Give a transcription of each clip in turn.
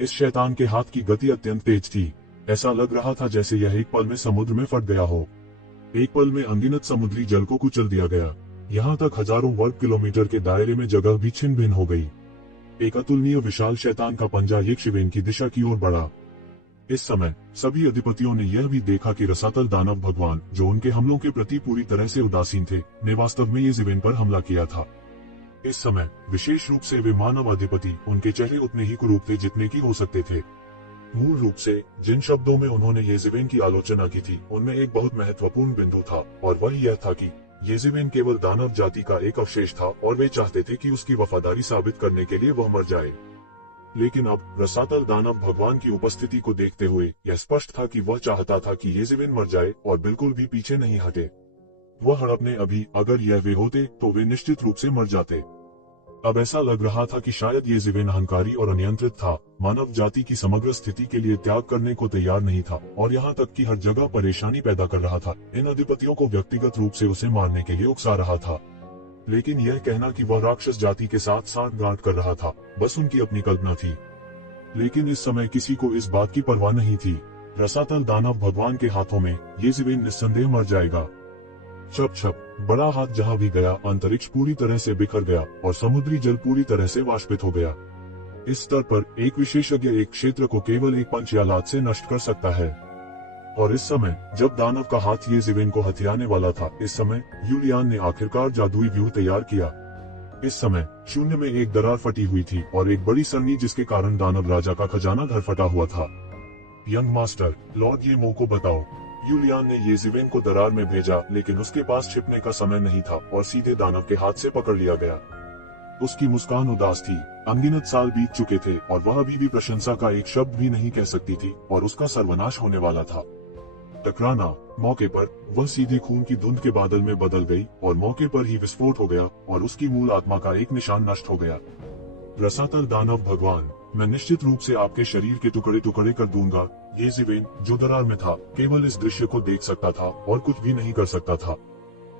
इस शैतान के हाथ की गति अत्यंत तेज थी। ऐसा लग रहा था जैसे यह एक पल में समुद्र में फट गया हो। एक पल में अनगिनत समुद्री जल को कुचल दिया गया। यहाँ तक हजारों वर्ग किलोमीटर के दायरे में जगह भी छिन्न भिन्न हो गई। एक अतुलनीय विशाल शैतान का पंजा यक्षवेन की दिशा की ओर बढ़ा। इस समय सभी अधिपतियों ने यह भी देखा कि रसातल दानव भगवान, जो उनके हमलों के प्रति पूरी तरह से उदासीन थे, ने वास्तव में यज़वेन पर हमला किया था। इस समय विशेष रूप से वे मानव अधिपति, उनके चेहरे उतने ही कुरूप थे जितने की हो सकते थे। मूल रूप से जिन शब्दों में उन्होंने यज़वेन की आलोचना की थी, उनमें एक बहुत महत्वपूर्ण बिंदु था, और वह यह था कि यज़वेन केवल दानव जाति का एक अवशेष था और वे चाहते थे कि उसकी वफादारी साबित करने के लिए वह मर जाए। लेकिन अब रसातल दानव भगवान की उपस्थिति को देखते हुए यह स्पष्ट था कि वह चाहता था कि यज़वेन मर जाए और बिल्कुल भी पीछे नहीं हटे। वह हड़पने अभी, अगर यह वे होते तो वे निश्चित रूप से मर जाते। अब ऐसा लग रहा था कि शायद यज़वेन अहंकारी और अनियंत्रित था, मानव जाति की समग्र स्थिति के लिए त्याग करने को तैयार नहीं था, और यहाँ तक कि हर जगह परेशानी पैदा कर रहा था। इन अधिपतियों को व्यक्तिगत रूप से उसे मारने के लिए उकसा रहा था। लेकिन यह कहना कि वह राक्षस जाति के साथ सांठगांठ कर रहा था, बस उनकी अपनी कल्पना थी। लेकिन इस समय किसी को इस बात की परवाह नहीं थी। रसातल दानव भगवान के हाथों में यज़वेन निस्संदेह मर जाएगा। छप छप, बड़ा हाथ जहां भी गया, अंतरिक्ष पूरी तरह से बिखर गया और समुद्री जल पूरी तरह से वाष्पित हो गया। इस स्तर पर एक विशेषज्ञ एक क्षेत्र को केवल एक पंच या लात से नष्ट कर सकता है। और इस समय जब दानव का हाथ यज़वेन को हथियाने वाला था, इस समय यूलियान ने आखिरकार जादुई व्यूह तैयार किया। इस समय शून्य में एक दरार फटी हुई थी और एक बड़ी सरनी, जिसके कारण दानव राजा का खजाना घर फटा हुआ था। यंग मास्टर, लॉर्ड येमो को बताओ। यूलियान ने यज़वेन को दरार में भेजा, लेकिन उसके पास छिपने का समय नहीं था और सीधे दानव के हाथ से पकड़ लिया गया। उसकी मुस्कान उदास थी। अनगिनत साल बीत चुके थे और वह अभी भी प्रशंसा का एक शब्द भी नहीं कह सकती थी, और उसका सर्वनाश होने वाला था। टकराना, मौके पर वह सीधे खून की धुंध के बादल में बदल गई और मौके पर ही विस्फोट हो गया और उसकी मूल आत्मा का एक निशान नष्ट हो गया। रसातल दानव भगवान, मैं निश्चित रूप से आपके शरीर के टुकड़े टुकड़े कर दूंगा। यज़वेन, जो दरार में था, केवल इस दृश्य को देख सकता था और कुछ भी नहीं कर सकता था।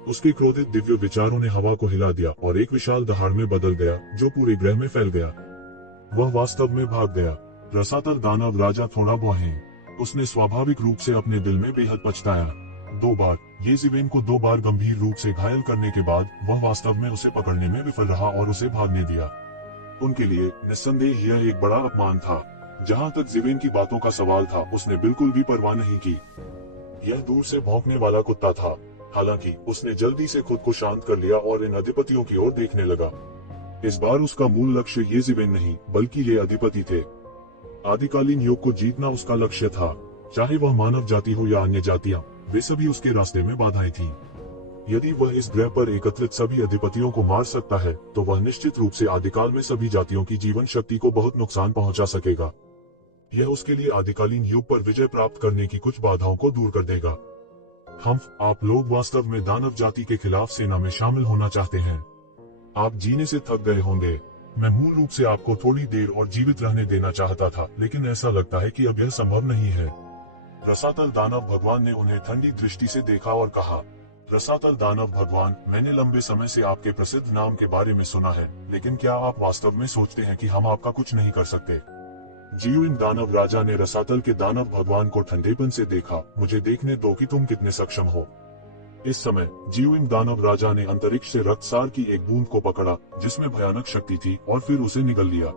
उसके क्रोधित दिव्य विचारों ने हवा को हिला दिया और एक विशाल दहाड़ में बदल गया, जो पूरे ग्रह में फैल गया। वह वास्तव में भाग गया। रसातल दानव राजा थोड़ा बौहे। उसने स्वाभाविक रूप से अपने दिल में बेहद पछताया। 2 बार यज़वेन को 2 बार गंभीर रूप से घायल करने के बाद वह वास्तव में उसे पकड़ने में विफल रहा और उसे भागने दिया। उनके लिए निस्संदेह यह एक बड़ा अपमान था। जहां तक यज़वेन की बातों का सवाल था, उसने बिल्कुल भी परवाह नहीं की। यह दूर से भौंकने वाला कुत्ता था। हालांकि उसने जल्दी से खुद को शांत कर लिया और इन अधिपतियों की ओर देखने लगा। इस बार उसका मूल लक्ष्य यज़वेन नहीं, बल्कि ये अधिपति थे। आदिकालीन युग को जीतना उसका लक्ष्य था। चाहे वह मानव जाति हो या अन्य जातियां, वे सभी उसके रास्ते में बाधाएं थीं। यदि वह इस ग्रह पर एकत्रित सभी अधिपतियों को मार सकता है, तो वह निश्चित रूप से आदिकाल में सभी जातियों की जीवन शक्ति को बहुत नुकसान पहुंचा सकेगा। यह उसके लिए आदिकालीन युग पर विजय प्राप्त करने की कुछ बाधाओं को दूर कर देगा। आप लोग वास्तव में दानव जाति के खिलाफ सेना में शामिल होना चाहते हैं। आप जीने से थक गए होंगे। मैं मूल रूप से आपको थोड़ी देर और जीवित रहने देना चाहता था, लेकिन ऐसा लगता है कि अब यह संभव नहीं है। रसातल दानव भगवान ने उन्हें ठंडी दृष्टि से देखा और कहा, रसातल दानव भगवान, मैंने लंबे समय से आपके प्रसिद्ध नाम के बारे में सुना है, लेकिन क्या आप वास्तव में सोचते हैं कि हम आपका कुछ नहीं कर सकते? जीविंग दानव राजा ने रसातल के दानव भगवान को ठंडेपन से देखा। मुझे देखने दो कि तुम कितने सक्षम हो। इस समय जीविंग दानव राजा ने अंतरिक्ष से रक्तसार की एक बूंद को पकड़ा, जिसमें भयानक शक्ति थी, और फिर उसे निगल लिया।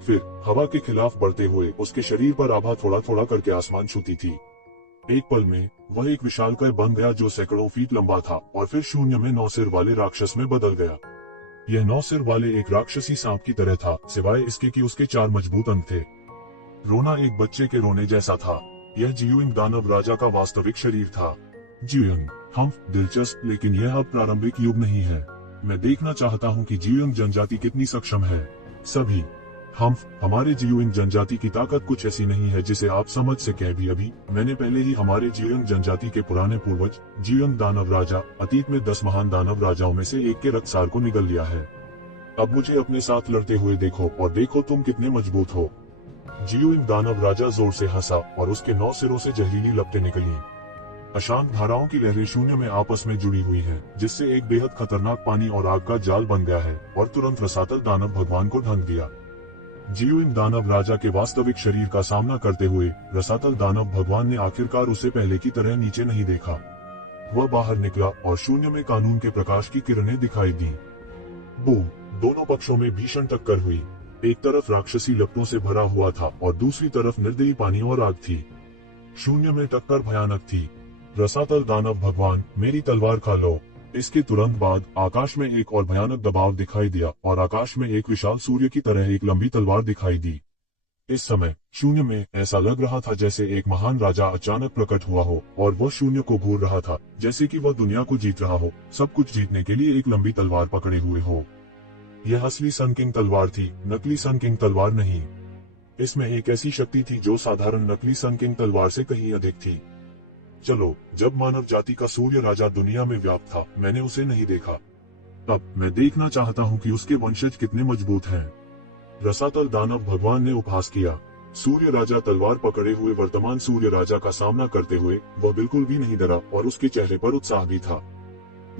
फिर हवा के खिलाफ बढ़ते हुए उसके शरीर पर आभा थोड़ा थोड़ा करके आसमान छूती थी। एक पल में वह एक विशालकाय बन गया जो सैकड़ों फीट लंबा था, और फिर शून्य में 9 सिर वाले राक्षस में बदल गया। यह 9 सिर वाले एक राक्षसी सांप की तरह था, सिवाय इसके कि उसके 4 मजबूत अंक थे। रोना एक बच्चे के रोने जैसा था। यह जीविंग दानव राजा का वास्तविक शरीर था। जीविंग, दिलचस्प, लेकिन यह अब प्रारंभिक युग नहीं है। मैं देखना चाहता हूँ कि जीविंग जनजाति कितनी सक्षम है। सभी हमारे जीविंग जनजाति की ताकत कुछ ऐसी नहीं है जिसे आप समझ सके। अभी मैंने पहले ही हमारे जीविंग जनजाति के पुराने पूर्वज जीविंग दानव राजा, अतीत में 10 महान दानव राजाओं में से एक के रक्तसार को निगल लिया है। अब मुझे अपने साथ लड़ते हुए देखो और देखो तुम कितने मजबूत हो। जीविंग दानव राजा जोर से हंसा और उसके 9 सिरों से जहरीली लपटें निकली। अशांत धाराओं की लहरें शून्य में आपस में जुड़ी हुई हैं, जिससे एक बेहद खतरनाक पानी और आग का जाल बन गया है, और तुरंत रसातल दानव भगवान को ढंक दिया। जीवइन दानव राजा के वास्तविक शरीर का सामना करते हुए रसातल दानव भगवान ने आखिरकार उसे पहले की तरह नीचे नहीं देखा। वह बाहर निकला और शून्य में कानून के प्रकाश की किरणें दिखाई दी। बूम! दोनों पक्षों में भीषण टक्कर हुई। एक तरफ राक्षसी लपटों से भरा हुआ था और दूसरी तरफ निर्दयी पानी और आग थी। शून्य में टक्कर भयानक थी। रसातल दानव भगवान, मेरी तलवार खा लो। इसके तुरंत बाद आकाश में एक और भयानक दबाव दिखाई दिया और आकाश में एक विशाल सूर्य की तरह एक लंबी तलवार दिखाई दी। इस समय शून्य में ऐसा लग रहा था जैसे एक महान राजा अचानक प्रकट हुआ हो और वह शून्य को घूर रहा था, जैसे कि वह दुनिया को जीत रहा हो, सब कुछ जीतने के लिए एक लंबी तलवार पकड़े हुए हो। यह असली सन किंग तलवार थी, नकली सन किंग तलवार नहीं। इसमें एक ऐसी शक्ति थी जो साधारण नकली सन किंग तलवार से कहीं अधिक थी। चलो, जब मानव जाति का सूर्य राजा दुनिया में व्याप्त था, मैंने उसे नहीं देखा। अब मैं देखना चाहता हूँ कि उसके वंशज कितने मजबूत हैं। रसातल दानव भगवान ने उपहास किया। सूर्य राजा तलवार पकड़े हुए वर्तमान सूर्य राजा का सामना करते हुए वह बिल्कुल भी नहीं डरा और उसके चेहरे पर उत्साह भी था।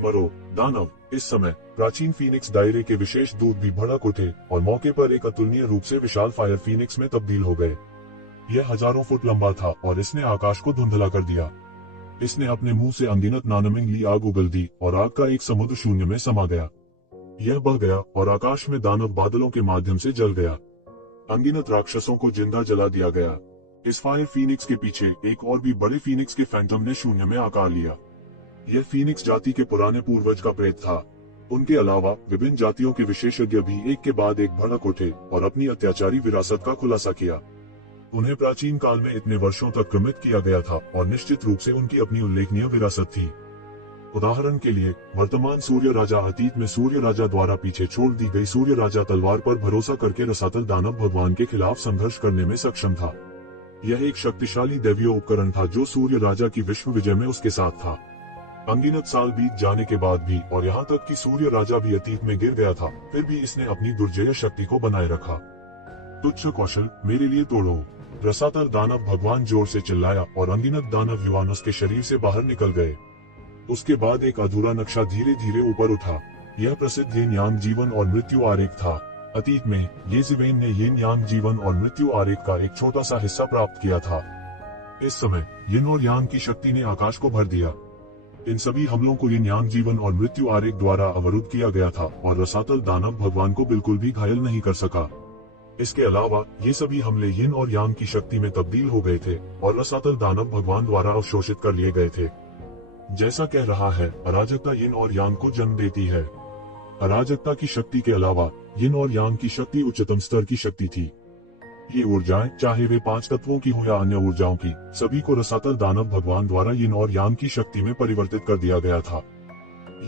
मरो दानव! इस समय प्राचीन फीनिक्स दायरे के विशेष दूत भी भड़क उठे और मौके पर एक अतुलनीय रूप से विशाल फायर फीनिक्स में तब्दील हो गए। यह हजारों फुट लंबा था और इसने आकाश को धुंधला कर दिया। इसने अपने मुंह से अनगिनत नानमिंगली आग उगल दी और आग का एक समुद्र शून्य में समा गया। यह बह गया और आकाश में दानव बादलों के माध्यम से जल गया। अनगिनत राक्षसों को जिंदा जला दिया गया। इस फायर फीनिक्स के पीछे एक और भी बड़े फीनिक्स के फैंटम ने शून्य में आकार लिया। यह फीनिक्स जाति के पुराने पूर्वज का प्रेत था। उनके अलावा विभिन्न जातियों के विशेषज्ञ भी एक के बाद एक भड़क उठे और अपनी अत्याचारी विरासत का खुलासा किया। उन्हें प्राचीन काल में इतने वर्षों तक क्रमित किया गया था और निश्चित रूप से उनकी अपनी उल्लेखनीय विरासत थी। उदाहरण के लिए, वर्तमान सूर्य राजा अतीत में सूर्य राजा द्वारा पीछे छोड़ दी गई सूर्य राजा तलवार पर भरोसा करके रसातल दानव भगवान के खिलाफ संघर्ष करने में सक्षम था। यह एक शक्तिशाली दैवीय उपकरण था जो सूर्य राजा की विश्व विजय में उसके साथ था। अनगिनत साल बीत जाने के बाद भी और यहाँ तक कि सूर्य राजा भी अतीत में गिर गया था, फिर भी इसने अपनी दुर्जय शक्ति को बनाए रखा। तुच्छ कौशल, मेरे लिए तोड़ो! रसातल दानव भगवान जोर से चिल्लाया और अनगिनत दानव युवान उसके शरीर से बाहर निकल गए। उसके बाद एक अधूरा नक्शा धीरे धीरे ऊपर उठा। यह प्रसिद्ध यिन यांग जीवन और मृत्यु आरेख था। अतीत में ये जिवेन ने यिन यांग जीवन और मृत्यु आरेख का एक छोटा सा हिस्सा प्राप्त किया था। इस समय यिन और यांग की शक्ति ने आकाश को भर दिया। इन सभी हमलों को यिन यांग जीवन और मृत्यु आरेख द्वारा अवरुद्ध किया गया था और रसातल दानव भगवान को बिल्कुल भी घायल नहीं कर सका। इसके अलावा ये सभी हमले यिन और यांग की शक्ति में तब्दील हो गए थे और रसातल दानव भगवान द्वारा अवशोषित कर लिए गए थे। जैसा कह रहा है, अराजकता यिन और यांग को जन्म देती है। अराजकता की शक्ति के अलावा यिन और यांग की शक्ति उच्चतम स्तर की शक्ति थी। ये ऊर्जाएं, चाहे वे 5 तत्वों की हो या अन्य ऊर्जाओं की, सभी को रसातल दानव भगवान द्वारा यिन और यांग की शक्ति में परिवर्तित कर दिया गया था।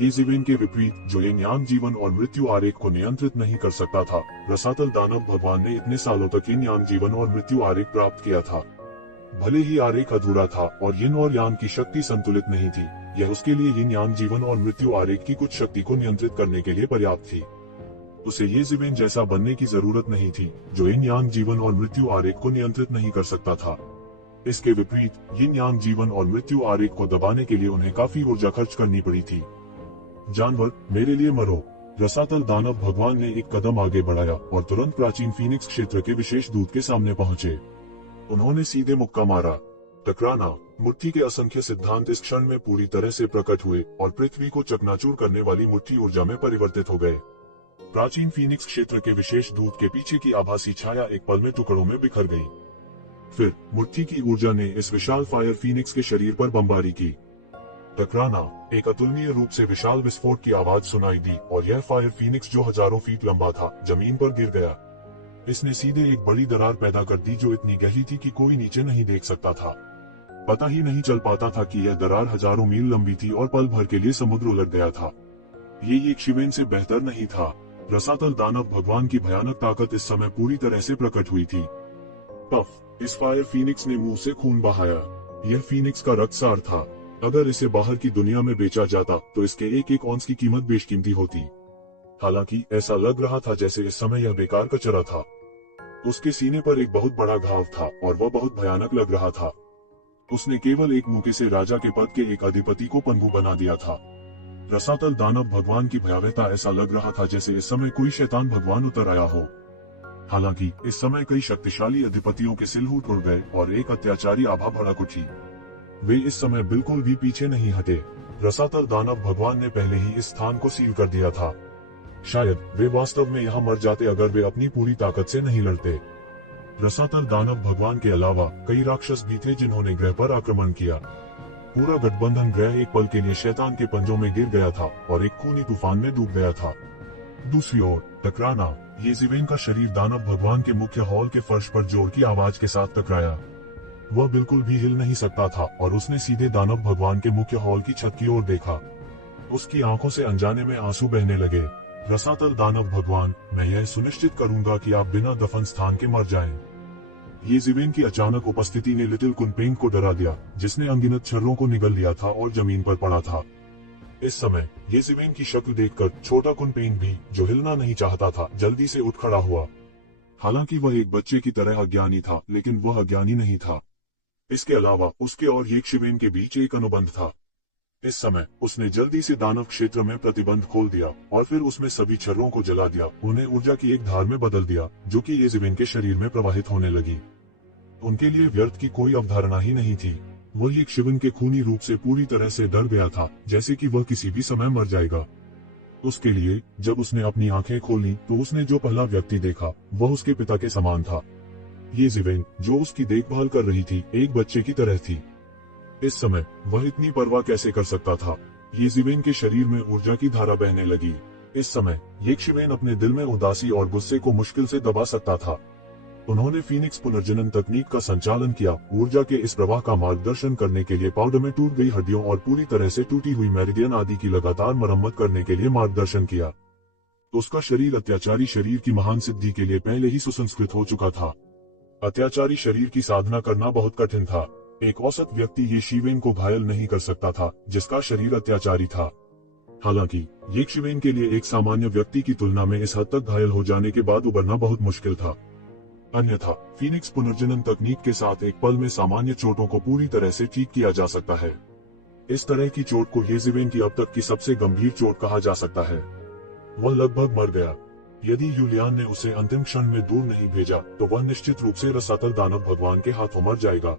ये जिवेन के विपरीत, जो यिन यांग जीवन और मृत्यु आरेख को नियंत्रित नहीं कर सकता था, रसातल दानव भगवान ने इतने सालों तक यिन यांग जीवन और मृत्यु आरेख प्राप्त किया था। भले ही आरेख अधूरा था और यिन और यांग की शक्ति संतुलित नहीं थी, यह उसके लिए यिन यांग जीवन और मृत्यु आरेख की कुछ शक्ति को नियंत्रित करने के लिए पर्याप्त थी। उसे ये जिवेन जैसा बनने की जरूरत नहीं थी, जो यिन यांग जीवन और मृत्यु आरेख को नियंत्रित नहीं कर सकता था। इसके विपरीत, यिन यांग जीवन और मृत्यु आरेख को दबाने के लिए उन्हें काफी ऊर्जा खर्च करनी पड़ी थी। जानवर, मेरे लिए मरो! रसातल दानव भगवान ने एक कदम आगे बढ़ाया और तुरंत प्राचीन फीनिक्स क्षेत्र के विशेष दूत के सामने पहुंचे। उन्होंने सीधे मुक्का मारा। टकराना, मुट्ठी के असंख्य सिद्धांत इस क्षण में पूरी तरह से प्रकट हुए और पृथ्वी को चकनाचूर करने वाली मुट्ठी ऊर्जा में परिवर्तित हो गए। प्राचीन फीनिक्स क्षेत्र के विशेष दूत के पीछे की आभासी छाया एक पल में टुकड़ों में बिखर गई। फिर मुट्ठी की ऊर्जा ने इस विशाल फायर फीनिक्स के शरीर पर बमबारी की। टकराना, एक अतुलनीय रूप से विशाल विस्फोट की आवाज सुनाई दी और यह फायर फीनिक्स, जो हजारों फीट लंबा था, जमीन पर गिर गया। इसने सीधे एक बड़ी दरार पैदा कर दी जो इतनी गहरी थी कि कोई नीचे नहीं देख सकता था। पता ही नहीं चल पाता था कि यह दरार हजारों मील लंबी थी और पल भर के लिए समुद्र उलट गया था। ये एक शिवेन से बेहतर नहीं था। रसातल दानव भगवान की भयानक ताकत इस समय पूरी तरह से प्रकट हुई थी। पफ! इस फायर फीनिक्स ने मुंह से खून बहाया। यह फीनिक्स का रक्तसार था। अगर इसे बाहर की दुनिया में बेचा जाता तो इसके एक एक औंस की कीमत बेशकीमती होती। हालांकि ऐसा लग रहा था जैसे इस समय यह बेकार कचरा था। उसके सीने पर एक बहुत बड़ा घाव था और वह बहुत भयानक लग रहा था। उसने केवल एक मुक्के से राजा के पद के एक अधिपति को पंगु बना दिया था। रसातल दानव भगवान की भयावहता ऐसा लग रहा था जैसे इस समय कोई शैतान भगवान उतर आया हो। हालांकि इस समय कई शक्तिशाली अधिपतियों के सिलहूट उड़ गए और एक अत्याचारी आभा भड़क उठी। वे इस समय बिल्कुल भी पीछे नहीं हटे। रसातल दानव भगवान ने पहले ही इस स्थान को सील कर दिया था। शायद वे वास्तव में यहाँ मर जाते अगर वे अपनी पूरी ताकत से नहीं लड़ते। रसातल दानव भगवान के अलावा कई राक्षस भी थे जिन्होंने ग्रह पर आक्रमण किया। पूरा गठबंधन ग्रह एक पल के लिए शैतान के पंजों में गिर गया था और एक खूनी तूफान में डूब गया था। दूसरी ओर टकराना, येज़िवेन का शरीर दानव भगवान के मुख्य हॉल के फर्श पर जोर की आवाज के साथ टकराया। वह बिल्कुल भी हिल नहीं सकता था और उसने सीधे दानव भगवान के मुख्य हॉल की छत की ओर देखा। उसकी आंखों से अनजाने में आंसू बहने लगे। रसातल दानव भगवान, मैं यह सुनिश्चित करूंगा कि आप बिना दफन स्थान के मर जाएं। येज़िवेन की अचानक उपस्थिति ने लिटिल कुनपेंग को डरा दिया, जिसने अनगिनत छर्रों को निगल लिया था और जमीन पर पड़ा था। इस समय येज़िवेन की शक्ल देखकर छोटा कुनपेंग भी, जो हिलना नहीं चाहता था, जल्दी से उठ खड़ा हुआ। हालांकि वह एक बच्चे की तरह अज्ञानी था, लेकिन वह अज्ञानी नहीं था। इसके अलावा उसके और येज़िवेन के बीच एक अनुबंध था। इस समय उसने जल्दी से दानव क्षेत्र में प्रतिबंध खोल दिया और फिर उसमें सभी छर्रों को जला दिया, उन्हें ऊर्जा की एक धार में बदल दिया, जो कि येज़िवेन के शरीर में प्रवाहित होने लगी। उनके लिए व्यर्थ की कोई अवधारणा ही नहीं थी। वह येज़िवेन के खूनी रूप से पूरी तरह से डर गया था, जैसे कि वह किसी भी समय मर जाएगा। उसके लिए जब उसने अपनी आंखें खोली तो उसने जो पहला व्यक्ति देखा वह उसके पिता के समान था। येज़िवेन, जो उसकी देखभाल कर रही थी, एक बच्चे की तरह थी। इस समय वह इतनी परवाह कैसे कर सकता था? येज़िवेन के शरीर में ऊर्जा की धारा बहने लगी। इस समय येज़िवेन अपने दिल में उदासी और गुस्से को मुश्किल से दबा सकता था। उन्होंने फीनिक्स पुनर्जनन तकनीक का संचालन किया, ऊर्जा के इस प्रवाह का मार्गदर्शन करने के लिए पाउडर में टूट गई हड्डियों और पूरी तरह से टूटी हुई मेरिडियन आदि की लगातार मरम्मत करने के लिए मार्गदर्शन किया। उसका शरीर अत्याचारी शरीर की महान सिद्धि के लिए पहले ही सुसंस्कृत हो चुका था। अत्याचारी शरीर की साधना करना बहुत कठिन था। एक औसत व्यक्ति येज़िवेन को घायल नहीं कर सकता था, जिसका शरीर अत्याचारी था। हालांकि येज़िवेन के लिए एक सामान्य व्यक्ति की तुलना में इस हद तक घायल हो जाने के बाद उबरना बहुत मुश्किल था। अन्यथा फीनिक्स पुनर्जनन तकनीक के साथ एक पल में सामान्य चोटों को पूरी तरह से ठीक किया जा सकता है। इस तरह की चोट को येज़िवेन की अब तक की सबसे गंभीर चोट कहा जा सकता है। वह लगभग मर गया। यदि यूलियान ने उसे अंतिम क्षण में दूर नहीं भेजा तो वह निश्चित रूप से रसातल दानव भगवान के हाथों मर जाएगा।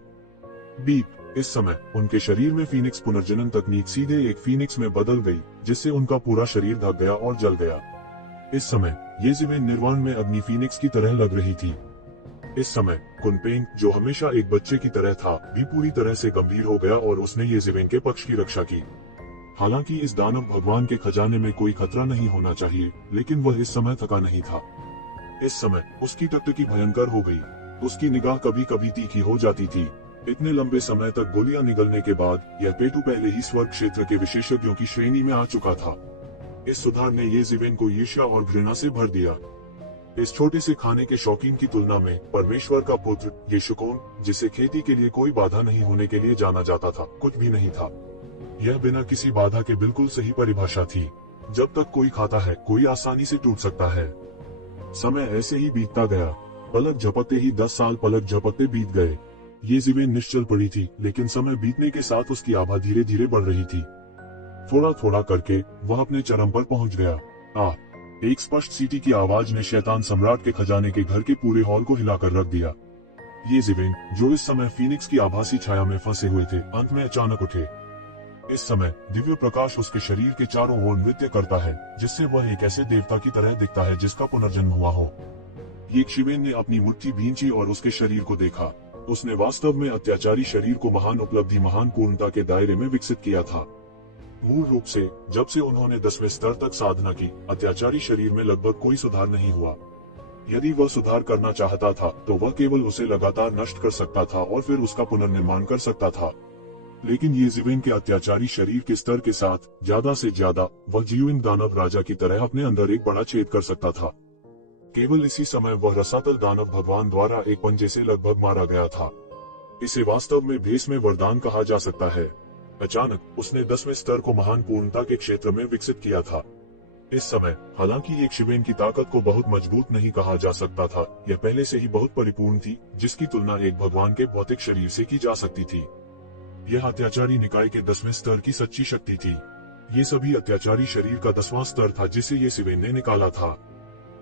बीप, इस समय उनके शरीर में फीनिक्स पुनर्जनन तकनीक सीधे एक फीनिक्स में बदल गई, जिससे उनका पूरा शरीर ढक गया और जल गया। इस समय येज़िवेन निर्वाण में अग्नि फीनिक्स की तरह लग रही थी। इस समय कुनपेंग, जो हमेशा एक बच्चे की तरह था, भी पूरी तरह से गंभीर हो गया और उसने येज़िवेन के पक्ष की रक्षा की। हालांकि इस दानव भगवान के खजाने में कोई खतरा नहीं होना चाहिए, लेकिन वह इस समय थका नहीं था। इस समय उसकी टकटकी भयंकर हो गई। उसकी निगाह कभी कभी तीखी हो जाती थी। इतने लंबे समय तक गोलियां निगलने के बाद यह पेटू पहले ही स्वर्ग क्षेत्र के विशेषज्ञों की श्रेणी में आ चुका था। इस सुधार ने येज़िवेन को ईर्ष्या और घृणा से भर दिया। इस छोटे से खाने के शौकीन की तुलना में परमेश्वर का पुत्र येशुकोन, जिसे खेती के लिए कोई बाधा नहीं होने के लिए जाना जाता था, कुछ भी नहीं था। यह बिना किसी बाधा के बिल्कुल सही परिभाषा थी। जब तक कोई खाता है, कोई आसानी से टूट सकता है। समय ऐसे ही बीतता गया। पलक झपकते ही 10 साल पलक झपकते बीत गए। येज़िवेन निश्चल पड़ी थी, लेकिन समय बीतने के साथ उसकी आभा धीरे धीरे बढ़ रही थी। थोड़ा थोड़ा करके वह अपने चरम पर पहुंच गया। एक स्पष्ट सीटी की आवाज ने शैतान सम्राट के खजाने के घर के पूरे हॉल को हिलाकर रख दिया। येज़िवेन, जो इस समय फीनिक्स की आभासी छाया में फंसे हुए थे, अंत में अचानक उठे। इस समय दिव्य प्रकाश उसके शरीर के चारों ओर नृत्य करता है, जिससे वह एक ऐसे देवता की तरह दिखता है जिसका पुनर्जन्म हुआ हो। येज़िवेन ने अपनी मुट्ठी भींची और उसके शरीर को देखा। उसने वास्तव में अत्याचारी शरीर को महान उपलब्धि, महान पूर्णता के दायरे में विकसित किया था। मूल रूप से जब से उन्होंने 10वें स्तर तक साधना की, अत्याचारी शरीर में लगभग कोई सुधार नहीं हुआ। यदि वह सुधार करना चाहता था तो वह केवल उसे लगातार नष्ट कर सकता था और फिर उसका पुनर्निर्माण कर सकता था। लेकिन येज़िवेन के अत्याचारी शरीर के स्तर के साथ ज्यादा से ज्यादा वह जीवित दानव राजा की तरह अपने अंदर एक बड़ा छेद कर सकता था। केवल इसी समय वह रसातल दानव भगवान द्वारा एक पंजे से लगभग मारा गया था। इसे वास्तव में भेस में वरदान कहा जा सकता है। अचानक उसने 10वें स्तर को महान पूर्णता के क्षेत्र में विकसित किया था। इस समय हालांकि येज़िवेन की ताकत को बहुत मजबूत नहीं कहा जा सकता था, यह पहले से ही बहुत परिपूर्ण थी, जिसकी तुलना एक भगवान के भौतिक शरीर से की जा सकती थी। यह अत्याचारी निकाय के 10वें स्तर की सच्ची शक्ति थी। ये सभी अत्याचारी शरीर का 10वां स्तर था जिसे येज़िवेन ने निकाला था।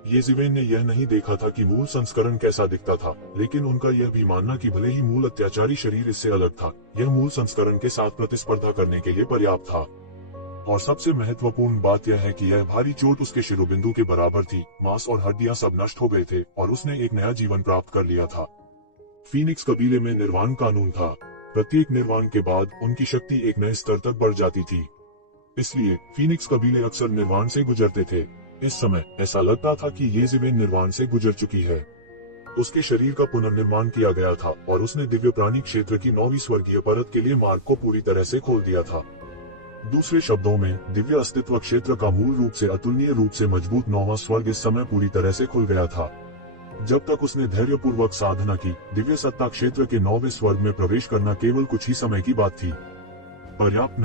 येज़िवेन ने यह नहीं देखा था कि मूल संस्करण कैसा दिखता था, लेकिन उनका यह भी मानना कि भले ही मूल अत्याचारी शरीर इससे अलग था, यह मूल संस्करण के साथ प्रतिस्पर्धा करने के लिए पर्याप्त था। और सबसे महत्वपूर्ण बात यह है कि यह भारी चोट उसके शिरोबिंदु के बराबर थी, मांस और हड्डियां सब नष्ट हो गए थे और उसने एक नया जीवन प्राप्त कर लिया था। फीनिक्स कबीले में निर्वाण कानून था। प्रत्येक निर्वाण के बाद उनकी शक्ति एक नए स्तर तक बढ़ जाती थी। इसलिए फीनिक्स कबीले अक्सर निर्वाण से गुजरते थे। इस समय ऐसा लगता था कि येज़िवेन निर्वाण से गुजर चुकी है। उसके शरीर का पुनर्निर्माण किया गया था और उसने दिव्य प्राणी क्षेत्र की 9वीं स्वर्गीय परत के लिए मार्ग को पूरी तरह से खोल दिया था। दूसरे शब्दों में, दिव्य अस्तित्व क्षेत्र का मूल रूप से अतुलनीय रूप से मजबूत 9वां स्वर्ग इस समय पूरी तरह से खुल गया था। जब तक उसने धैर्यपूर्वक साधना की, दिव्य सत्ता क्षेत्र के 9वें स्वर्ग में प्रवेश करना केवल कुछ ही समय की बात थी। पर्याप्त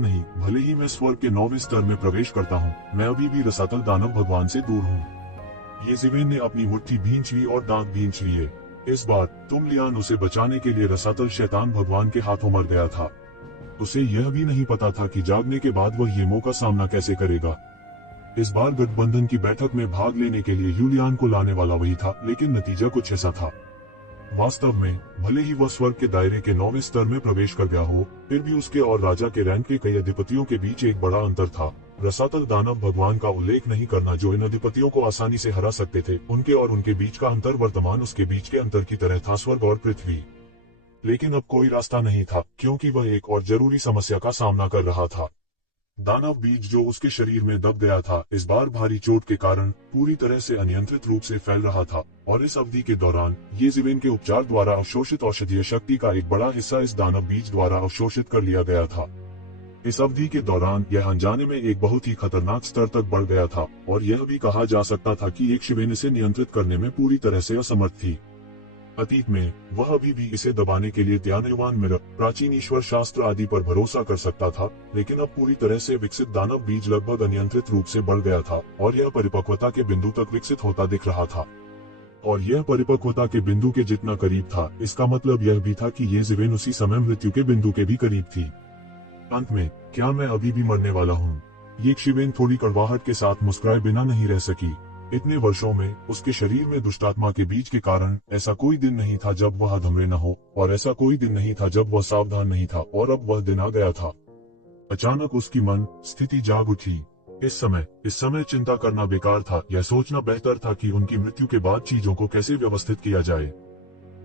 नहीं, भले ही मैं स्वर्ग के 9वें स्तर में प्रवेश करता हूँ, मैं अभी भी रसातल दानव भगवान से दूर हूँ। येज़िवेन ने अपनी मुट्ठी भींच ली और दांत भींच लिए। इस बार तुमलियान उसे बचाने के लिए रसातल शैतान भगवान के हाथों मर गया था। उसे यह भी नहीं पता था कि जागने के बाद वह येमो का सामना कैसे करेगा। इस बार गठबंधन की बैठक में भाग लेने के लिए यूलियान को लाने वाला वही था, लेकिन नतीजा कुछ ऐसा था। वास्तव में भले ही वह स्वर्ग के दायरे के 9वें स्तर में प्रवेश कर गया हो, फिर भी उसके और राजा के रैंक के कई अधिपतियों के बीच एक बड़ा अंतर था। रसातल दानव भगवान का उल्लेख नहीं करना जो इन अधिपतियों को आसानी से हरा सकते थे, उनके और उनके बीच का अंतर वर्तमान उसके बीच के अंतर की तरह था, स्वर्ग और पृथ्वी। लेकिन अब कोई रास्ता नहीं था, क्योंकि वह एक और जरूरी समस्या का सामना कर रहा था। दानव बीज जो उसके शरीर में दब गया था, इस बार भारी चोट के कारण पूरी तरह से अनियंत्रित रूप से फैल रहा था, और इस अवधि के दौरान येज़िवेन के उपचार द्वारा अवशोषित औषधीय शक्ति का एक बड़ा हिस्सा इस दानव बीज द्वारा अवशोषित कर लिया गया था। इस अवधि के दौरान यह अनजाने में एक बहुत ही खतरनाक स्तर तक बढ़ गया था, और यह भी कहा जा सकता था कि येज़िवेन इसे नियंत्रित करने में पूरी तरह से असमर्थ थी। अतीत में वह अभी भी इसे दबाने के लिए ध्यानवान मिरर, प्राचीन ईश्वर शास्त्र आदि पर भरोसा कर सकता था, लेकिन अब पूरी तरह से विकसित दानव बीज लगभग अनियंत्रित रूप से बढ़ गया था और यह परिपक्वता के बिंदु तक विकसित होता दिख रहा था। और यह परिपक्वता के बिंदु के जितना करीब था, इसका मतलब यह भी था कि येज़िवेन उसी समय मृत्यु के बिंदु के भी करीब थी। अंत में, क्या मैं अभी भी मरने वाला हूँ? येज़िवेन थोड़ी कड़वाहट के साथ मुस्कुराए बिना नहीं रह सकी। इतने वर्षों में उसके शरीर में दुष्टात्मा के बीज के कारण ऐसा कोई दिन नहीं था जब वह अधमरे न हो, और ऐसा कोई दिन नहीं था जब वह सावधान नहीं था, और अब वह दिन आ गया था। अचानक उसकी मन स्थिति जाग उठी। इस समय चिंता करना बेकार था, यह सोचना बेहतर था कि उनकी मृत्यु के बाद चीजों को कैसे व्यवस्थित किया जाए।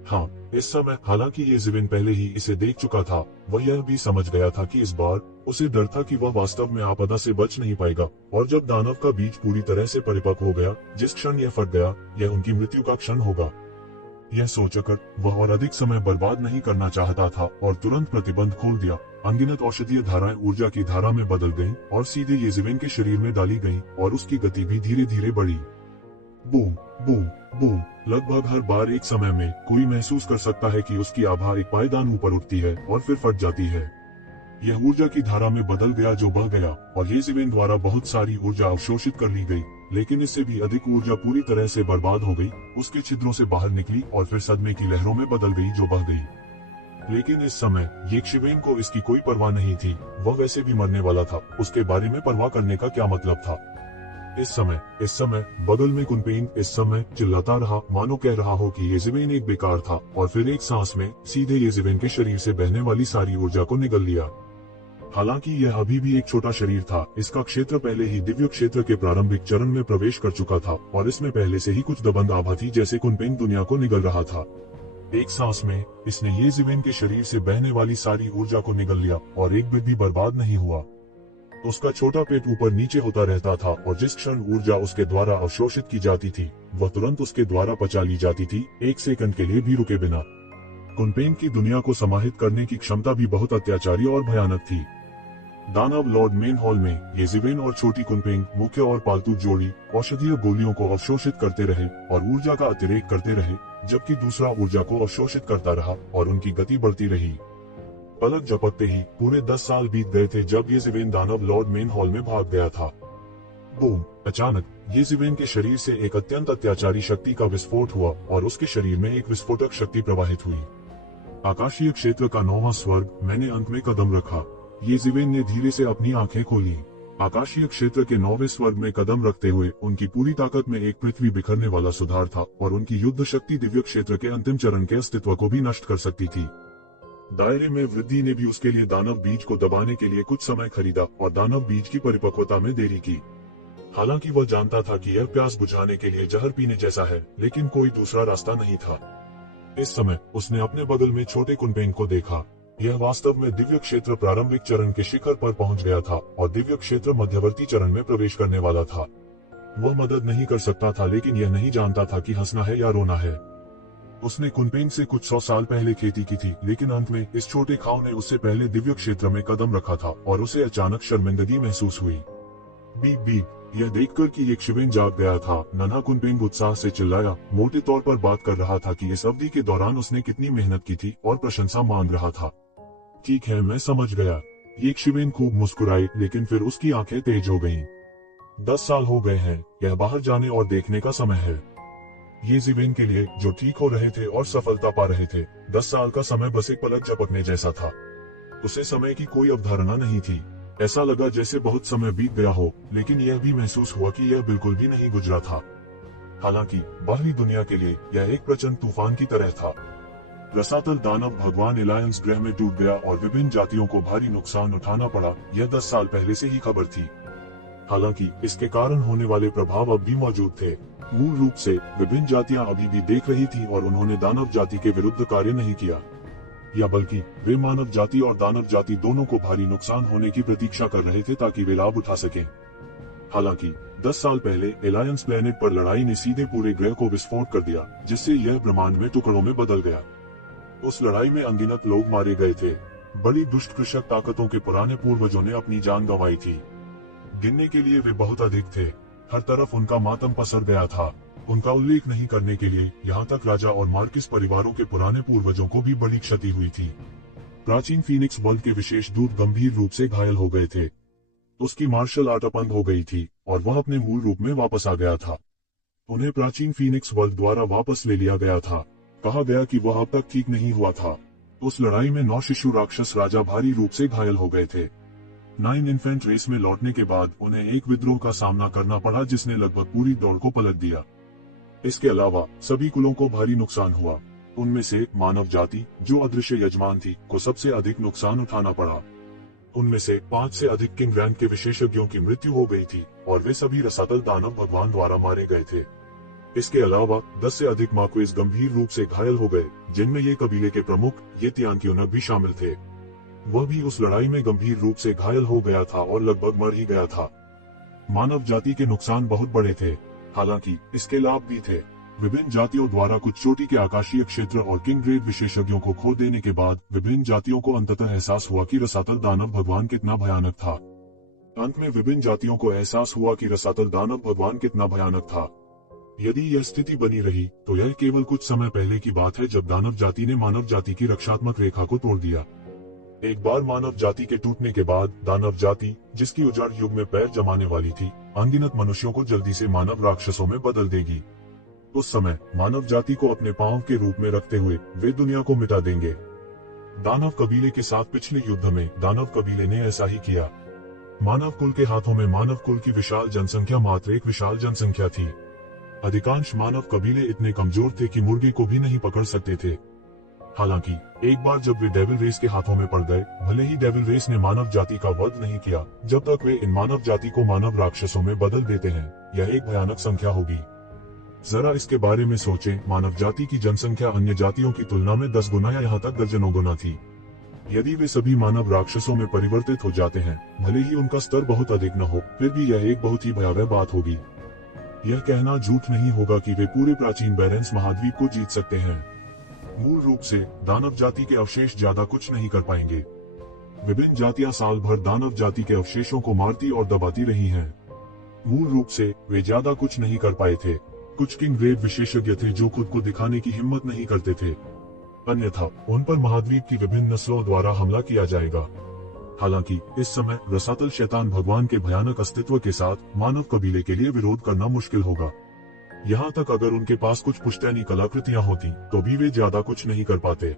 हाँ, इस समय हालांकि येज़िवेन पहले ही इसे देख चुका था, वह यह भी समझ गया था कि इस बार उसे डर था कि वह वास्तव में आपदा से बच नहीं पाएगा, और जब दानव का बीज पूरी तरह से परिपक्व हो गया, जिस क्षण यह फट गया, यह उनकी मृत्यु का क्षण होगा। यह सोचकर वह और अधिक समय बर्बाद नहीं करना चाहता था और तुरंत प्रतिबंध खोल दिया। अनगिनत औषधीय धाराएं ऊर्जा की धारा में बदल गईं और सीधे येज़िवेन के शरीर में डाली गईं, और उसकी गति भी धीरे धीरे बढ़ी। Boom boom boom. लगभग हर बार एक समय में कोई महसूस कर सकता है कि उसकी आभा एक पायदान ऊपर उठती है और फिर फट जाती है। यह ऊर्जा की धारा में बदल गया जो बह गया, और येज़िवेन द्वारा बहुत सारी ऊर्जा अवशोषित कर ली गई, लेकिन इससे भी अधिक ऊर्जा पूरी तरह से बर्बाद हो गई, उसके छिद्रों से बाहर निकली और फिर सदमे की लहरों में बदल गई जो बह गई। लेकिन इस समय येज़िवेन को इसकी कोई परवाह नहीं थी, वह वैसे भी मरने वाला था, उसके बारे में परवाह करने का क्या मतलब था। इस समय बगल में कुनपेन इस समय चिल्लाता रहा, मानो कह रहा हो कि येज़िवेन एक बेकार था, और फिर एक सांस में सीधे येज़िवेन के शरीर से बहने वाली सारी ऊर्जा को निगल लिया। हालांकि यह अभी भी एक छोटा शरीर था, इसका क्षेत्र पहले ही दिव्य क्षेत्र के प्रारंभिक चरण में प्रवेश कर चुका था, और इसमें पहले से ही कुछ दबंग आभा थी जैसे कुनपेन दुनिया को निगल रहा था। एक सांस में इसने येज़िवेन के शरीर से बहने वाली सारी ऊर्जा को निगल लिया, और एक बिट भी बर्बाद नहीं हुआ। उसका छोटा पेट ऊपर नीचे होता रहता था, और जिस क्षण ऊर्जा उसके द्वारा अवशोषित की जाती थी, वह तुरंत उसके द्वारा पचा ली जाती थी, एक सेकंड के लिए भी रुके बिना। कुनपेन की दुनिया को समाहित करने की क्षमता भी बहुत अत्याचारी और भयानक थी। दानव लॉर्ड मेन हॉल में येज़िवेन और छोटी कुनपेन, मुख्य और पालतू जोड़ी, औषधीय गोलियों को अवशोषित करते रहे और ऊर्जा का अतिरेक करते रहे, जबकि दूसरा ऊर्जा को अवशोषित करता रहा और उनकी गति बढ़ती रही। पलक झपकते ही पूरे 10 साल बीत गए थे जब येज़िवेन दानव लॉर्ड मेन हॉल में भाग गया था। बूम! अचानक येज़िवेन के शरीर से एक अत्यंत अत्याचारी शक्ति का विस्फोट हुआ और उसके शरीर में एक विस्फोटक शक्ति प्रवाहित हुई। आकाशीय क्षेत्र का 9वां स्वर्ग। मैंने अंत में कदम रखा। येज़िवेन ने धीरे से अपनी आंखें खोली। आकाशीय क्षेत्र के 9वें स्वर्ग में कदम रखते हुए उनकी पूरी ताकत में एक पृथ्वी बिखरने वाला सुधार था और उनकी युद्ध शक्ति दिव्य क्षेत्र के अंतिम चरण के अस्तित्व को भी नष्ट कर सकती थी। दायरे में वृद्धि ने भी उसके लिए दानव बीज को दबाने के लिए कुछ समय खरीदा और दानव बीज की परिपक्वता में देरी की। हालांकि वह जानता था कि यह प्यास बुझाने के लिए जहर पीने जैसा है, लेकिन कोई दूसरा रास्ता नहीं था। इस समय उसने अपने बगल में छोटे कुनपेंग को देखा। यह वास्तव में दिव्य क्षेत्र प्रारंभिक चरण के शिखर पर पहुंच गया था और दिव्य क्षेत्र मध्यवर्ती चरण में प्रवेश करने वाला था। वह मदद नहीं कर सकता था, लेकिन यह नहीं जानता था कि हंसना है या रोना है। उसने कुनपेंग से कुछ 100 साल पहले खेती की थी, लेकिन अंत में इस छोटे खाव ने उससे पहले दिव्य क्षेत्र में कदम रखा था और उसे अचानक शर्मिंदगी महसूस हुई। बीप बीप, यह देखकर कि एक शिवेन जाग गया था, नन्हा कुनपेंग उत्साह से चिल्लाया। मोटे तौर पर बात कर रहा था कि इस अवधि के दौरान उसने कितनी मेहनत की थी और प्रशंसा मांग रहा था। ठीक है, मैं समझ गया। एक शिवेन खूब मुस्कुराई, लेकिन फिर उसकी आंखें तेज हो गईं। 10 साल हो गए हैं, यह बाहर जाने और देखने का समय है। ये शिवेन के लिए, जो ठीक हो रहे थे और सफलता पा रहे थे, 10 साल का समय बस एक पलक झपकने जैसा था। उसे समय की कोई अवधारणा नहीं थी। ऐसा लगा जैसे बहुत समय बीत गया हो, लेकिन यह भी महसूस हुआ कि यह बिल्कुल भी नहीं गुजरा था। हालांकि बाहरी दुनिया के लिए यह एक प्रचंड तूफान की तरह था। रसातल दानव भगवान एलायंस ग्रह में टूट गया और विभिन्न जातियों को भारी नुकसान उठाना पड़ा। यह 10 साल पहले से ही खबर थी। हालांकि इसके कारण होने वाले प्रभाव अब भी मौजूद थे। मूल रूप से विभिन्न जातियां अभी भी देख रही थी और उन्होंने दानव जाति के विरुद्ध कार्य नहीं किया, या बल्कि वे मानव जाति और दानव जाति दोनों को भारी नुकसान होने की प्रतीक्षा कर रहे थे ताकि वे लाभ उठा सकें। हालांकि 10 साल पहले एलायंस प्लेनेट पर लड़ाई ने सीधे पूरे ग्रह को विस्फोट कर दिया, जिससे यह ब्रह्मांड में टुकड़ों में बदल गया। उस लड़ाई में अनगिनत लोग मारे गए थे। बड़ी दुष्ट कृषक ताकतों के पुराने पूर्वजों ने अपनी जान गंवाई थी। गिनने के लिए वे बहुत अधिक थे। हर तरफ उनका मातम पसर गया था। उनका उल्लेख नहीं करने के लिए यहाँ तक राजा और मार्किस परिवारों के पुराने पूर्वजों को भी बड़ी क्षति हुई थी। प्राचीन फीनिक्स वर्ल्ड के विशेष दूत गंभीर रूप से घायल हो गए थे। उसकी मार्शल आर्ट अपंग हो गई थी और वह अपने मूल रूप में वापस आ गया था। उन्हें प्राचीन फीनिक्स वर्ल्ड द्वारा वापस ले लिया गया था। कहा गया कि वह अब तक ठीक नहीं हुआ था। उस लड़ाई में 9 शिशु राक्षस राजा भारी रूप से घायल हो गए थे। 9 इन्फेंट रेस में लौटने के बाद उन्हें एक विद्रोह का सामना करना पड़ा जिसने लगभग पूरी दौड़ को पलट दिया। इसके अलावा सभी कुलों को भारी नुकसान हुआ। उनमें से मानव जाति, जो अदृश्य यजमान थी, को सबसे अधिक नुकसान उठाना पड़ा। उनमें से 5 से अधिक किंग रैंक के विशेषज्ञों की मृत्यु हो गई थी और वे सभी रसातल दानव भगवान द्वारा मारे गए थे। इसके अलावा 10 से अधिक माक्वेज गंभीर रूप से घायल हो गए, जिनमें ये कबीले के प्रमुख ये तियानकियोनक भी शामिल थे। वह भी उस लड़ाई में गंभीर रूप से घायल हो गया था और लगभग मर ही गया था। मानव जाति के नुकसान बहुत बड़े थे, हालांकि इसके लाभ भी थे। विभिन्न जातियों द्वारा कुछ चोटी के आकाशीय क्षेत्र और किंग ग्रेड विशेषज्ञों को खो देने के बाद विभिन्न जातियों को अंततः एहसास हुआ कि रसातल दानव भगवान कितना भयानक था। अंत में विभिन्न जातियों को एहसास हुआ कि रसातल दानव भगवान कितना भयानक था। यदि यह स्थिति बनी रही तो यह केवल कुछ समय पहले की बात है जब दानव जाति ने मानव जाति की रक्षात्मक रेखा को तोड़ दिया। एक बार मानव जाति के टूटने के बाद दानव जाति, जिसकी उजाड़ युग में पैर जमाने वाली थी, अनगिनत मनुष्यों को जल्दी से मानव राक्षसों में बदल देगी। उस समय मानव जाति को अपने पांव के रूप में रखते हुए वे दुनिया को मिटा देंगे। दानव कबीले के साथ पिछले युद्ध में दानव कबीले ने ऐसा ही किया। मानव कुल के हाथों में मानव कुल की विशाल जनसंख्या मात्र एक विशाल जनसंख्या थी। अधिकांश मानव कबीले इतने कमजोर थे कि मुर्गे को भी नहीं पकड़ सकते थे। हालांकि एक बार जब वे डेविल रेस के हाथों में पड़ गए, भले ही डेविल रेस ने मानव जाति का वध नहीं किया, जब तक वे इन मानव जाति को मानव राक्षसों में बदल देते हैं, यह एक भयानक संख्या होगी। जरा इसके बारे में सोचें, मानव जाति की जनसंख्या अन्य जातियों की तुलना में 10 गुना या यहाँ तक दर्जनों गुना थी। यदि वे सभी मानव राक्षसों में परिवर्तित हो जाते हैं, भले ही उनका स्तर बहुत अधिक न हो, फिर भी यह एक बहुत ही भयावह बात होगी। यह कहना झूठ नहीं होगा कि वे पूरे प्राचीन बैरेंस महाद्वीप को जीत सकते हैं। मूल रूप से दानव जाति के अवशेष ज्यादा कुछ नहीं कर पाएंगे। विभिन्न जातियां साल भर दानव जाति के अवशेषों को मारती और दबाती रही हैं। मूल रूप से वे ज्यादा कुछ नहीं कर पाए थे। कुछ किंग ग्रेड विशेषज्ञ थे जो खुद को दिखाने की हिम्मत नहीं करते थे, अन्यथा उन पर महाद्वीप की विभिन्न नस्लों द्वारा हमला किया जाएगा। हालांकि इस समय रसातल शैतान भगवान के भयानक अस्तित्व के साथ मानव कबीले के लिए विरोध करना मुश्किल होगा। यहाँ तक अगर उनके पास कुछ पुश्तैनी कलाकृतियां होती तो भी वे ज्यादा कुछ नहीं कर पाते।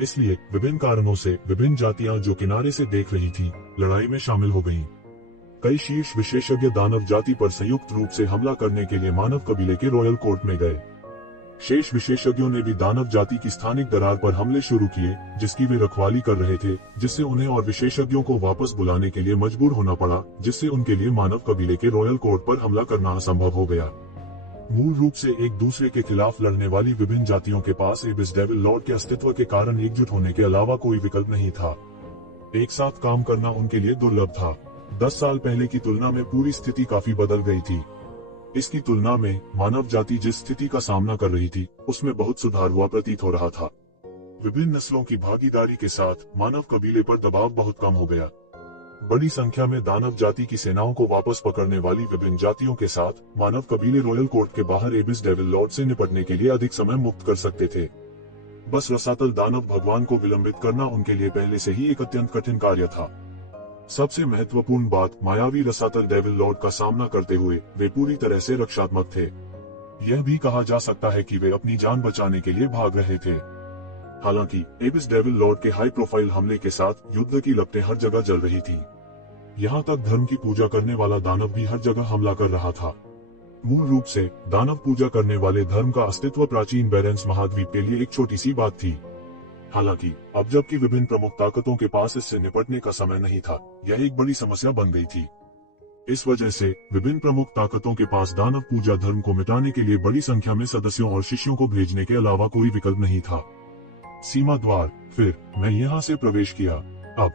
इसलिए विभिन्न कारणों से विभिन्न जातियां जो किनारे से देख रही थी, लड़ाई में शामिल हो गईं। कई शीर्ष विशेषज्ञ दानव जाति पर संयुक्त रूप से हमला करने के लिए मानव कबीले के रॉयल कोर्ट में गए। शेष विशेषज्ञों ने भी दानव जाति की स्थानिक दरार पर हमले शुरू किए, जिसकी वे रखवाली कर रहे थे, जिससे उन्हें और विशेषज्ञों को वापस बुलाने के लिए मजबूर होना पड़ा, जिससे उनके लिए मानव कबीले के रॉयल कोर्ट पर हमला करना असंभव हो गया। मूल रूप से एक दूसरे के खिलाफ लड़ने वाली विभिन्न जातियों के पास एबिस डेविल लॉर्ड के अस्तित्व के कारण एकजुट होने के अलावा कोई विकल्प नहीं था। एक साथ काम करना उनके लिए दुर्लभ था। 10 साल पहले की तुलना में पूरी स्थिति काफी बदल गई थी। इसकी तुलना में मानव जाति जिस स्थिति का सामना कर रही थी, उसमें बहुत सुधार हुआ प्रतीत हो रहा था। विभिन्न नस्लों की भागीदारी के साथ मानव कबीले पर दबाव बहुत कम हो गया। बड़ी संख्या में दानव जाति की सेनाओं को वापस पकड़ने वाली विभिन्न जातियों के साथ मानव कबीले रॉयल कोर्ट के बाहर एबिस डेविल लॉर्ड से निपटने के लिए अधिक समय मुक्त कर सकते थे। बस रसातल दानव भगवान को विलंबित करना उनके लिए पहले से ही एक अत्यंत कठिन कार्य था। सबसे महत्वपूर्ण बात, मायावी रसातल डेविल लॉर्ड का सामना करते हुए वे पूरी तरह से रक्षात्मक थे। यह भी कहा जा सकता है कि वे अपनी जान बचाने के लिए भाग रहे थे। हालांकि एबिस डेविल लॉर्ड के हाई प्रोफाइल हमले के साथ युद्ध की लपटें हर जगह जल रही थी। यहाँ तक धर्म की पूजा करने वाला दानव भी हर जगह हमला कर रहा था। मूल रूप से दानव पूजा करने वाले धर्म का अस्तित्व प्राचीन बेरेंस महाद्वीप के लिए एक छोटी सी बात थी। हालांकि अब जबकि विभिन्न प्रमुख ताकतों के पास इससे निपटने का समय नहीं था, यह एक बड़ी समस्या बन गई थी। इस वजह से विभिन्न प्रमुख ताकतों के पास दानव पूजा धर्म को मिटाने के लिए बड़ी संख्या में सदस्यों और शिष्यों को भेजने के अलावा कोई विकल्प नहीं था। सीमा द्वार। फिर मैं यहाँ से प्रवेश किया। अब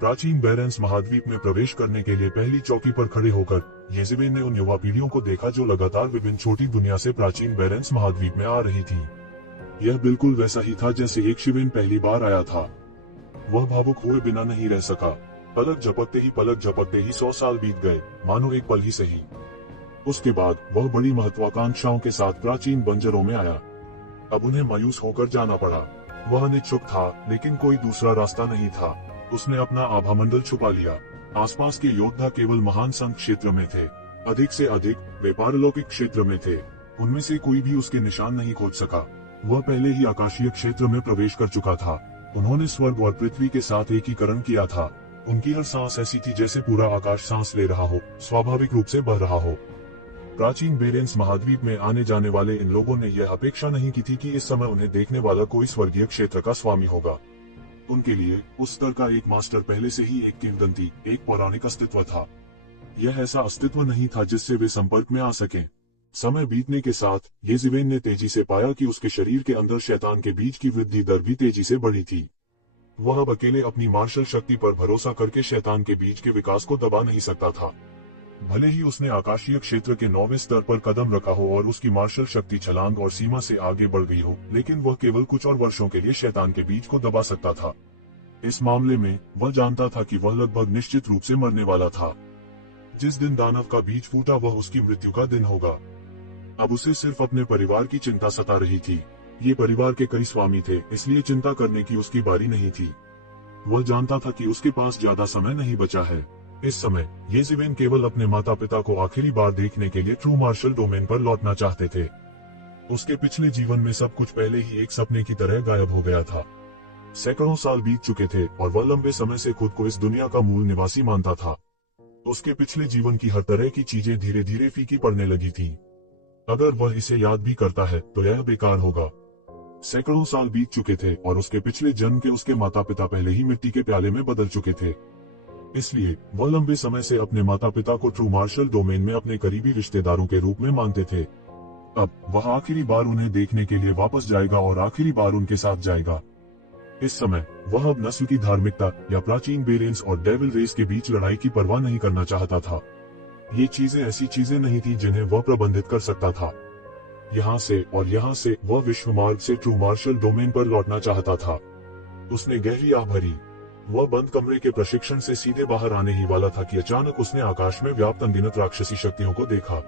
प्राचीन बेरेंस महाद्वीप में प्रवेश करने के लिए पहली चौकी पर खड़े होकर येज़ेबेल ने उन युवा पीढ़ियों को देखा जो लगातार विभिन्न छोटी दुनिया से प्राचीन बेरेंस महाद्वीप में आ रही थी। यह बिल्कुल वैसा ही था जैसे एक शिवेन पहली बार आया था। वह भावुक हुए बिना नहीं रह सका। पलक झपकते ही 100 साल बीत गए, मानो एक पल ही सही। उसके बाद वह बड़ी महत्वाकांक्षाओं के साथ प्राचीन बंजरों में आया। अब उन्हें मायूस होकर जाना पड़ा। वह अनिच्छुक था, लेकिन कोई दूसरा रास्ता नहीं था। उसने अपना आभामंडल छुपा लिया। आसपास के योद्धा केवल महान संत क्षेत्र में थे। अधिक से अधिक वे पारलौकिक क्षेत्र में थे। उनमें से कोई भी उसके निशान नहीं खोज सका। वह पहले ही आकाशीय क्षेत्र में प्रवेश कर चुका था। उन्होंने स्वर्ग और पृथ्वी के साथ एकीकरण किया था। उनकी हर सांस ऐसी थी जैसे पूरा आकाश सांस ले रहा हो, स्वाभाविक रूप से बह रहा हो। प्राचीन बेरेंस महाद्वीप में आने जाने वाले इन लोगों ने यह अपेक्षा नहीं की थी कि इस समय उन्हें देखने वाला कोई स्वर्गीय क्षेत्र का स्वामी होगा। उनके लिए उस स्तर का एक मास्टर पहले से ही एक किंवदंती, एक पौराणिक अस्तित्व था। यह ऐसा अस्तित्व नहीं था जिससे वे संपर्क में आ सकें। समय बीतने के साथ येज़ेबेल ने तेजी से पाया कि उसके शरीर के अंदर शैतान के बीज की वृद्धि दर भी तेजी से बढ़ी थी। वह अब अकेले अपनी मार्शल शक्ति पर भरोसा करके शैतान के बीज के विकास को दबा नहीं सकता था। भले ही उसने आकाशीय क्षेत्र के 9वें स्तर पर कदम रखा हो और उसकी मार्शल शक्ति छलांग और सीमा से आगे बढ़ गई हो, लेकिन वह केवल कुछ और वर्षों के लिए शैतान के बीज को दबा सकता था। इस मामले में वह जानता था कि वह लगभग निश्चित रूप से मरने वाला था। जिस दिन दानव का बीज फूटा वह उसकी मृत्यु का दिन होगा। अब उसे सिर्फ अपने परिवार की चिंता सता रही थी। ये परिवार के कई स्वामी थे, इसलिए चिंता करने की उसकी बारी नहीं थी। वह जानता था कि उसके पास ज्यादा समय नहीं बचा है। इस समय येज़ेबेल केवल अपने माता पिता को आखिरी बार देखने के लिए ट्रू मार्शल डोमेन पर लौटना चाहते थे। उसके पिछले जीवन में सब कुछ पहले ही एक सपने की तरह गायब हो गया था। सैकड़ों साल बीत चुके थे और वह लंबे समय से खुद को इस दुनिया का मूल निवासी मानता था। उसके पिछले जीवन की हर तरह की चीजें धीरे धीरे फीकी पड़ने लगी थी। अगर वह इसे याद भी करता है तो यह बेकार होगा। सैकड़ों साल बीत चुके थे और उसके पिछले जन्म के उसके माता पिता पहले ही मिट्टी के प्याले में बदल चुके थे। इसलिए वह लंबे समय से अपने माता पिता को ट्रू मार्शल डोमेन में अपने करीबी रिश्तेदारों के रूप में मानते थे। अब वह आखिरी बार उन्हें देखने के लिए वापस जाएगा और आखिरी बार उनके साथ जाएगा। इस समय वह अब नस्ल की धार्मिकता या प्राचीन बेरेंस और डेविल रेस के बीच लड़ाई की परवाह नहीं करना चाहता था। ये चीजें ऐसी चीजें नहीं थी जिन्हें वह प्रबंधित कर सकता था। यहाँ से वह विश्व मार्ग से ट्रू मार्शल डोमेन पर लौटना चाहता था। उसने गहरी आह भरी। वह बंद कमरे के प्रशिक्षण से सीधे बाहर आने ही वाला था कि अचानक उसने आकाश में व्याप्त अनगिनत राक्षसी शक्तियों को देखा।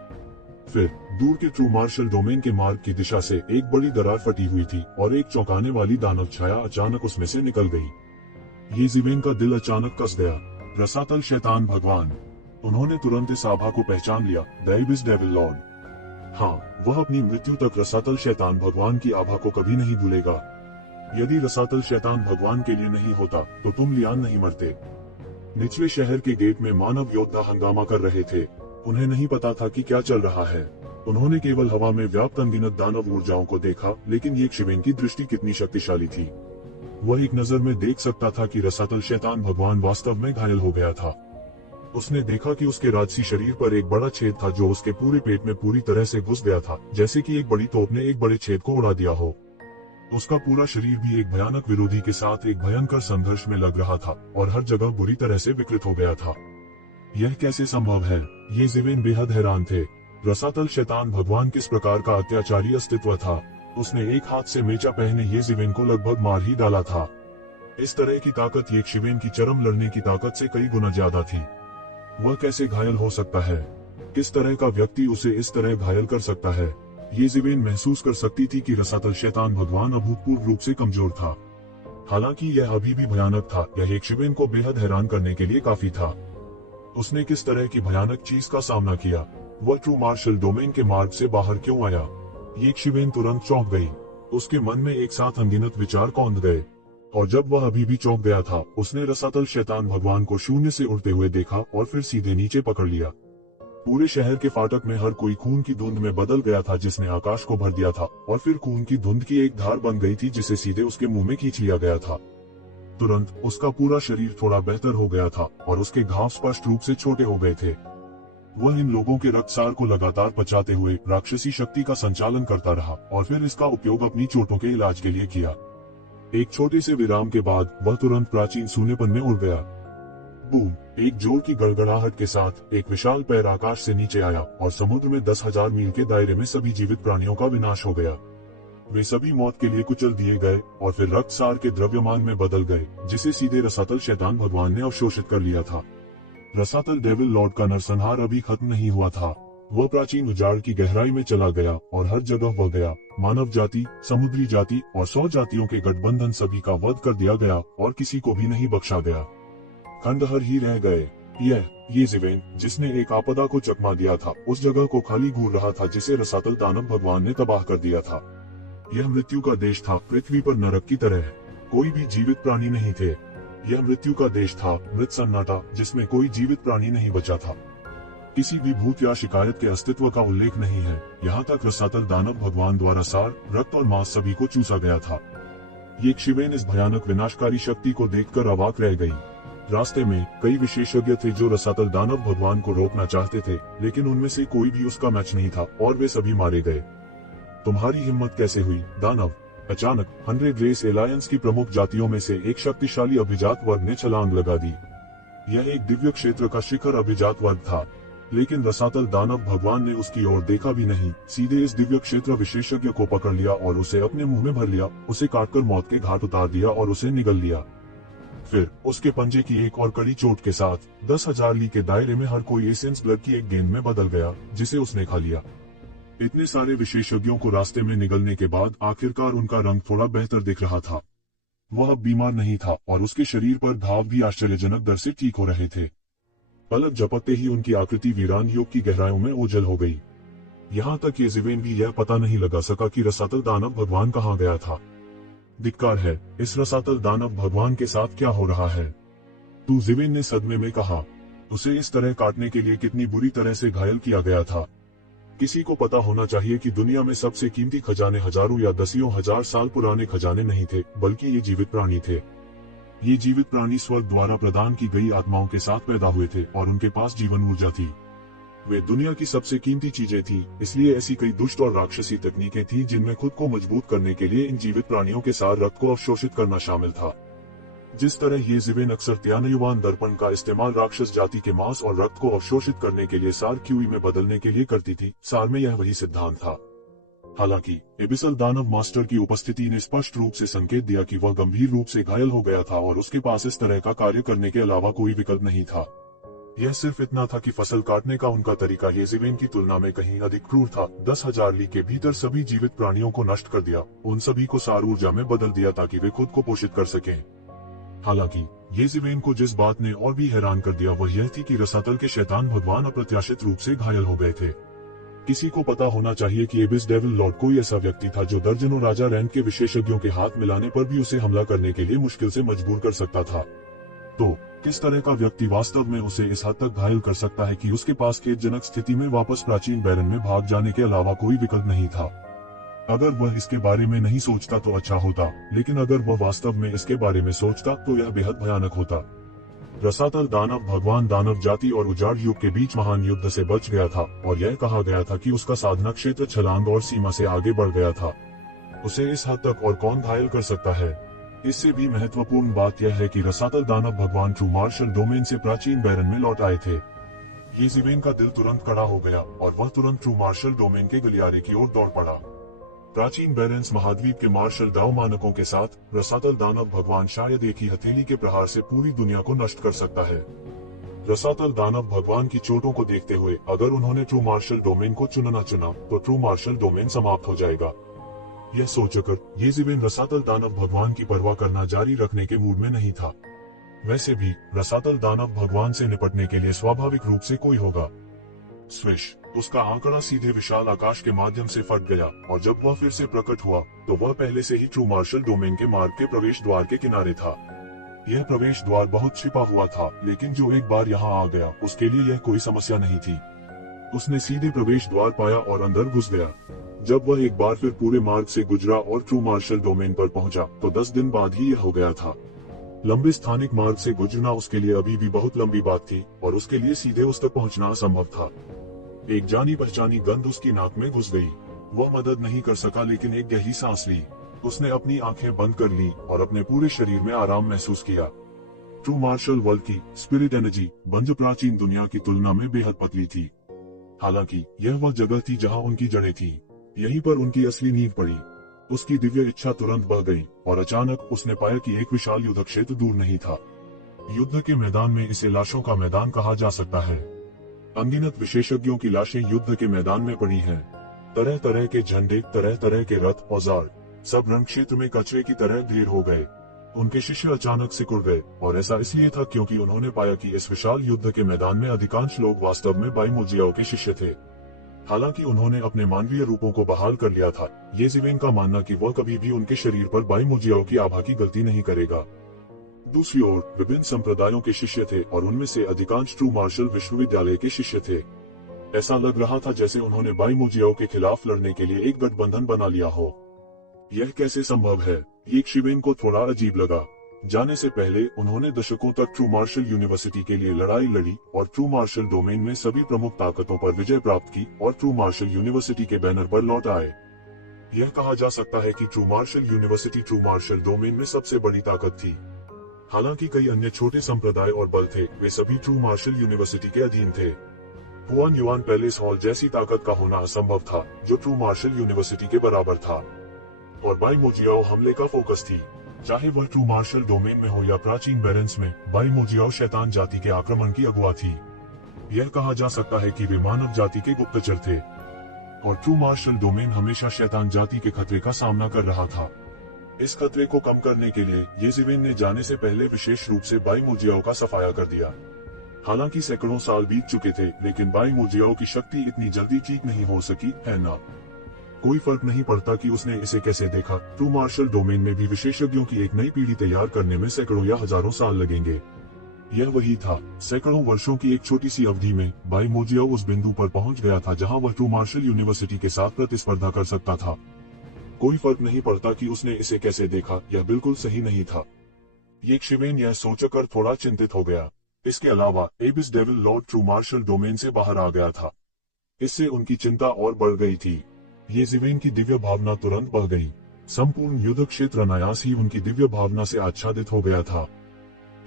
फिर दूर के ट्रू मार्शल डोमेन के मार्ग की दिशा से एक बड़ी दरार फटी हुई थी और एक चौंकाने वाली दानव छाया अचानक उसमें से निकल गई। येज़ेबेल का दिल अचानक कस गया। रसातल शैतान भगवान। उन्होंने तुरंत इस आभा को पहचान लिया, द एबिस डेविल लॉर्ड। हाँ, वह अपनी मृत्यु तक रसातल शैतान भगवान की आभा को कभी नहीं भूलेगा। यदि रसातल शैतान भगवान के लिए नहीं होता तो तुम लियान नहीं मरते। निचले शहर के गेट में मानव योद्धा हंगामा कर रहे थे। उन्हें नहीं पता था कि क्या चल रहा है। उन्होंने केवल हवा में व्याप्त अनगिनत दानव ऊर्जाओं को देखा, लेकिन ये शिवेन की दृष्टि कितनी शक्तिशाली थी। वह एक नजर में देख सकता था कि रसातल शैतान भगवान वास्तव में घायल हो गया था। उसने देखा कि उसके राजसी शरीर पर एक बड़ा छेद था जो उसके पूरे पेट में पूरी तरह से घुस गया था, जैसे कि एक बड़ी तोप ने एक बड़े छेद को उड़ा दिया हो। उसका पूरा शरीर भी एक भयानक विरोधी के साथ एक भयंकर संघर्ष में लग रहा था और हर जगह बुरी तरह से विकृत हो गया था। यह कैसे संभव है? ये ज़िवेन बेहद हैरान थे। रसातल शैतान भगवान किस प्रकार का अत्याचारी अस्तित्व था। उसने एक हाथ से मेचा पहने ये ज़िवेन को लगभग मार ही डाला था। इस तरह की ताकत ये शिवेन की चरम लड़ने की ताकत से कई गुना ज्यादा थी। वह कैसे घायल हो सकता है? किस तरह का व्यक्ति उसे इस तरह घायल कर सकता है? ये ज़िवेन महसूस कर सकती थी कि रसातल शैतान भगवान अभूतपूर्व रूप से कमजोर था। हालांकि यह अभी भी भयानक था, यह एक शिवेन को बेहद हैरान करने के लिए काफी था। उसने किस तरह की भयानक चीज का सामना किया? वह ट्रू मार्शल डोमेन के मार्ग से बाहर क्यों आया? ये शिवेन तुरंत चौंक गई। उसके मन में एक साथ अनगिनत विचार कौंध गए, और जब वह अभी भी चौंक गया था, उसने रसातल शैतान भगवान को शून्य से उड़ते हुए देखा और फिर सीधे नीचे पकड़ लिया। पूरे शहर के फाटक में हर कोई खून की धुंध में बदल गया था जिसने आकाश को भर दिया था, और फिर खून की धुंध की एक धार बन गई थी जिसे सीधे उसके मुंह में खींच लिया गया था। तुरंत उसका पूरा शरीर थोड़ा बेहतर हो गया था और उसके घाव स्पष्ट रूप से छोटे हो गए थे। वह इन लोगों के रक्तसार को लगातार पचाते हुए राक्षसी शक्ति का संचालन करता रहा और फिर इसका उपयोग अपनी चोटों के इलाज के लिए किया। एक छोटे से विराम के बाद वह तुरंत प्राचीन सूनेपन में उड़ गया। बूम! एक जोर की गड़गड़ाहट के साथ एक विशाल पैर आकाश से नीचे आया और समुद्र में 10,000 मील के दायरे में सभी जीवित प्राणियों का विनाश हो गया। वे सभी मौत के लिए कुचल दिए गए और फिर रक्तसार के द्रव्यमान में बदल गए, जिसे सीधे रसातल शैतान भगवान ने अवशोषित कर लिया था। रसातल डेविल लॉर्ड का नरसंहार अभी खत्म नहीं हुआ था। वह प्राचीन उजाड़ की गहराई में चला गया और हर जगह वह गया। मानव जाति, समुद्री जाति और 100 जातियों के गठबंधन सभी का वध कर दिया गया और किसी को भी नहीं बख्शा गया। खंडहर ही रह गए। ये ज़िवेन, जिसने एक आपदा को चकमा दिया था, उस जगह को खाली घूर रहा था जिसे रसातल दानव भगवान ने तबाह कर दिया था। यह मृत्यु का देश था, पृथ्वी पर नरक की तरह। कोई भी जीवित प्राणी नहीं थे। यह मृत्यु का देश था, मृत सन्नाटा, जिसमें कोई जीवित प्राणी नहीं बचा था। किसी भी भूत या शिकायत के अस्तित्व का उल्लेख नहीं है। यहाँ तक रसातल दानव भगवान द्वारा सार, रक्त और मांस सभी को चूसा गया था। ये शिवेन इस भयानक विनाशकारी शक्ति को देखकर अवाक रह गई। रास्ते में कई विशेषज्ञ थे जो रसातल दानव भगवान को रोकना चाहते थे, लेकिन उनमें से कोई भी उसका मैच नहीं था और वे सभी मारे गए। तुम्हारी हिम्मत कैसे हुई, दानव? अचानक 100 रेस एलायंस की प्रमुख जातियों में से एक शक्तिशाली अभिजात वर्ग ने छलांग लगा दी। यह एक दिव्य क्षेत्र का शिखर अभिजात वर्ग था, लेकिन रसातल दानव भगवान ने उसकी ओर देखा भी नहीं। सीधे इस दिव्य क्षेत्र विशेषज्ञ को पकड़ लिया और उसे अपने मुंह में भर लिया, उसे काटकर मौत के घाट उतार दिया और उसे निगल लिया। फिर उसके पंजे की एक और कड़ी चोट के साथ 10,000 ली के दायरे में हर कोई एसेंस ब्लड की एक गेंद में बदल गया, जिसे उसने खा लिया। इतने सारे विशेषज्ञों को रास्ते में निगलने के बाद आखिरकार उनका रंग थोड़ा बेहतर दिख रहा था। वह अब बीमार नहीं था और उसके शरीर पर घाव भी आश्चर्यजनक दर से ठीक हो रहे थे। पलक झपकते ही उनकी आकृति वीरान युग की गहराइयों में ओझल हो गई। यहाँ तक ये ज़िवेन भी यह पता नहीं लगा सका कि रसातल दानव भगवान कहाँ गया था। धिक्कार है, इस रसातल दानव भगवान के साथ क्या हो रहा है? तू, ज़िवेन ने सदमे में कहा। उसे इस तरह काटने के लिए कितनी बुरी तरह से घायल किया गया था। किसी को पता होना चाहिए कि दुनिया में सबसे कीमती खजाने हजारों या दसियों हजार साल पुराने खजाने नहीं थे, बल्कि ये जीवित प्राणी थे। ये जीवित प्राणी स्वर्ग द्वारा प्रदान की गई आत्माओं के साथ पैदा हुए थे और उनके पास जीवन ऊर्जा थी। वे दुनिया की सबसे कीमती चीजें थी, इसलिए ऐसी कई दुष्ट और राक्षसी तकनीकें थीं जिनमें खुद को मजबूत करने के लिए इन जीवित प्राणियों के साथ रक्त को अवशोषित करना शामिल था। जिस तरह ये ज़िवेन अक्सर त्यानयुवान दर्पण का इस्तेमाल राक्षस जाति के मांस और रक्त को अवशोषित करने के लिए सार क्यूई में बदलने के लिए करती थी, सार में यह वही सिद्धांत था। हालांकि एबिसल दानव मास्टर की उपस्थिति ने स्पष्ट रूप से संकेत दिया कि वह गंभीर रूप से घायल हो गया था और उसके पास इस तरह का कार्य करने के अलावा कोई विकल्प नहीं था। यह सिर्फ इतना था कि फसल काटने का उनका तरीका ये ज़िवेन की तुलना में कहीं अधिक क्रूर था। 10,000 ली के भीतर सभी जीवित प्राणियों को नष्ट कर दिया, उन सभी को सार ऊर्जा में बदल दिया ताकि वे खुद को पोषित कर सकें। हालांकि ये ज़िवेन को जिस बात ने और भी हैरान कर दिया वह यह थी कि रसातल के शैतान भगवान अप्रत्याशित रूप से घायल हो गए थे। किसी को पता होना चाहिए कि एबिस डेविल लॉर्ड कोई ऐसा व्यक्ति था जो दर्जनों राजा रैंक के विशेषज्ञों के हाथ मिलाने पर भी उसे हमला करने के लिए मुश्किल से मजबूर कर सकता था। तो किस तरह का व्यक्ति वास्तव में उसे इस हद तक घायल कर सकता है कि उसके पास खेदजनक स्थिति में वापस प्राचीन बैरन में भाग जाने के अलावा कोई विकल्प नहीं था। अगर वह इसके बारे में नहीं सोचता तो अच्छा होता, लेकिन अगर वह वास्तव में इसके बारे में सोचता तो यह बेहद भयानक होता। रसातल दानव भगवान दानव जाति और उजाड़ युग के बीच महान युद्ध से बच गया था और यह कहा गया था कि उसका साधना क्षेत्र छलांग और सीमा से आगे बढ़ गया था। उसे इस हद तक और कौन घायल कर सकता है? इससे भी महत्वपूर्ण बात यह है कि रसातल दानव भगवान ट्रू मार्शल डोमेन से प्राचीन बैरन में लौट आए थे। येज़िवेन का दिल तुरंत कड़ा हो गया और वह तुरंत ट्रू मार्शल डोमेन के गलियारे की ओर दौड़ पड़ा। प्राचीन बैरेंस महाद्वीप के मार्शल दाव मानकों के साथ रसातल दानव भगवान शायद एक ही हथेली के प्रहार से पूरी दुनिया को नष्ट कर सकता है। रसातल दानव भगवान की चोटों को देखते हुए अगर उन्होंने ट्रू मार्शल डोमेन को चुना तो ट्रू मार्शल डोमेन समाप्त हो जाएगा। यह सोचकर येज़िवेन रसातल दानव भगवान की परवाह करना जारी रखने के मूड में नहीं था। वैसे भी रसातल दानव भगवान से निपटने के लिए स्वाभाविक रूप से कोई होगा। स्विश, उसका आंकड़ा सीधे विशाल आकाश के माध्यम से फट गया और जब वह फिर से प्रकट हुआ तो वह पहले से ही ट्रू मार्शल डोमेन के मार्ग के प्रवेश द्वार के किनारे था। यह प्रवेश द्वार बहुत छिपा हुआ था, लेकिन जो एक बार यहाँ आ गया उसके लिए यह कोई समस्या नहीं थी। उसने सीधे प्रवेश द्वार पाया और अंदर घुस गया। जब वह एक बार फिर पूरे मार्ग से गुजरा और ट्रू मार्शल डोमेन पर पहुंचा तो 10 दिन बाद ही यह हो गया था। लंबे स्थानिक मार्ग से गुजरना उसके लिए अभी भी बहुत लंबी बात थी और उसके लिए सीधे उस तक पहुंचना असंभव था। एक जानी पहचानी गंध उसकी नाक में घुस गई। वह मदद नहीं कर सका, लेकिन एक गहरी सांस ली। उसने अपनी आंखें बंद कर ली और अपने पूरे शरीर में आराम महसूस किया। ट्रू मार्शल वर्ल्ड की स्पिरिट एनर्जी बंज प्राचीन दुनिया की तुलना में बेहद पतली थी। हालांकि यह वह जगह थी जहां उनकी जड़ें थीं। यहीं पर उनकी असली नींव पड़ी। उसकी दिव्य इच्छा तुरंत बह गई और अचानक उसने पाया कि एक विशाल युद्ध क्षेत्र दूर नहीं था। युद्ध के मैदान में इसे लाशों का मैदान कहा जा सकता है। अनगिनत विशेषज्ञों की लाशें युद्ध के मैदान में पड़ी हैं। तरह तरह के झंडे, तरह तरह के रथ, औजार, सब रण क्षेत्र में कचरे की तरह ढेर हो गए। उनके शिष्य अचानक सिकुड़ गए और ऐसा इसलिए था क्योंकि उन्होंने पाया कि इस विशाल युद्ध के मैदान में अधिकांश लोग वास्तव में बाईमोजियाओ के शिष्य थे। हालांकि उन्होंने अपने मानवीय रूपों को बहाल कर लिया था, येज़िवेन का मानना कि वह कभी भी उनके शरीर पर बाईमोजियाओ की आभा की गलती नहीं करेगा। दूसरी ओर विभिन्न संप्रदायों के शिष्य थे और उनमें से अधिकांश ट्रू मार्शल विश्वविद्यालय के शिष्य थे। ऐसा लग रहा था जैसे उन्होंने बाईमोजियाओ के खिलाफ लड़ने के लिए एक गठबंधन बना लिया हो। यह कैसे संभव है? येज़िवेन को थोड़ा अजीब लगा। जाने से पहले उन्होंने दशकों तक ट्रू मार्शल यूनिवर्सिटी के लिए लड़ाई लड़ी और ट्रू मार्शल डोमेन में सभी प्रमुख ताकतों पर विजय प्राप्त की और ट्रू मार्शल यूनिवर्सिटी के बैनर पर लौट आए। यह कहा जा सकता है कि true martial university true martial domain में सबसे बड़ी ताकत थी। हालांकि कई अन्य छोटे संप्रदाय और बल थे, वे सभी ट्रू मार्शल यूनिवर्सिटी के अधीन थे। हुआन युआन पैलेस हॉल जैसी ताकत का होना असंभव था, जो ट्रू मार्शल यूनिवर्सिटी के बराबर था। और बाईमोजियाओ हमले का फोकस थी। चाहे वह ट्रू मार्शल डोमेन में हो या प्राचीन बैरेंस में, बाईमोजियाओ शैतान जाति के आक्रमण की अगुआ थी। यह कहा जा सकता है कि वे मानव जाति के गुप्तचर थे और ट्रू मार्शल डोमेन हमेशा शैतान जाति के खतरे का सामना कर रहा था। इस खतरे को कम करने के लिए येज़िवेन ने जाने से पहले विशेष रूप से बाईमोजियाओ का सफाया कर दिया। हालांकि सैकड़ों साल बीत चुके थे, लेकिन बाईमोजियाओ की शक्ति इतनी जल्दी ठीक नहीं हो सकी, है ना? कोई फर्क नहीं पड़ता कि उसने इसे कैसे देखा। ट्रू मार्शल डोमेन में भी विशेषज्ञों की एक नई पीढ़ी तैयार करने में सैकड़ों या हजारों साल लगेंगे। यह वही था। सैकड़ों वर्षों की एक छोटी सी अवधि में बाईमोजियाओ उस बिंदु पर पहुंच गया था जहां वह ट्रू मार्शल यूनिवर्सिटी के साथ प्रतिस्पर्धा कर सकता था। कोई फर्क नहीं पड़ता कि उसने इसे कैसे देखा, यह बिल्कुल सही नहीं था। येज़िवेन यह सोचकर थोड़ा चिंतित हो गया। इसके अलावा abyss devil lord true martial domain से बाहर आ गया था। इससे उनकी चिंता और बढ़ गई थी। येज़िवेन की दिव्य भावना तुरंत बह गई। संपूर्ण युद्ध क्षेत्र अनायास ही उनकी दिव्य भावना से आच्छादित हो गया था।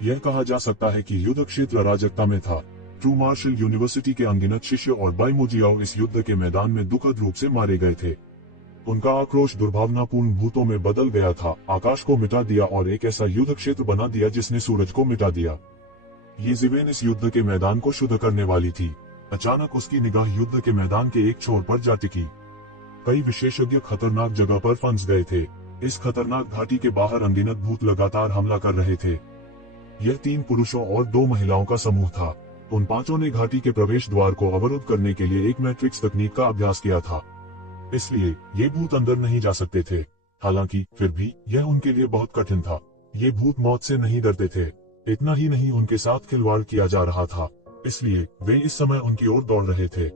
यह कहा जा सकता है कि युद्ध क्षेत्र अराजकता में था। ट्रू मार्शल यूनिवर्सिटी के अनगिनत शिष्य और बाईमोजियाओ इस युद्ध के मैदान में दुखद रूप से मारे गए थे। उनका आक्रोश दुर्भावनापूर्ण भूतों में बदल गया था, आकाश को मिटा दिया और एक ऐसा युद्ध क्षेत्र बना दिया जिसने सूरज को मिटा दिया। येज़िवेन इस युद्ध के मैदान को शुद्ध करने वाली थी। अचानक उसकी निगाह युद्ध के मैदान के एक छोर पर जा टिकी। कई विशेषज्ञ खतरनाक जगह पर फंस गए थे। इस खतरनाक घाटी के बाहर अनगिनत भूत लगातार हमला कर रहे थे। यह 3 पुरुषों और 2 महिलाओं का समूह था। उन पांचों ने घाटी के प्रवेश द्वार को अवरुद्ध करने के लिए एक मैट्रिक्स तकनीक का अभ्यास किया था। इसलिए ये भूत अंदर नहीं जा सकते थे। हालांकि फिर भी यह उनके लिए बहुत कठिन था। ये भूत मौत से नहीं डरते थे। इतना ही नहीं, उनके साथ खिलवाड़ किया जा रहा था, इसलिए वे इस समय उनकी ओर दौड़ रहे थे।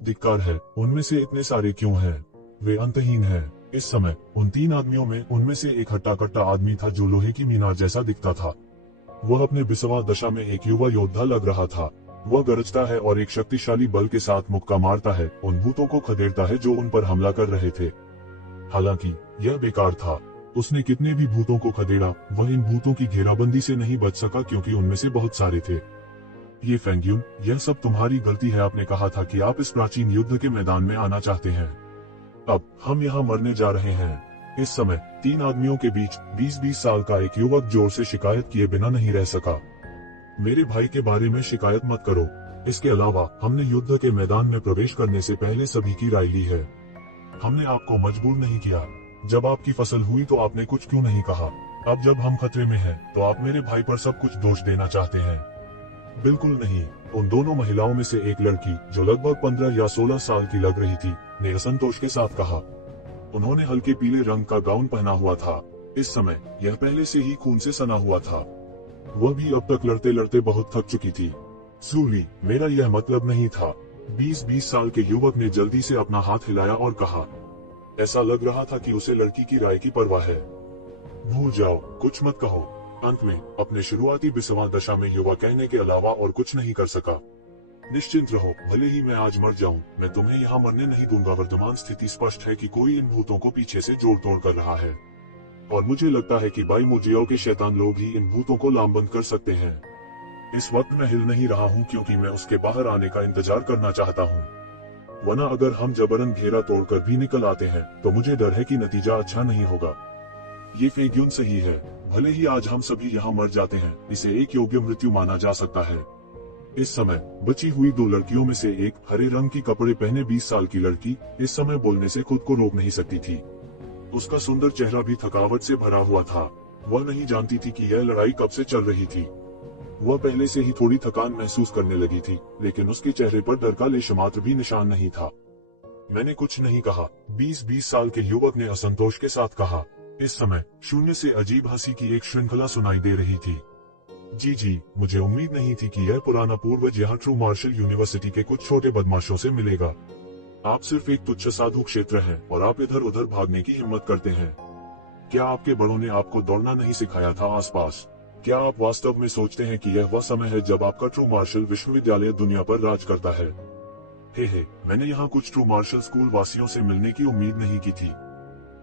धिक्कार है, उनमें से इतने सारे क्यों हैं? वे अंतहीन हैं। इस समय उन 3 आदमियों में उनमें से एक हट्टा कट्टा आदमी था जो लोहे की मीनार जैसा दिखता था। वह अपने बिस्वा दशा में एक युवा योद्धा लग रहा था। वह गरजता है और एक शक्तिशाली बल के साथ मुक्का मारता है, उन भूतों को खदेड़ता है जो उन पर हमला कर रहे थे। हालांकि यह बेकार था। उसने कितने भी भूतों को खदेड़ा, वह इन भूतों की घेराबंदी से नहीं बच सका क्योंकि उनमें से बहुत सारे थे। ये फेंग्यून, यह सब तुम्हारी गलती है। आपने कहा था कि आप इस प्राचीन युद्ध के मैदान में आना चाहते हैं। अब हम यहाँ मरने जा रहे हैं। इस समय 3 आदमियों के बीच 20-20 साल का एक युवक जोर से शिकायत किए बिना नहीं रह सका। मेरे भाई के बारे में शिकायत मत करो। इसके अलावा हमने युद्ध के मैदान में प्रवेश करने से पहले सभी की राय ली है। हमने आपको मजबूर नहीं किया। जब आपकी फसल हुई तो आपने कुछ क्यों नहीं कहा? अब जब हम खतरे में हैं, तो आप मेरे भाई पर सब कुछ दोष देना चाहते हैं? बिल्कुल नहीं। उन दोनों महिलाओं में से एक लड़की, जो लगभग 15 या 16 साल की लग रही थी, ने असंतोष के साथ कहा। उन्होंने हल्के पीले रंग का गाउन पहना हुआ था। इस समय यह पहले से ही खून से सना हुआ था। वह भी अब तक लड़ते लड़ते बहुत थक चुकी थी। सूली, मेरा यह मतलब नहीं था। 20-20 साल के युवक ने जल्दी से अपना हाथ हिलाया और कहा। ऐसा लग रहा था कि उसे लड़की की राय की परवाह है। भूल जाओ, कुछ मत कहो। अंत में अपने शुरुआती बिस्वा दशा में युवा कहने के अलावा और कुछ नहीं कर सका। निश्चिंत रहो, भले ही मैं आज मर जाऊं, मैं तुम्हें यहाँ मरने नहीं दूंगा। वर्तमान स्थिति स्पष्ट है कि कोई इन भूतों को पीछे से जोड़ तोड़ कर रहा है, और मुझे लगता है कि बाई मुजियो के शैतान लोग ही इन भूतों को लामबंद कर सकते हैं। इस वक्त मैं हिल नहीं रहा हूँ क्योंकि मैं उसके बाहर आने का इंतजार करना चाहता हूँ, वरना अगर हम जबरन घेरा तोड़कर भी निकल आते हैं तो मुझे डर है कि नतीजा अच्छा नहीं होगा। ये फेग्यून सही है। भले ही आज हम सभी यहाँ मर जाते हैं, इसे एक योग्य मृत्यु माना जा सकता है। इस समय बची हुई 2 लड़कियों में से एक, हरे रंग की कपड़े पहने 20 साल की लड़की, इस समय बोलने से खुद को रोक नहीं सकती थी। उसका सुंदर चेहरा भी थकावट से भरा हुआ था। वह नहीं जानती थी कि यह लड़ाई कब से चल रही थी। वह पहले से ही थोड़ी थकान महसूस करने लगी थी, लेकिन उसके चेहरे पर डर का लेशमात्र भी निशान नहीं था। मैंने कुछ नहीं कहा, 20-20 साल के युवक ने असंतोष के साथ कहा। इस समय शून्य से अजीब हंसी की एक श्रृंखला सुनाई दे रही थी। जी, मुझे उम्मीद नहीं थी कि यह पुराना पूर्वज यहाँ ट्रू मार्शल यूनिवर्सिटी के कुछ छोटे बदमाशों से मिलेगा। आप सिर्फ एक तुच्छ साधु क्षेत्र हैं और आप इधर उधर भागने की हिम्मत करते हैं। क्या आपके बड़ों ने आपको दौड़ना नहीं सिखाया था आसपास? क्या आप वास्तव में सोचते हैं कि यह वह समय है जब आपका ट्रू मार्शल विश्वविद्यालय दुनिया पर राज करता है? हे, मैंने यहाँ कुछ ट्रू मार्शल स्कूल वासियों से मिलने की उम्मीद नहीं की थी।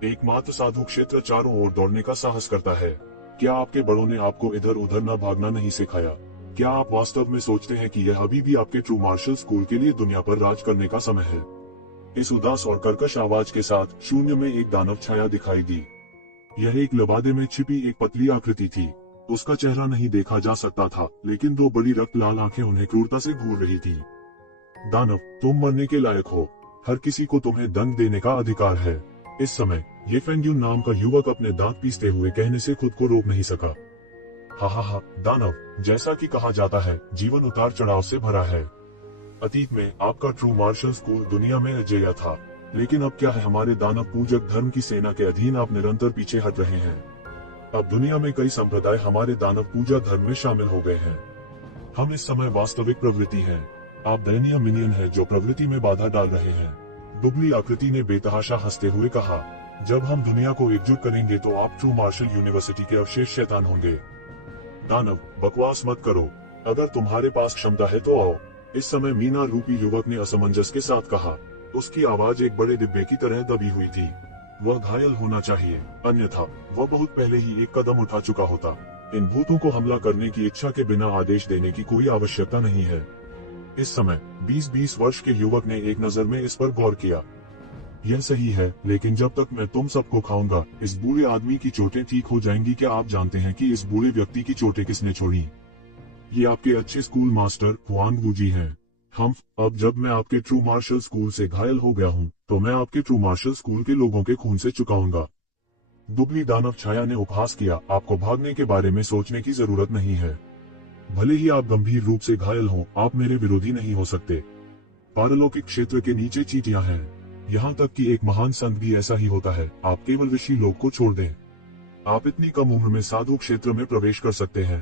एकमात्र साधु क्षेत्र चारों ओर दौड़ने का साहस करता है। क्या आपके बड़ों ने आपको इधर उधर न भागना नहीं सिखाया? क्या आप वास्तव में सोचते हैं कि यह अभी भी आपके ट्रू मार्शल स्कूल के लिए दुनिया पर राज करने का समय है? इस उदास और कर्कश आवाज के साथ शून्य में एक दानव छाया दिखाई दी। यह एक लबादे में छिपी एक पतली आकृति थी। उसका चेहरा नहीं देखा जा सकता था, लेकिन 2 बड़ी रक्त लाल आंखें उन्हें क्रूरता से घूर रही थी। दानव, तुम मरने के लायक हो। हर किसी को तुम्हें दंड देने का अधिकार है। इस समय ये फेंग्यून नाम का युवक अपने दांत पीसते हुए कहने से खुद को रोक नहीं सका। हा, दानव, जैसा कि कहा जाता है, जीवन उतार चढ़ाव से भरा है। अतीत में आपका ट्रू मार्शल स्कूल दुनिया में अजेय था, लेकिन अब क्या है, हमारे दानव पूजक धर्म की सेना के अधीन आप निरंतर पीछे हट रहे हैं। अब दुनिया में कई संप्रदाय हमारे दानव पूजा धर्म में शामिल हो गए हैं। हम इस समय वास्तविक प्रवृत्ति हैं। आप दयनीय मिनियन हैं जो प्रवृत्ति में बाधा डाल रहे हैं। दुबली आकृति ने बेतहाशा हंसते हुए कहा। जब हम दुनिया को एकजुट करेंगे तो आप ट्रू मार्शल यूनिवर्सिटी के अवशेष शैतान होंगे। दानव, बकवास मत करो। अगर तुम्हारे पास क्षमता है तो आओ। इस समय मीना रूपी युवक ने असमंजस के साथ कहा। उसकी आवाज एक बड़े डिब्बे की तरह दबी हुई थी। वह घायल होना चाहिए, अन्यथा वह बहुत पहले ही एक कदम उठा चुका होता। इन भूतों को हमला करने की इच्छा के बिना आदेश देने की कोई आवश्यकता नहीं है। इस समय 20-20 वर्ष के युवक ने एक नजर में इस पर गौर किया। यह सही है, लेकिन जब तक मैं तुम सबको खाऊंगा, इस बूढ़े आदमी की चोटें ठीक हो जाएंगी। क्या आप जानते हैं कि इस बूढ़े व्यक्ति की चोटें किसने छोड़ी? ये आपके अच्छे स्कूल मास्टर हुआंग वू जी हैं। अब जब मैं आपके ट्रू मार्शल स्कूल से घायल हो गया हूँ, तो मैं आपके ट्रू मार्शल स्कूल के लोगों के खून से चुकाऊंगा। दुबली दानव छाया ने उपहास किया। आपको भागने के बारे में सोचने की जरूरत नहीं है। भले ही आप गंभीर रूप से घायल हों, आप मेरे विरोधी नहीं हो सकते। पारलौकिक क्षेत्र के नीचे चींटियां हैं। यहाँ तक कि एक महान संत भी ऐसा ही होता है। आप केवल ऋषि लोग को छोड़ दें। आप इतनी कम उम्र में साधु क्षेत्र में प्रवेश कर सकते हैं।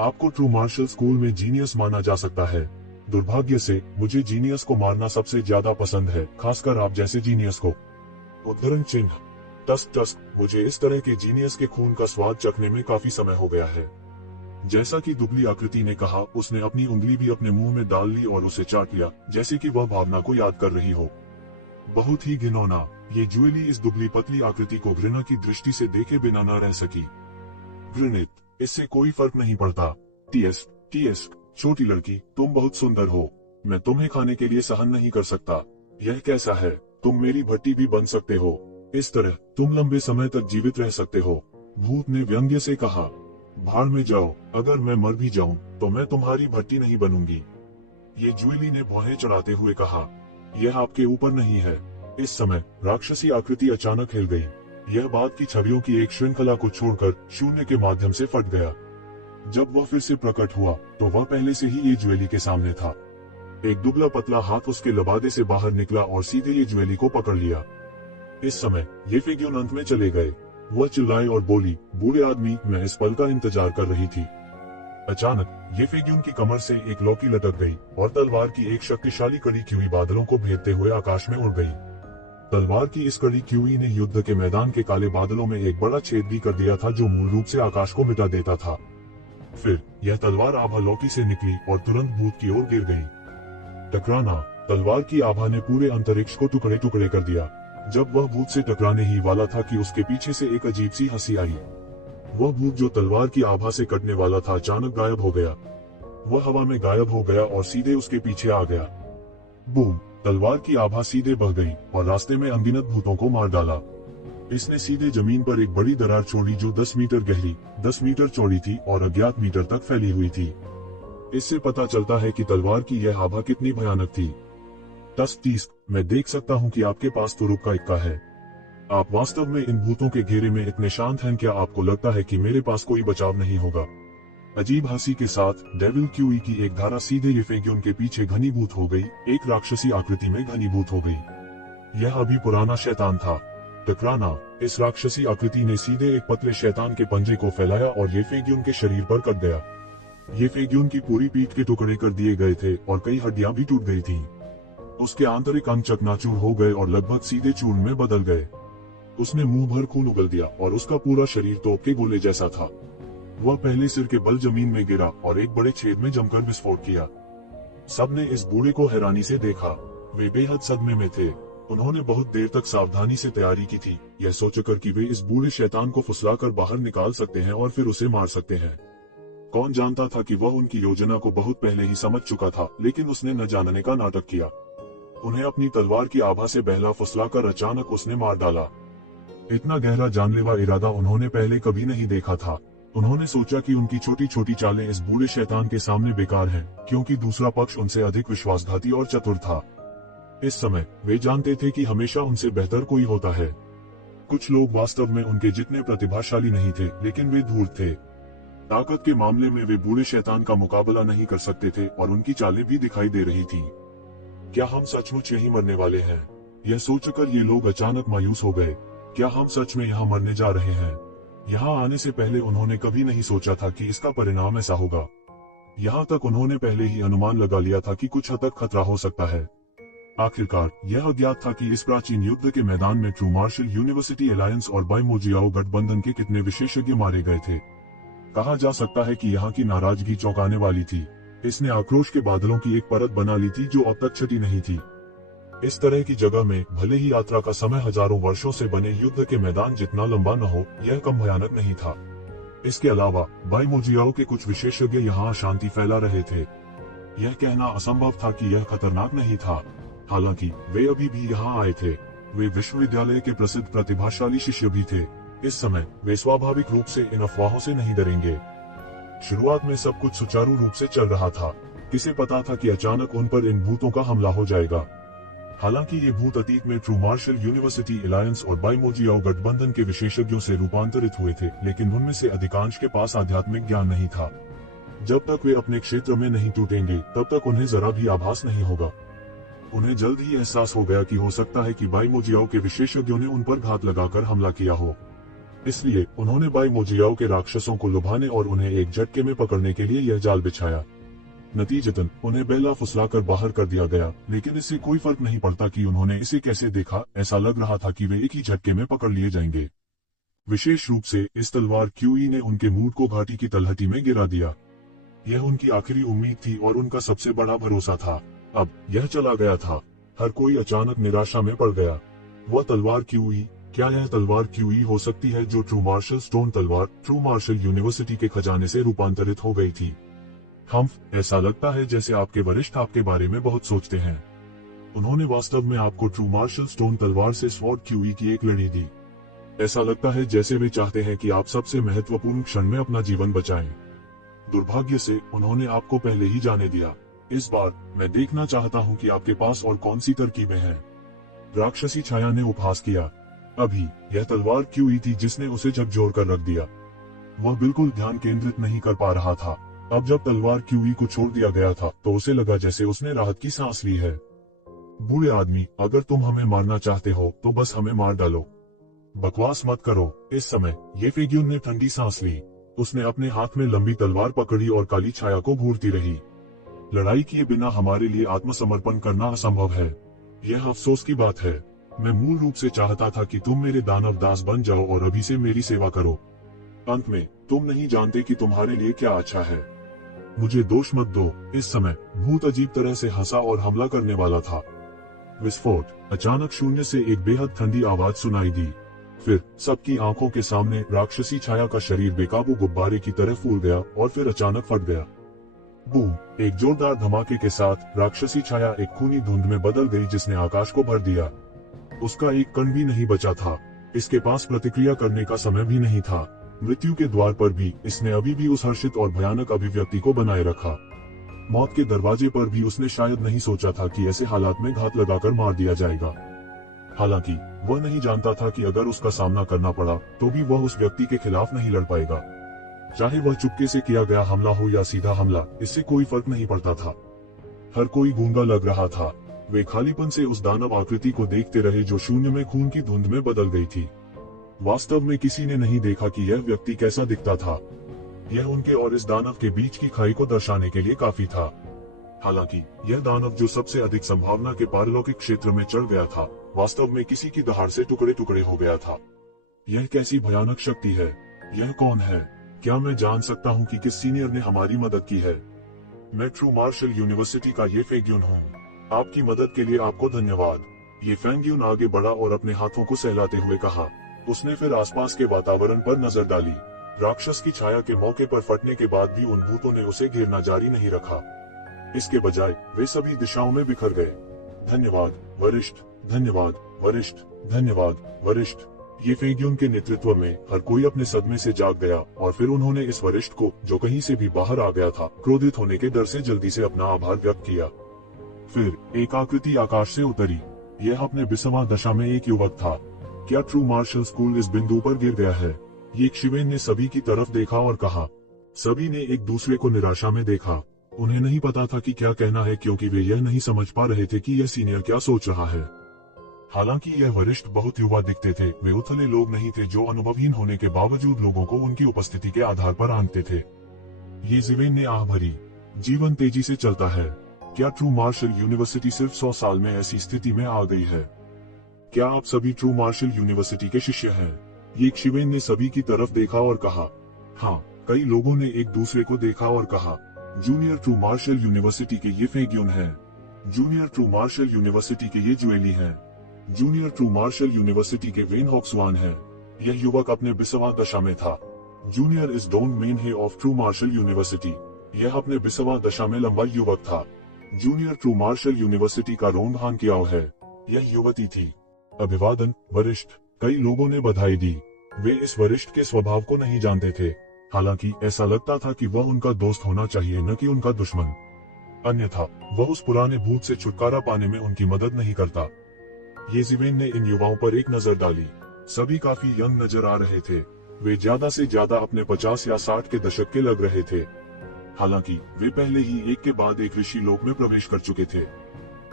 आपको ट्रू मार्शल स्कूल में जीनियस माना जा सकता है। दुर्भाग्य से मुझे जीनियस को मारना सबसे ज्यादा पसंद है, खासकर आप जैसे जीनियस को। उद्धरण चिन्ह। टस्क टस्क, मुझे इस तरह के जीनियस के खून का स्वाद चखने में काफी समय हो गया है। जैसा कि दुबली आकृति ने कहा, उसने अपनी उंगली भी अपने मुंह में डाल ली और उसे चाट लिया, जैसे कि वह भावना को याद कर रही हो। बहुत ही घिनौना। ये ज्वेली इस दुबली पतली आकृति को घृणा की दृष्टि से देखे बिना न रह सकी। घृणित, इससे कोई फर्क नहीं पड़ता। टीएस टीएस, छोटी लड़की, तुम बहुत सुंदर हो। मैं तुम्हें खाने के लिए सहन नहीं कर सकता। यह कैसा है? तुम मेरी भट्टी भी बन सकते हो। इस तरह तुम लंबे समय तक जीवित रह सकते हो। भूत ने व्यंग्य से कहा। भाड़ में जाओ, अगर मैं मर भी जाऊं तो मैं तुम्हारी भट्टी नहीं बनूंगी। ये ज्वेली ने भौहें चढ़ाते हुए कहा। यह आपके ऊपर नहीं है। इस समय राक्षसी आकृति अचानक हिल गई। यह बात की छवियों की एक श्रृंखला को छोड़कर शून्य के माध्यम से फट गया। जब वह फिर से प्रकट हुआ तो वह पहले से ही ये ज्वेली के सामने था। एक दुबला पतला हाथ उसके लबादे से बाहर निकला और सीधे ये ज्वेली को पकड़ लिया। इस समय ये फेग्यून अंत में चले गए। वह चिल्लाई और बोली, बूढ़े आदमी, मैं इस पल का इंतजार कर रही थी। अचानक ये फेग्यून की कमर से एक लौकी लटक गई और तलवार की एक शक्तिशाली कड़ी क्यूई बादलों को भेदते हुए आकाश में उड़ गई। तलवार की इस कड़ी क्यूई ने युद्ध के मैदान के काले बादलों में एक बड़ा छेद भी कर दिया था, जो मूल रूप से आकाश को मिटा देता था। फिर यह तलवार आभा लौकी से निकली और तुरंत भूत की ओर गिर गई। टकराना। तलवार की आभा ने पूरे अंतरिक्ष को टुकड़े टुकड़े कर दिया। जब वह भूत से टकराने ही वाला था कि उसके पीछे से एक अजीब सी हंसी आई। वह भूत जो तलवार की आभा से कटने वाला था अचानक गायब हो गया। वह हवा में गायब हो गया और सीधे उसके पीछे आ गया। बूम! तलवार की आभा सीधे बह गई और रास्ते में अनगिनत भूतों को मार डाला। इसने सीधे जमीन पर एक बड़ी दरार छोड़ी जो 10 मीटर गहरी, 10 मीटर चौड़ी थी और अज्ञात मीटर तक फैली हुई थी। इससे पता चलता है कि तलवार की यह आभा कितनी भयानक थी। टस्क, मैं देख सकता हूँ कि आपके पास तुरुप का इक्का है। आप वास्तव में इन भूतों के घेरे में इतने शांत हैं। क्या आपको लगता है कि मेरे पास कोई बचाव नहीं होगा? अजीब हंसी के साथ डेविल क्यूई की एक धारा सीधे येफेग्योन के पीछे घनीभूत हो गई, एक राक्षसी आकृति में घनीभूत हो गई। यह अभी पुराना शैतान था। टकराना। इस राक्षसी आकृति ने सीधे एक पतले शैतान के पंजे को फैलाया और येफेग्योन के शरीर पर कट गया। येफेग्योन की पूरी पीठ के टुकड़े कर दिए गए थे और कई हड्डियां भी टूट गई थीं। उसके आंतरिक अंग चकनाचूर हो गए और लगभग सीधे चूर्ण में बदल गए। उसने मुंह भर खून उगल दिया और उसका पूरा शरीर तोप के गोले जैसा था। वह पहले सिर के बल जमीन में गिरा और एक बड़े छेद में जमकर विस्फोट किया। सबने इस बूढ़े को हैरानी से देखा। वे बेहद सदमे में थे। उन्होंने बहुत देर तक सावधानी से तैयारी की थी, यह सोचकर कि वे इस बूढ़े शैतान को फुसलाकर बाहर निकाल सकते हैं और फिर उसे मार सकते हैं। कौन जानता था कि वह उनकी योजना को बहुत पहले ही समझ चुका था, लेकिन उसने न जानने का नाटक किया। उन्हें अपनी तलवार की आभा से बहला फुसलाकर अचानक उसने मार डाला। इतना गहरा जानलेवा इरादा उन्होंने पहले कभी नहीं देखा था। उन्होंने सोचा कि उनकी छोटी छोटी चालें इस बूढ़े शैतान के सामने बेकार हैं, क्योंकि दूसरा पक्ष उनसे अधिक विश्वासघाती और चतुर था। इस समय वे जानते थे कि हमेशा उनसे बेहतर कोई होता है। कुछ लोग वास्तव में उनके जितने प्रतिभाशाली नहीं थे, लेकिन वे धूर्त थे। ताकत के मामले में वे बूढ़े शैतान का मुकाबला नहीं कर सकते थे और उनकी चालें भी दिखाई दे रही थीं। क्या हम सचमुच यहीं मरने वाले हैं? यह सोचकर ये लोग अचानक मायूस हो गए। क्या हम सच में यहाँ मरने जा रहे हैं? यहाँ आने से पहले उन्होंने कभी नहीं सोचा था कि इसका परिणाम ऐसा होगा। यहाँ तक उन्होंने पहले ही अनुमान लगा लिया था कि कुछ हद तक खतरा हो सकता है। आखिरकार यह अज्ञात था कि इस प्राचीन युद्ध के मैदान में ट्रू मार्शल यूनिवर्सिटी अलायंस और बाइमोजियाओ गठबंधन के कितने विशेषज्ञ मारे गए थे। कहा जा सकता है कि यहाँ की नाराजगी चौंकाने वाली थी। इसने आक्रोश के बादलों की एक परत बना ली थी जो अब तक छटी नहीं थी। इस तरह की जगह में भले ही यात्रा का समय हजारों वर्षों से बने युद्ध के मैदान जितना लंबा न हो, यह कम भयानक नहीं था। इसके अलावा बाइमोजियाओ के कुछ विशेषज्ञ यहाँ अशांति फैला रहे थे। यह कहना असंभव था कि यह खतरनाक नहीं था। हालांकि वे अभी भी यहाँ आए थे। वे विश्वविद्यालय के प्रसिद्ध प्रतिभाशाली शिष्य भी थे। इस समय वे स्वाभाविक रूप से इन अफवाहों से नहीं डरेंगे। शुरुआत में सब कुछ सुचारू रूप से चल रहा था। किसे पता था कि अचानक उन पर इन भूतों का हमला हो जाएगा। हालांकि ये भूत अतीत में ट्रू मार्शल यूनिवर्सिटी अलायंस और बाइमोजियाओ गठबंधन के विशेषज्ञों से रूपांतरित हुए थे, लेकिन उनमें से अधिकांश के पास आध्यात्मिक ज्ञान नहीं था। जब तक वे अपने क्षेत्र में नहीं टूटेंगे, तब तक उन्हें जरा भी आभास नहीं होगा। उन्हें जल्द ही एहसास हो गया कि हो सकता है कि बाइमोजियाओ के विशेषज्ञों ने उन पर घात लगाकर हमला किया हो। इसलिए उन्होंने बाई मोजियाओ के राक्षसों को लुभाने और उन्हें एक झटके में पकड़ने के लिए यह जाल बिछाया। नतीजतन उन्हें बेला फुसलाकर बाहर कर दिया गया, लेकिन इससे कोई फर्क नहीं पड़ता कि उन्होंने इसे कैसे देखा। ऐसा लग रहा था कि वे एक ही झटके में पकड़ लिए जाएंगे। विशेष रूप से इस तलवार क्यूई ने उनके मूड को घाटी की तलहटी में गिरा दिया। यह उनकी आखिरी उम्मीद थी और उनका सबसे बड़ा भरोसा था। अब यह चला गया था। हर कोई अचानक निराशा में पड़ गया। वह तलवार क्यूई, क्या यह तलवार क्यूई हो सकती है जो ट्रू मार्शल स्टोन तलवार ट्रू मार्शल यूनिवर्सिटी के खजाने से रूपांतरित हो गई थी? ऐसा लगता है जैसे आपके वरिष्ठ आपके बारे में बहुत सोचते हैं। उन्होंने वास्तव में आपको ट्रू मार्शल स्टोन तलवार से स्वॉर्ड क्यूई की एक लड़ी दी। ऐसा लगता है जैसे वे चाहते हैं कि आप सबसे महत्वपूर्ण क्षण में अपना जीवन बचाएं। दुर्भाग्य से उन्होंने आपको पहले ही जाने दिया। इस बार मैं देखना चाहता हूं कि आपके पास और कौन सी तरकीबें हैं। राक्षसी छाया ने उपहास किया। अभी यह तलवार क्यूई थी जिसने उसे झकझोर कर रख दिया। वह बिल्कुल ध्यान केंद्रित नहीं कर पा रहा था। अब जब तलवार क्यूई को छोड़ दिया गया था तो उसे लगा जैसे उसने राहत की सांस ली है। बूढ़े आदमी, अगर तुम हमें मारना चाहते हो तो बस हमें मार डालो। बकवास मत करो। इस समय ये फेग्यून ने ठंडी सांस ली। उसने अपने हाथ में लंबी तलवार पकड़ी और काली छाया को घूरती रही। लड़ाई किए बिना हमारे लिए आत्मसमर्पण करना असंभव है। यह अफसोस की बात है। मैं मूल रूप से चाहता था कि तुम मेरे दानव दास बन जाओ और अभी से मेरी सेवा करो। अंत में तुम नहीं जानते कि तुम्हारे लिए क्या अच्छा है। मुझे दोष मत दो। इस समय भूत अजीब तरह से हंसा और हमला करने वाला था। विस्फोट! अचानक शून्य से एक बेहद ठंडी आवाज सुनाई दी। फिर सबकी आंखों के सामने राक्षसी छाया का शरीर बेकाबू गुब्बारे की तरह फूल गया और फिर अचानक फट गया। बूम! एक जोरदार धमाके के साथ राक्षसी छाया एक खूनी धुंध में बदल गई जिसने आकाश को भर दिया। उसका एक कण भी नहीं बचा था। इसके पास प्रतिक्रिया करने का समय भी नहीं था। मृत्यु के द्वार पर भी इसने अभी भी उस हर्षित और भयानक अभिव्यक्ति को बनाए रखा। मौत के दरवाजे पर भी उसने शायद नहीं सोचा था कि ऐसे हालात में घात लगाकर मार दिया जाएगा। हालांकि वह नहीं जानता था कि अगर उसका सामना करना पड़ा तो भी वह उस व्यक्ति के खिलाफ नहीं लड़ पाएगा। चाहे वह चुपके से किया गया हमला हो या सीधा हमला, इससे कोई फर्क नहीं पड़ता था। हर कोई गूंगा लग रहा था। वे खालीपन से उस दानव आकृति को देखते रहे जो शून्य में खून की धुंध में बदल गई थी। वास्तव में किसी ने नहीं देखा कि यह व्यक्ति कैसा दिखता था। यह उनके और इस दानव के बीच की खाई को दर्शाने के लिए काफी था। हालांकि यह दानव जो सबसे अधिक संभावना के पारलौकिक क्षेत्र में चढ़ गया था, वास्तव में किसी की दहाड़ से टुकड़े टुकड़े हो गया था। यह कैसी भयानक शक्ति है? यह कौन है? क्या मैं जान सकता हूँ कि किस सीनियर ने हमारी मदद की है? मैं ट्रू मार्शल यूनिवर्सिटी का ये फेग्यून हूँ। आपकी मदद के लिए आपको धन्यवाद। ये फेग्यून आगे बढ़ा और अपने हाथों को सहलाते हुए कहा। उसने फिर आसपास के वातावरण पर नजर डाली। राक्षस की छाया के मौके पर फटने के बाद भी उन भूतों ने उसे घेरना जारी नहीं रखा। इसके बजाय वे सभी दिशाओं में बिखर गए। धन्यवाद वरिष्ठ, धन्यवाद वरिष्ठ, धन्यवाद वरिष्ठ। ये फेग्यून के नेतृत्व में हर कोई अपने सदमे से जाग गया और फिर उन्होंने इस वरिष्ठ को, जो कहीं से भी बाहर आ गया था, क्रोधित होने के डर से जल्दी से अपना आभार व्यक्त किया। फिर एक आकृति आकाश से उतरी। यह अपने 20वां दशा में एक युवक था। क्या ट्रू मार्शल स्कूल इस बिंदु पर गिर गया है? ये शिवेन ने सभी की तरफ देखा और कहा। सभी ने एक दूसरे को निराशा में देखा। उन्हें नहीं पता था कि क्या कहना है, क्योंकि वे यह नहीं समझ पा रहे थे कि यह सीनियर क्या सोच रहा है। हालांकि यह वरिष्ठ बहुत युवा दिखते थे। वे उथले लोग नहीं थे जो अनुभवहीन होने के बावजूद लोगों को उनकी उपस्थिति के आधार पर आंकते थे। ये शिवेन ने आह भरी। जीवन तेजी से चलता है। क्या ट्रू मार्शल यूनिवर्सिटी सिर्फ 100 साल में ऐसी स्थिति में आ गई है? क्या आप सभी ट्रू मार्शल यूनिवर्सिटी के शिष्य हैं? ये शिवेन ने सभी की तरफ देखा और कहा। हाँ, कई लोगों ने एक दूसरे को देखा और कहा, जूनियर ट्रू मार्शल यूनिवर्सिटी के ये फेग्यून हैं। जूनियर ट्रू मार्शल यूनिवर्सिटी के ये ज्वेली हैं। जूनियर ट्रू मार्शल यूनिवर्सिटी के वेन हॉक्सवान हैं। यह युवक अपने 20वां दशा में था। जूनियर इज डोंग मेन हे ऑफ ट्रू मार्शल यूनिवर्सिटी। यह अपने 20वां दशा में लंबा युवक था। जूनियर ट्रू मार्शल यूनिवर्सिटी का रोंग हान कियाओ है। यह युवती थी। अभिवादन वरिष्ठ। कई लोगों ने बधाई दी। वे इस वरिष्ठ के स्वभाव को नहीं जानते थे। हालांकि ऐसा लगता था कि वह उनका दोस्त होना चाहिए, न कि उनका दुश्मन। अन्यथा वह उस पुराने भूत से छुटकारा पाने में उनकी मदद नहीं करता। ये जिवेन ने इन युवाओं पर एक नजर डाली। सभी काफी यंग नजर आ रहे थे। वे ज्यादा से ज्यादा अपने 50 या 60 के दशक के लग रहे थे। हालांकि वे पहले ही एक के बाद एक ऋषि लोक में प्रवेश कर चुके थे।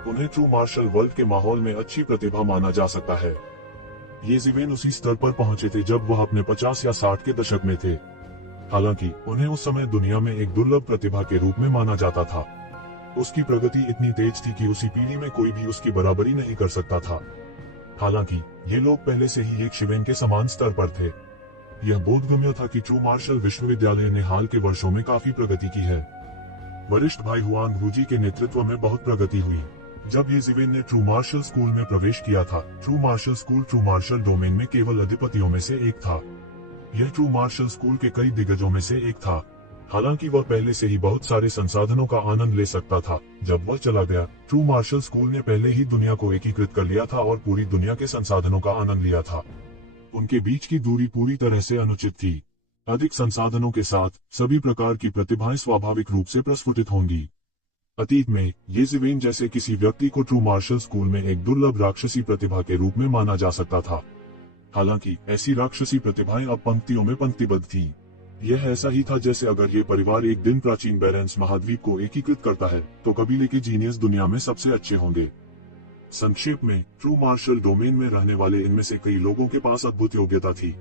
उन्हें ट्रू मार्शल वर्ल्ड के माहौल में अच्छी प्रतिभा माना जा सकता है। ये ज़िवेन उसी स्तर पर पहुंचे थे जब वह अपने 50 या 60 के दशक में थे। हालांकि उन्हें उस समय दुनिया में एक दुर्लभ प्रतिभा के रूप में माना जाता था। उसकी प्रगति इतनी तेज थी कि उसी पीढ़ी में कोई भी उसकी बराबरी नहीं कर सकता था। हालांकि ये लोग पहले से ही एक शिवेन के समान स्तर पर थे। यह बोधगम्य था कि ट्रू मार्शल विश्वविद्यालय ने हाल के वर्षों में काफी प्रगति की है। वरिष्ठ भाई हुआंग वू जी के नेतृत्व में बहुत प्रगति हुई। जब ये ज़िवेन ने ट्रू मार्शल स्कूल में प्रवेश किया था, true martial school true martial domain में केवल अधिपतियों में से एक था। यह ट्रू मार्शल स्कूल के कई दिग्गजों में से एक था। हालांकि वह पहले से ही बहुत सारे संसाधनों का आनंद ले सकता था। जब वह चला गया, ट्रू मार्शल स्कूल ने पहले ही दुनिया को एकीकृत कर लिया था और पूरी दुनिया के संसाधनों का आनंद लिया था। उनके बीच की दूरी पूरी तरह से अनुचित थी। अधिक संसाधनों के साथ सभी प्रकार की प्रतिभाएं स्वाभाविक रूप से प्रस्फुटित होंगी। अतीत में ये ज़िवेन जैसे किसी व्यक्ति को ट्रू मार्शल स्कूल में एक दुर्लभ राक्षसी प्रतिभा के रूप में माना जा सकता था। हालांकि ऐसी राक्षसी प्रतिभाएं अब पंक्तियों में पंक्तिबद्ध थीं। यह ऐसा ही था जैसे अगर ये परिवार एक दिन प्राचीन बैरेंस महाद्वीप को एकीकृत करता है तो कबीले के जीनियस दुनिया में सबसे अच्छे होंगे। संक्षेप में, ट्रू मार्शल डोमेन में रहने वाले इनमें से कई लोगों के पास अद्भुत योग्यता थी।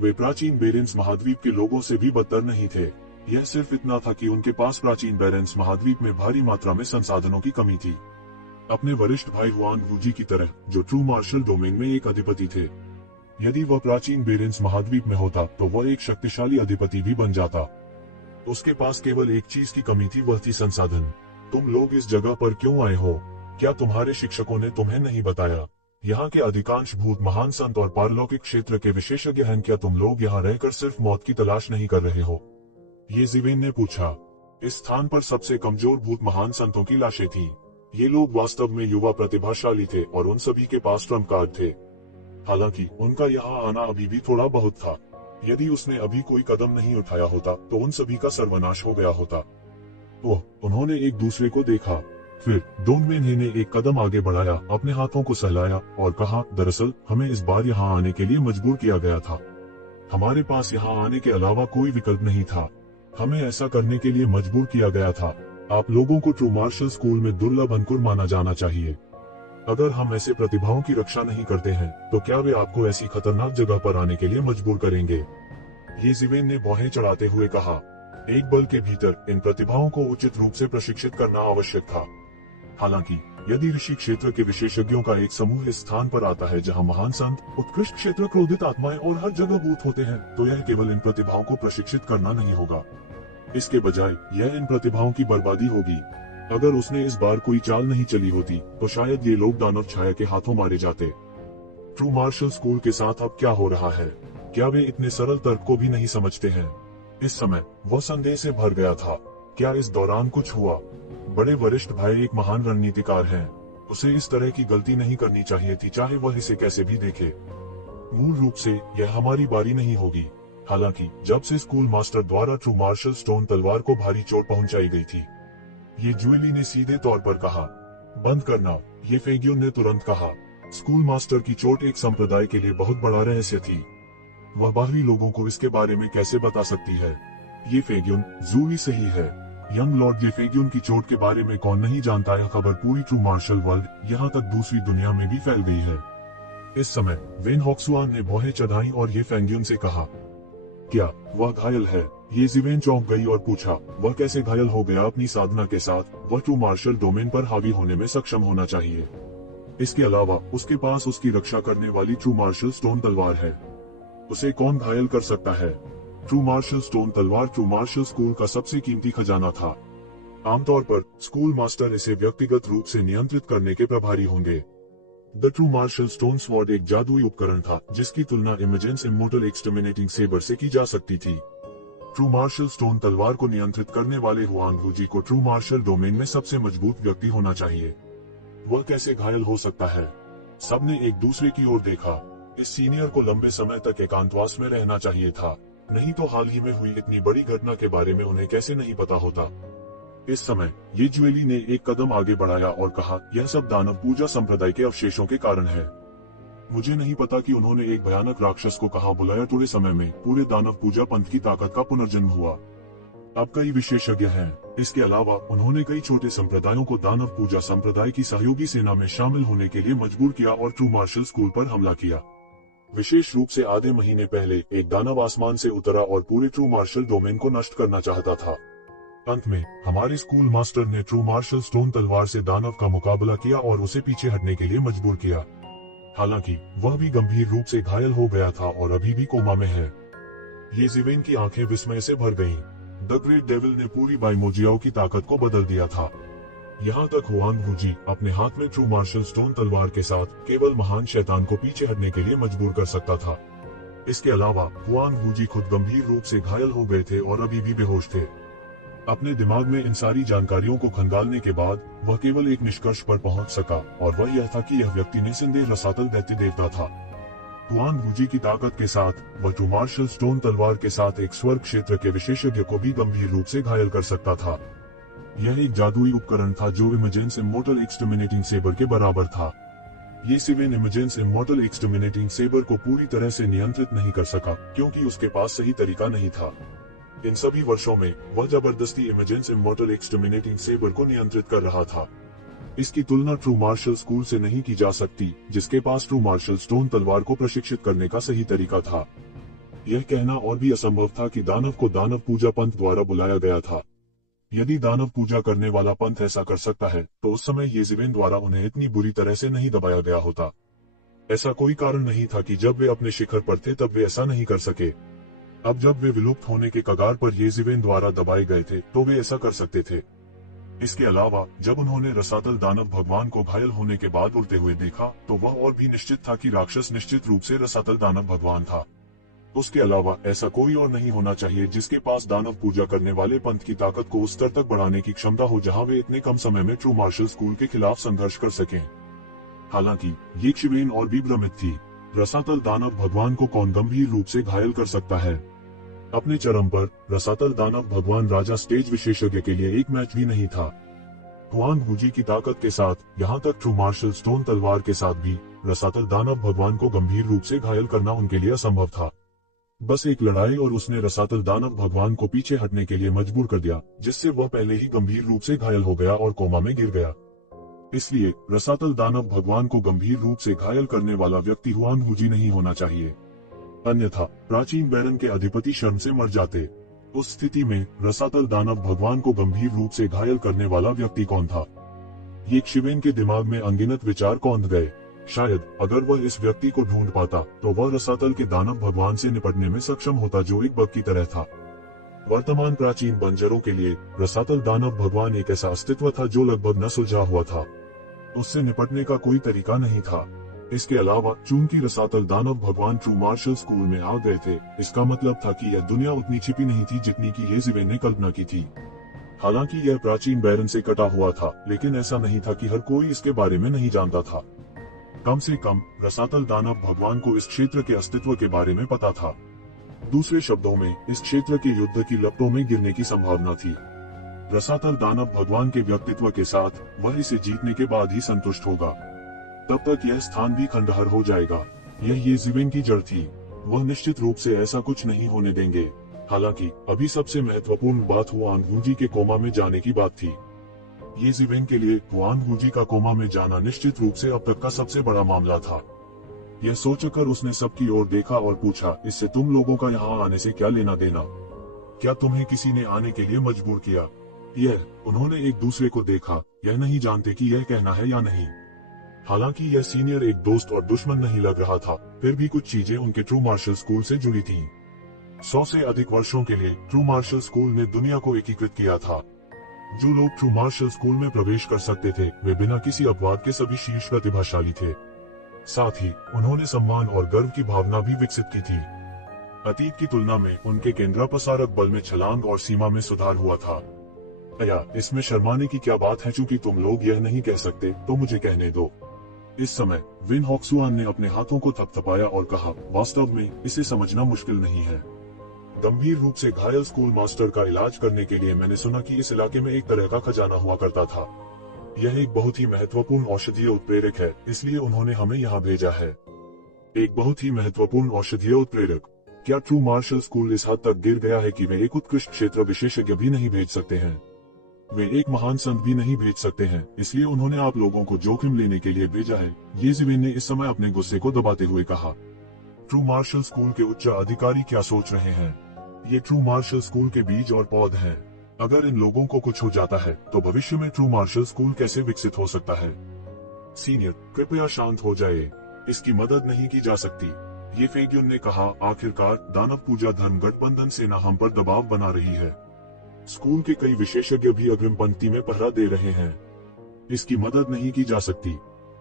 वे प्राचीन बेरेंस महाद्वीप के लोगों से भी बदतर नहीं थे। यह सिर्फ इतना था कि उनके पास प्राचीन बेरेंस महाद्वीप में भारी मात्रा में संसाधनों की कमी थी। अपने वरिष्ठ भाई हुआंग वू जी की तरह, जो ट्रू मार्शल डोमेन में एक अधिपति थे। यदि वह प्राचीन बेरेंस महाद्वीप में होता तो वह एक शक्तिशाली अधिपति भी बन जाता। उसके पास केवल एक चीज की कमी थी, वह थी संसाधन। तुम लोग इस जगह पर क्यों आए हो? क्या तुम्हारे शिक्षकों ने तुम्हें नहीं बताया? यहाँ के अधिकांश भूत महान संत और पारलौकिक क्षेत्र के विशेषज्ञ हैं। क्या तुम लोग यहाँ रहकर सिर्फ मौत की तलाश नहीं कर रहे हो? ये ज़िवेन ने पूछा। इस स्थान पर सबसे कमजोर भूत महान संतों की लाशें थीं। ये लोग वास्तव में युवा प्रतिभाशाली थे और उन सभी के पास ट्रम्प कार्ड थे। हालांकि उनका यहाँ आना अभी भी थोड़ा बहुत था। यदि उसने अभी कोई कदम नहीं उठाया होता तो उन सभी का सर्वनाश हो गया होता। ओह, उन्होंने एक दूसरे को देखा। फिर डोनमेन ने एक कदम आगे बढ़ाया, अपने हाथों को सहलाया और कहा, दरअसल हमें इस बार यहाँ आने के लिए मजबूर किया गया था। हमारे पास यहाँ आने के अलावा कोई विकल्प नहीं था। हमें ऐसा करने के लिए मजबूर किया गया था। आप लोगों को ट्रू मार्शल स्कूल में दुर्लभ अंकुर माना जाना चाहिए। अगर हम ऐसे प्रतिभाओं की रक्षा नहीं करते हैं तो क्या वे आपको ऐसी खतरनाक जगह पर आने के लिए मजबूर करेंगे? ये ज़िवेन ने भौहें चढ़ाते हुए कहा। एक बल के भीतर इन प्रतिभाओं को उचित रूप से प्रशिक्षित करना आवश्यक था। हालांकि यदि ऋषि क्षेत्र के विशेषज्ञों का एक समूह इस स्थान पर आता है जहां महान संत, उत्कृष्ट क्षेत्र, क्रोधित आत्माएं और हर जगह भूत होते हैं, तो यह केवल इन प्रतिभाओं को प्रशिक्षित करना नहीं होगा। इसके बजाय यह इन प्रतिभाओं की बर्बादी होगी। अगर उसने इस बार कोई चाल नहीं चली होती तो शायद ये लोग दानव छाया के हाथों मारे जाते। ट्रू मार्शल स्कूल के साथ अब क्या हो रहा है? क्या वे इतने सरल तर्क को भी नहीं समझते हैं? इस समय वह संदेह से भर गया था। क्या इस दौरान कुछ हुआ? बड़े वरिष्ठ भाई एक महान रणनीतिकार हैं। उसे इस तरह की गलती नहीं करनी चाहिए थी, चाहे वह इसे कैसे भी देखे। मूल रूप से यह हमारी बारी नहीं होगी। हालांकि जब से स्कूल मास्टर द्वारा ट्रू मार्शल स्टोन तलवार को भारी चोट पहुंचाई गई थी, ये ज्वेली ने सीधे तौर पर कहा। बंद करना, ये फेग्यून ने तुरंत कहा। स्कूल मास्टर की चोट एक संप्रदाय के लिए बहुत बड़ा रहस्य थी। वह बाहरी लोगों को इसके बारे में कैसे बता सकती है? ये फेग्यून जूली सही है। यंग लॉर्ड ये फेग्यून की चोट के बारे में कौन नहीं जानता? यह खबर पूरी ट्रू मार्शल वर्ल्ड, यहाँ तक दूसरी दुनिया में भी फैल गई है। इस समय वेन हॉक्सुआन ने भौहें चढ़ाई और ये फेग्यून से कहा, क्या वह घायल है? ये ज़िवेन चौंक गई और पूछा, वह कैसे घायल हो गया? अपनी साधना के साथ वह ट्रू मार्शल डोमेन पर हावी होने में सक्षम होना चाहिए। इसके अलावा उसके पास उसकी रक्षा करने वाली ट्रू मार्शल स्टोन तलवार है। उसे कौन घायल कर सकता है? ट्रू मार्शल स्टोन तलवार ट्रू मार्शल स्कूल का सबसे कीमती खजाना था। आमतौर पर स्कूल मास्टर इसे व्यक्तिगत रूप से नियंत्रित करने के प्रभारी होंगे। The true martial stone sword एक जादुई उपकरण था जिसकी तुलना इमेजेंस इमोर्टल एक्सटर्मिनेटिंग सेबर से की जा सकती थी। ट्रू मार्शल स्टोन तलवार को नियंत्रित करने वाले हुआंग वू जी को ट्रू मार्शल डोमेन में सबसे मजबूत व्यक्ति होना चाहिए। वह कैसे घायल हो सकता है? सबने एक दूसरे की ओर देखा। इस सीनियर को लंबे समय तक एकांतवास में रहना चाहिए था, नहीं तो हाल ही में हुई इतनी बड़ी घटना के बारे में उन्हें कैसे नहीं पता होता। इस समय ये ज्वेली ने एक कदम आगे बढ़ाया और कहा, यह सब दानव पूजा संप्रदाय के अवशेषों के कारण है। मुझे नहीं पता कि उन्होंने एक भयानक राक्षस को कहाँ बुलाया। थोड़े समय में पूरे दानव पूजा पंथ की ताकत का पुनर्जन्म हुआ। अब कई विशेषज्ञ हैं। इसके अलावा उन्होंने कई छोटे संप्रदायों को दानव पूजा संप्रदाय की सहयोगी सेना में शामिल होने के लिए मजबूर किया और ट्रू मार्शल स्कूल पर हमला किया। विशेष रूप से आधे महीने पहले एक दानव आसमान से उतरा और पूरे ट्रू मार्शल डोमेन को नष्ट करना चाहता था। अंत में हमारे स्कूल मास्टर ने ट्रू मार्शल स्टोन तलवार से दानव का मुकाबला किया और उसे पीछे हटने के लिए मजबूर किया। हालांकि वह भी गंभीर रूप से घायल हो गया था और अभी भी कोमा में है। येज़िवेन की आंखें विस्मय से भर गईं। द ग्रेट डेविल ने पूरी बाइमोजियाओ की ताकत को बदल दिया था। यहाँ तक हुआंग वूजी अपने हाथ में ट्रू मार्शल स्टोन तलवार के साथ केवल महान शैतान को पीछे हटने के लिए मजबूर कर सकता था। इसके अलावा हुआंग वूजी खुद गंभीर रूप से घायल हो गए थे और अभी भी बेहोश थे। अपने दिमाग में इन सारी जानकारियों को खंगालने के बाद वह केवल एक निष्कर्ष पर पहुंच सका और वह यह था कि यह व्यक्ति निस्संदेह रसातल दैत्य देवता था। हुआंग वूजी की ताकत के साथ वह ट्रू मार्शल स्टोन तलवार के साथ एक स्वर्ग क्षेत्र के विशेषज्ञ को भी गंभीर रूप से घायल कर सकता था। यह एक जादुई उपकरण था जो इमेजेंस इमोर्टल एक्सटरमिनेटिंग सेबर के बराबर था। येज़िवेन इमेजेंस इमोर्टल एक्सटरमिनेटिंग सेबर को पूरी तरह से नियंत्रित नहीं कर सका क्योंकि उसके पास सही तरीका नहीं था। इन सभी वर्षों में वह जबरदस्ती इमेजेंस इमोर्टल एक्सटरमिनेटिंग सेबर को नियंत्रित कर रहा था। इसकी तुलना ट्रू मार्शल स्कूल से नहीं की जा सकती, जिसके पास ट्रू मार्शल स्टोन तलवार को प्रशिक्षित करने का सही तरीका था। यह कहना और भी असंभव था कि दानव को दानव पूजा पंथ द्वारा बुलाया गया था। यदि दानव पूजा करने वाला पंथ ऐसा कर सकता है तो उस समय येज़िवेन द्वारा उन्हें इतनी बुरी तरह से नहीं दबाया गया होता। ऐसा कोई कारण नहीं था कि जब वे अपने शिखर पर थे तब वे ऐसा नहीं कर सके। अब जब वे विलुप्त होने के कगार पर येज़िवेन द्वारा दबाए गए थे तो वे ऐसा कर सकते थे। इसके अलावा जब उन्होंने रसातल दानव भगवान को घायल होने के बाद उड़ते हुए देखा तो वह और भी निश्चित था कि राक्षस निश्चित रूप से रसातल दानव भगवान था। उसके अलावा ऐसा कोई और नहीं होना चाहिए जिसके पास दानव पूजा करने वाले पंथ की ताकत को उस स्तर तक बढ़ाने की क्षमता हो जहां वे इतने कम समय में ट्रू मार्शल स्कूल के खिलाफ संघर्ष कर सकें। हालांकि येज़िवेन और भी भ्रमित थी। रसातल दानव भगवान को कौन गंभीर रूप से घायल कर सकता है? अपने चरम पर रसातल दानव भगवान राजा स्टेज विशेषज्ञ के लिए एक मैच भी नहीं था। हुआंग वूजी की ताकत के साथ यहाँ तक ट्रू मार्शल स्टोन तलवार के साथ भी रसातल दानव भगवान को गंभीर रूप से घायल करना उनके लिए असंभव था। बस एक लड़ाई और उसने रसातल दानव भगवान को पीछे हटने के लिए मजबूर कर दिया, जिससे वह पहले ही गंभीर रूप से घायल हो गया और कोमा में गिर गया। इसलिए रसातल दानव भगवान को गंभीर रूप से घायल करने वाला व्यक्ति हुआंग वूजी नहीं होना चाहिए, अन्यथा प्राचीन बैरन के अधिपति शर्म से मर जाते। उस स्थिति में रसातल दानव भगवान को गंभीर रूप से घायल करने वाला व्यक्ति कौन था? येज़िवेन के दिमाग में अनगिनत विचार कौंध गए। शायद अगर वह इस व्यक्ति को ढूंढ पाता तो वह रसातल के दानव भगवान से निपटने में सक्षम होता जो एक बग की तरह था। वर्तमान प्राचीन बंजरों के लिए रसातल दानव भगवान एक ऐसा अस्तित्व था जो लगभग न सुलझा हुआ था। उससे निपटने का कोई तरीका नहीं था। इसके अलावा चूंकि रसातल दानव भगवान ट्रू मार्शल स्कूल में आ गए थे, इसका मतलब था कि यह दुनिया उतनी छिपी नहीं थी जितनी की येज़िवेन ने कल्पना की थी। हालांकि यह प्राचीन बैरन से कटा हुआ था, लेकिन ऐसा नहीं था कि हर कोई इसके बारे में नहीं जानता था। कम से कम रसातल दानव भगवान को इस क्षेत्र के अस्तित्व के बारे में पता था। दूसरे शब्दों में इस क्षेत्र के युद्ध की लपटों में गिरने की संभावना थी। रसातल दानव भगवान के व्यक्तित्व के साथ वह इसे जीतने के बाद ही संतुष्ट होगा। तब तक यह स्थान भी खंडहर हो जाएगा। यह येज़िवेन की जड़ थी। वह निश्चित रूप से ऐसा कुछ नहीं होने देंगे। हालांकि अभी सबसे महत्वपूर्ण बात हुआंग वूजी के कोमा में जाने की बात थी। येज़िवेन के लिए हुआंग वूजी का कोमा में जाना निश्चित रूप से अब तक का सबसे बड़ा मामला था। यह सोचकर उसने सबकी ओर देखा और पूछा, इससे तुम लोगों का यहाँ आने से क्या लेना देना? क्या तुम्हें किसी ने आने के लिए मजबूर किया? उन्होंने एक दूसरे को देखा, यह नहीं जानते कि यह कहना है या नहीं। हालांकि यह सीनियर एक दोस्त और दुश्मन नहीं लग रहा था, फिर भी कुछ चीजें उनके ट्रू मार्शल स्कूल से जुड़ी थीं। 100 से अधिक वर्षों के लिए ट्रू मार्शल स्कूल ने दुनिया को एकीकृत किया था। जो लोग ट्रू मार्शल स्कूल में प्रवेश कर सकते थे वे बिना किसी अपवाद के सभी शीर्ष प्रतिभाशाली थे। साथ ही उन्होंने सम्मान और गर्व की भावना भी विकसित की थी। अतीत की तुलना में उनके केंद्रापसारक बल में छलांग और सीमा में सुधार हुआ था। इसमें शर्माने की क्या बात है? चूंकि तुम लोग यह नहीं कह सकते तो मुझे कहने दो। इस समय विन हॉक्सुआन ने अपने हाथों को थपथपाया और कहा, वास्तव में इसे समझना मुश्किल नहीं है। गंभीर रूप से घायल स्कूल मास्टर का इलाज करने के लिए मैंने सुना कि इस इलाके में एक तरह का खजाना हुआ करता था। यह एक बहुत ही महत्वपूर्ण औषधीय उत्प्रेरक है, इसलिए उन्होंने हमें यहाँ भेजा है। एक बहुत ही महत्वपूर्ण औषधीय उत्प्रेरक। क्या ट्रू मार्शल स्कूल इस हद तक गिर गया है कि वे एक उत्कृष्ट क्षेत्र विशेषज्ञ भी नहीं भेज सकते हैं? वे एक महान संत भी नहीं भेज सकते हैं, इसलिए उन्होंने आप लोगों को जोखिम लेने के लिए भेजा है। येज़िवेन ने इस समय अपने गुस्से को दबाते हुए कहा। ट्रू मार्शल स्कूल के उच्च अधिकारी क्या सोच रहे हैं? ये ट्रू मार्शल स्कूल के बीज और पौध हैं। अगर इन लोगों को कुछ हो जाता है तो भविष्य में ट्रू मार्शल स्कूल कैसे विकसित हो सकता है? सीनियर, कृपया शांत हो जाए। इसकी मदद नहीं की जा सकती। ये फेग्युन ने कहा। आखिरकार दानव पूजा धर्म गठबंधन सेना हम पर दबाव बना रही है। स्कूल के कई विशेषज्ञ भी अग्रिम पंक्ति में पहरा दे रहे हैं। इसकी मदद नहीं की जा सकती।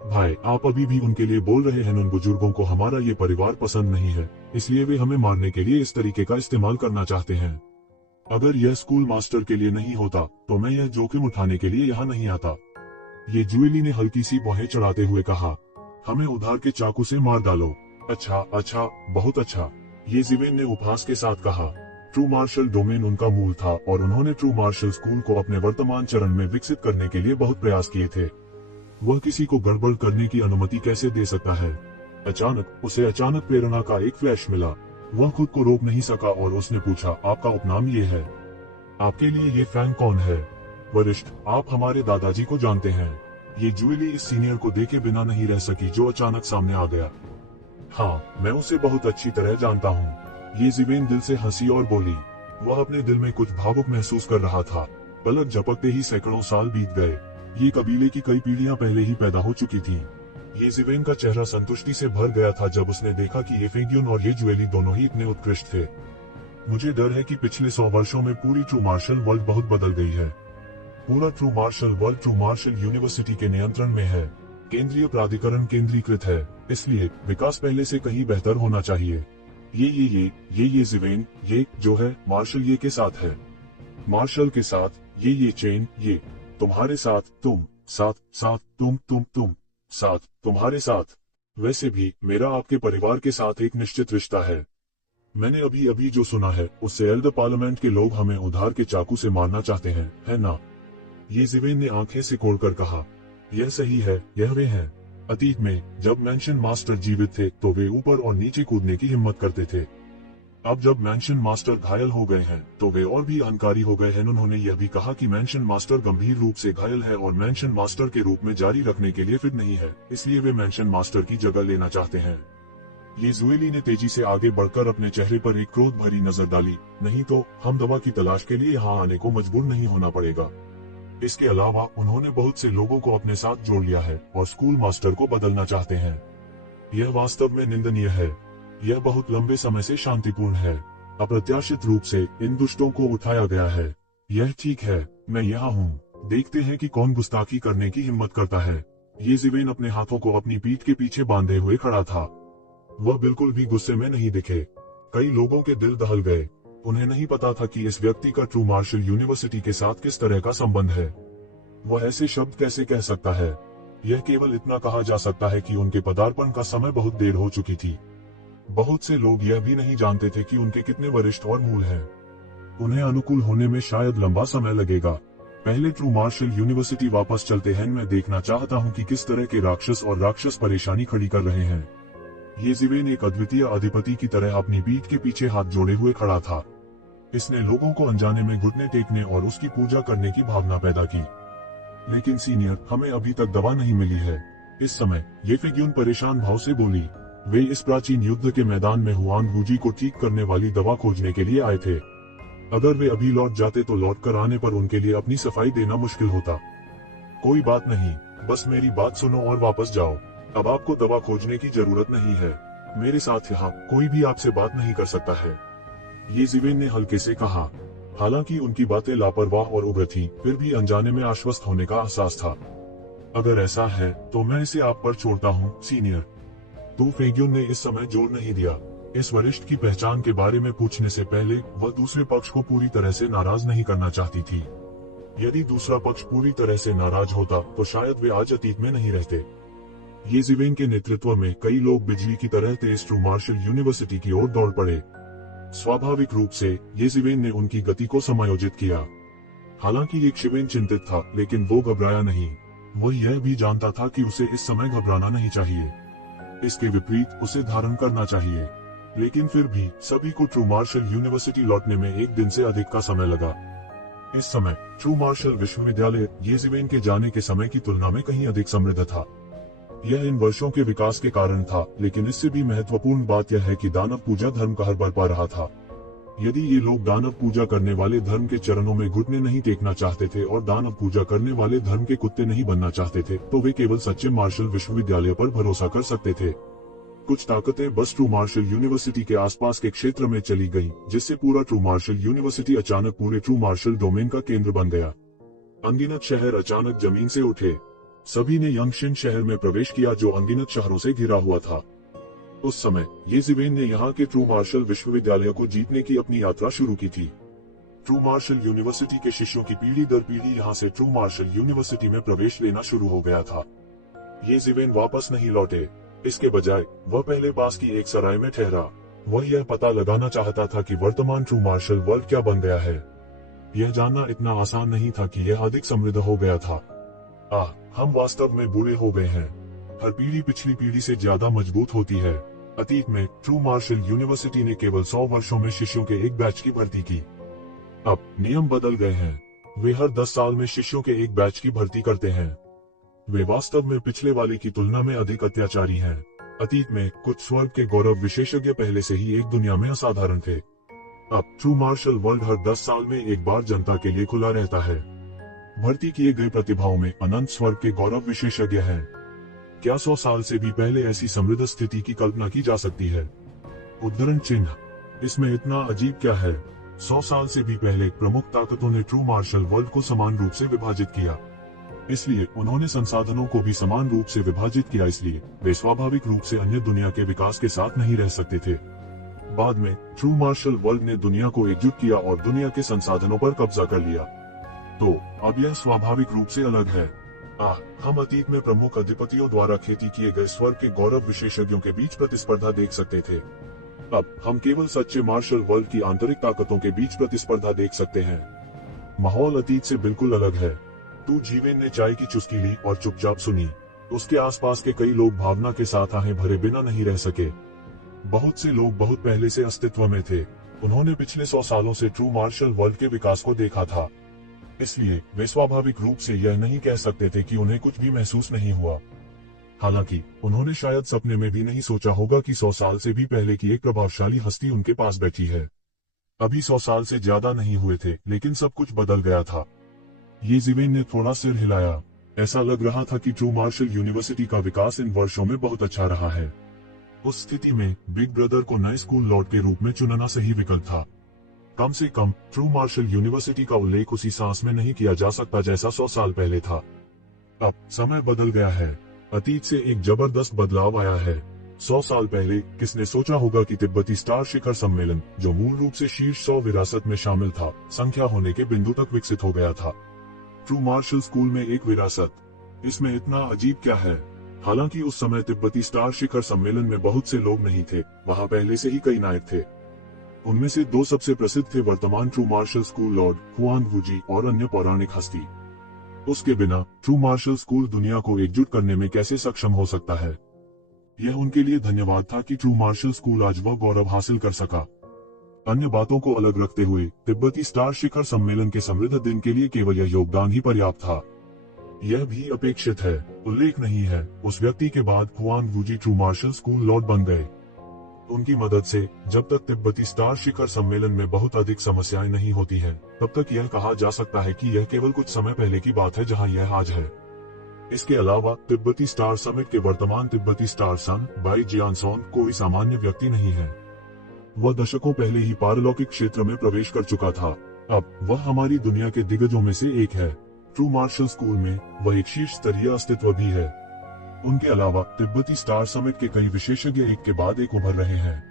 भाई, आप अभी भी उनके लिए बोल रहे हैं। उन बुजुर्गों को हमारा ये परिवार पसंद नहीं है, इसलिए वे हमें मारने के लिए इस तरीके का इस्तेमाल करना चाहते हैं। अगर यह स्कूल मास्टर के लिए नहीं होता तो मैं यह जोखिम उठाने के लिए यहाँ नहीं आता। ये जुएली ने हल्की सी भौहें चढ़ाते हुए कहा। हमें उधार के चाकू से मार डालो। अच्छा, बहुत अच्छा, ये जिवेन ने उपहास के साथ कहा। ट्रू मार्शल डोमेन उनका मूल था और उन्होंने ट्रू मार्शल स्कूल को अपने वर्तमान चरण में विकसित करने के लिए बहुत प्रयास किए थे। वह किसी को गड़बड़ करने की अनुमति कैसे दे सकता है? उसे अचानक प्रेरणा का एक फ्लैश मिला। वह खुद को रोक नहीं सका और उसने पूछा, आपका उपनाम ये है? आपके लिए ये फैंग कौन है? वरिष्ठ, आप हमारे दादाजी को जानते हैं। ये जुएली इस सीनियर को देखे बिना नहीं रह सकी जो अचानक सामने आ गया। हाँ, मैं उसे बहुत अच्छी तरह जानता हूँ। ये जिवेन दिल से हंसी और बोली। वह अपने दिल में कुछ भावुक महसूस कर रहा था। पलक झपकते ही सैकड़ों साल बीत गए। ये कबीले की कई पीढ़ियां पहले ही पैदा हो चुकी थीं। ये जिवेन का चेहरा संतुष्टि से भर गया था जब उसने देखा कि ये फेग्युन और ये जुएली दोनों ही इतने उत्कृष्ट थे। मुझे डर है कि पिछले 100 वर्षों में पूरी ट्रू मार्शल वर्ल्ड बहुत बदल गई है। पूरा true martial world true martial university के नियंत्रण में है। केंद्रीय प्राधिकरण केंद्रीकृत है, इसलिए विकास पहले से कहीं बेहतर होना चाहिए। ये जिवेन, ये जो है मार्शल ये के साथ है। मार्शल के साथ, ये चेन, ये तुम्हारे साथ, तुम साथ तुम साथ तुम्हारे साथ। वैसे भी मेरा आपके परिवार के साथ एक निश्चित रिश्ता है। मैंने अभी जो सुना है उससे एल्डर पार्लियामेंट के लोग हमें उधार के चाकू से मारना चाहते हैं, है ना? ये जिवेन ने आंखें सिकोड़कर कहा। यह सही है, यह वे हैं। अतीत में जब मैंशन मास्टर जीवित थे तो वे ऊपर और नीचे कूदने की हिम्मत करते थे। अब जब मैंशन मास्टर घायल हो गए हैं तो वे और भी अहंकारी हो गए हैं। उन्होंने यह भी कहा कि मैंशन मास्टर गंभीर रूप से घायल है और मैंशन मास्टर के रूप में जारी रखने के लिए फिट नहीं है, इसलिए वे मैंशन मास्टर की जगह लेना चाहते हैं। ये जुएली ने तेजी से आगे बढ़कर अपने चेहरे पर एक क्रोध भरी नजर डाली। नहीं तो हम दवा की तलाश के लिए यहाँ आने को मजबूर नहीं होना पड़ेगा। इसके अलावा उन्होंने बहुत से लोगों को अपने साथ जोड़ लिया है और स्कूल मास्टर को बदलना चाहते हैं। यह वास्तव में निंदनीय है। यह बहुत लंबे समय से शांतिपूर्ण है। अप्रत्याशित रूप से इन दुष्टों को उठाया गया है। यह ठीक है, मैं यहाँ हूँ। देखते हैं कि कौन गुस्ताखी करने की हिम्मत करता है। ये जिवेन अपने हाथों को अपनी पीठ के पीछे बांधे हुए खड़ा था। वह बिल्कुल भी गुस्से में नहीं दिखे। कई लोगों के दिल दहल गए। उन्हें नहीं पता था कि इस व्यक्ति का ट्रू मार्शल यूनिवर्सिटी के साथ किस तरह का संबंध है। वह ऐसे शब्द कैसे कह सकता है? यह केवल इतना कहा जा सकता है कि उनके पदार्पण का समय बहुत देर हो चुकी थी। बहुत से लोग यह भी नहीं जानते थे कि उनके कितने वरिष्ठ और मूल हैं। उन्हें अनुकूल होने में शायद लंबा समय लगेगा। पहले ट्रू मार्शल यूनिवर्सिटी वापस चलते हैं। मैं देखना चाहता हूं कि किस तरह के राक्षस और राक्षस परेशानी खड़ी कर रहे हैं। ये जिवेन एक अद्वितीय अधिपति की तरह अपनी पीठ के पीछे हाथ जोड़े हुए खड़ा था। इसने लोगों को अनजाने में घुटने टेकने और उसकी पूजा करने की भावना पैदा की। लेकिन सीनियर, हमें अभी तक दवा नहीं मिली है। इस समय ये फेग्युन परेशान भाव से बोली। वे इस प्राचीन युद्ध के मैदान में हुआन वूजी को ठीक करने वाली दवा खोजने के लिए आए थे। अगर वे अभी लौट जाते तो लौट कर आने पर उनके लिए अपनी सफाई देना मुश्किल होता। कोई बात नहीं, बस मेरी बात सुनो और वापस जाओ। अब आपको दवा खोजने की जरूरत नहीं है। मेरे साथ यहाँ कोई भी आपसे बात नहीं कर सकता है। ये जिवेन ने हल्के से कहा। हालांकि उनकी बातें लापरवाह और उग्र थीं, फिर भी अनजाने में आश्वस्त होने का एहसास था। अगर ऐसा है तो मैं इसे आप पर छोड़ता हूँ, सीनियर। तो फेग्युन ने इस समय जोर नहीं दिया। इस वरिष्ठ की पहचान के बारे में पूछने से पहले वह दूसरे पक्ष को पूरी तरह से नाराज नहीं करना चाहती थी। यदि दूसरा पक्ष पूरी तरह से नाराज होता तो शायद वे आज अतीत में नहीं रहते। ये जिवेन के नेतृत्व में कई लोग बिजली की तरह तेज ट्रू मार्शल यूनिवर्सिटी की ओर दौड़ पड़े। स्वाभाविक रूप से ये जिवेन ने उनकी गति को समायोजित किया। हालांकि ये शिवेन चिंतित था, लेकिन वो घबराया नहीं। वह यह भी जानता था कि उसे इस समय घबराना नहीं चाहिए। इसके विपरीत उसे धारण करना चाहिए। लेकिन फिर भी सभी को ट्रू मार्शल यूनिवर्सिटी लौटने में एक दिन से अधिक का समय लगा। इस समय ट्रू मार्शल विश्वविद्यालय ये जिवेन के जाने के समय की तुलना में कहीं अधिक समृद्ध था। यह इन वर्षों के विकास के कारण था, लेकिन इससे भी महत्वपूर्ण बात यह है कि दानव पूजा धर्म कहर बरपा रहा था। यदि ये लोग दानव पूजा करने वाले धर्म के चरणों में घुटने नहीं टेकना चाहते थे और दानव पूजा करने वाले धर्म के कुत्ते नहीं बनना चाहते थे, तो वे केवल सच्चे मार्शल विश्वविद्यालय पर भरोसा कर सकते थे। कुछ ताकतें बस ट्रू मार्शल यूनिवर्सिटी के आसपास के क्षेत्र में चली गईं, जिससे पूरा ट्रू मार्शल यूनिवर्सिटी अचानक पूरे ट्रू मार्शल डोमेन का केंद्र बन गया। अनगिनत शहर अचानक जमीन से उठे। सभी ने यंगशिन शहर में प्रवेश किया, जो अनगिनत शहरों से घिरा हुआ था। उस समय ये जिवेन ने यहाँ के ट्रू मार्शल विश्वविद्यालय को जीतने की अपनी यात्रा शुरू की थी। ट्रू मार्शल यूनिवर्सिटी के शिष्यों की पीढ़ी दर पीढ़ी यहाँ से ट्रू मार्शल यूनिवर्सिटी में प्रवेश लेना शुरू हो गया था। ये जिवेन वापस नहीं लौटे। इसके बजाय वह पहले पास की एक सराय में ठहरा। वह यह पता लगाना चाहता था कि वर्तमान ट्रू मार्शल वर्ल्ड क्या बन गया है। यह जानना इतना आसान नहीं था कि यह अधिक समृद्ध हो गया था। हम वास्तव में बूढ़े हो गए हैं। हर पीढ़ी पिछली पीढ़ी से ज्यादा मजबूत होती है। अतीत में ट्रू मार्शल यूनिवर्सिटी ने केवल 100 वर्षों में शिष्यों के एक बैच की भर्ती की। अब नियम बदल गए हैं। वे हर 10 साल में शिष्यों के एक बैच की भर्ती करते हैं। वे वास्तव में पिछले वाले की तुलना में अधिक अत्याचारी हैं। अतीत में कुछ स्वर्ग के गौरव विशेषज्ञ पहले से ही एक दुनिया में असाधारण थे। अब ट्रू मार्शल वर्ल्ड हर 10 साल में एक बार जनता के लिए खुला रहता है। भर्ती किए गए प्रतिभाओं में अनंत स्वर्ग के गौरव विशेषज्ञ हैं। क्या 100 साल से भी पहले ऐसी समृद्ध स्थिति की कल्पना की जा सकती है? उद्धरण चिन्ह। इसमें इतना अजीब क्या है? 100 साल से भी पहले प्रमुख ताकतों ने ट्रू मार्शल वर्ल्ड को समान रूप से विभाजित किया। इसलिए उन्होंने संसाधनों को भी समान रूप से विभाजित किया, इसलिए वे स्वाभाविक रूप से अन्य दुनिया के विकास के साथ नहीं रह सकते थे। बाद में ट्रू मार्शल वर्ल्ड ने दुनिया को एकजुट किया और दुनिया के संसाधनों पर कब्जा कर लिया। तो अब यह स्वाभाविक रूप से अलग है। हम अतीत में प्रमुख अधिपतियों द्वारा खेती किए गए स्वर्ग के गौरव विशेषज्ञों के बीच प्रतिस्पर्धा देख सकते थे। अब हम केवल सच्चे मार्शल वर्ल्ड की आंतरिक ताकतों के बीच प्रतिस्पर्धा देख सकते हैं। माहौल अतीत से बिल्कुल अलग है। तू जीवेन ने चाय की चुस्की ली और चुपचाप सुनी। उसके आसपास के कई लोग भावना के साथ आहें भरे बिना नहीं रह सके। बहुत से लोग बहुत पहले से अस्तित्व में थे। उन्होंने पिछले 100 सालों से ट्रू मार्शल वर्ल्ड के विकास को देखा था। इसलिए वे स्वाभाविक रूप से यह नहीं कह सकते थे कि उन्हें कुछ भी महसूस नहीं हुआ। हालांकि उन्होंने शायद सपने में भी नहीं सोचा होगा कि 100 साल से भी पहले की एक प्रभावशाली हस्ती उनके पास बैठी है। अभी 100 साल से ज्यादा नहीं हुए थे, लेकिन सब कुछ बदल गया था। ये जिवेन ने थोड़ा सिर हिलाया। ऐसा लग रहा था कि ट्रू मार्शल यूनिवर्सिटी का विकास इन वर्षों में बहुत अच्छा रहा है। उस स्थिति में बिग ब्रदर को नए स्कूल लॉर्ड के रूप में चुनना सही विकल्प था। कम से कम ट्रू मार्शल यूनिवर्सिटी का उल्लेख उसी सांस में नहीं किया जा सकता जैसा 100 साल पहले था। अब समय बदल गया है। अतीत से एक जबरदस्त बदलाव आया है। 100 साल पहले किसने सोचा होगा कि तिब्बती स्टार शिखर सम्मेलन, जो मूल रूप से शीर्ष 100 विरासत में शामिल था, संख्या होने के बिंदु तक विकसित हो गया था। ट्रू मार्शल स्कूल में एक विरासत, इसमें इतना अजीब क्या है? हालांकि उस समय तिब्बती स्टार शिखर सम्मेलन में बहुत से लोग नहीं थे। वहां पहले से ही कई नायक थे। उनमें से 2 सबसे प्रसिद्ध थे वर्तमान true martial school lord Huan Wuji और अन्य पौराणिक हस्ती। उसके बिना ट्रू मार्शल स्कूल दुनिया को एकजुट करने में कैसे सक्षम हो सकता है? यह उनके लिए धन्यवाद था कि ट्रू मार्शल स्कूल आज वह गौरव हासिल कर सका। अन्य बातों को अलग रखते हुए तिब्बती स्टार शिखर सम्मेलन के समृद्ध दिन के लिए केवल यह योगदान ही पर्याप्त था। यह भी अपेक्षित है, उल्लेख नहीं है। उस व्यक्ति के बाद Huan Wuji true martial school lord बन गए। उनकी मदद से जब तक तिब्बती स्टार शिखर सम्मेलन में बहुत अधिक समस्याएं नहीं होती हैं, तब तक यह कहा जा सकता है कि यह केवल कुछ समय पहले की बात है जहां यह आज है। इसके अलावा तिब्बती स्टार समिट के वर्तमान तिब्बती स्टार सन बाई जियानसोन कोई सामान्य व्यक्ति नहीं है। वह दशकों पहले ही पारलौकिक क्षेत्र में प्रवेश कर चुका था। अब वह हमारी दुनिया के दिग्गजों में से एक है। ट्रू मार्शल स्कूल में वह एक शीर्ष स्तरीय अस्तित्व भी है। उनके अलावा तिब्बती स्टार समिट के कई विशेषज्ञ एक के बाद एक उभर रहे हैं।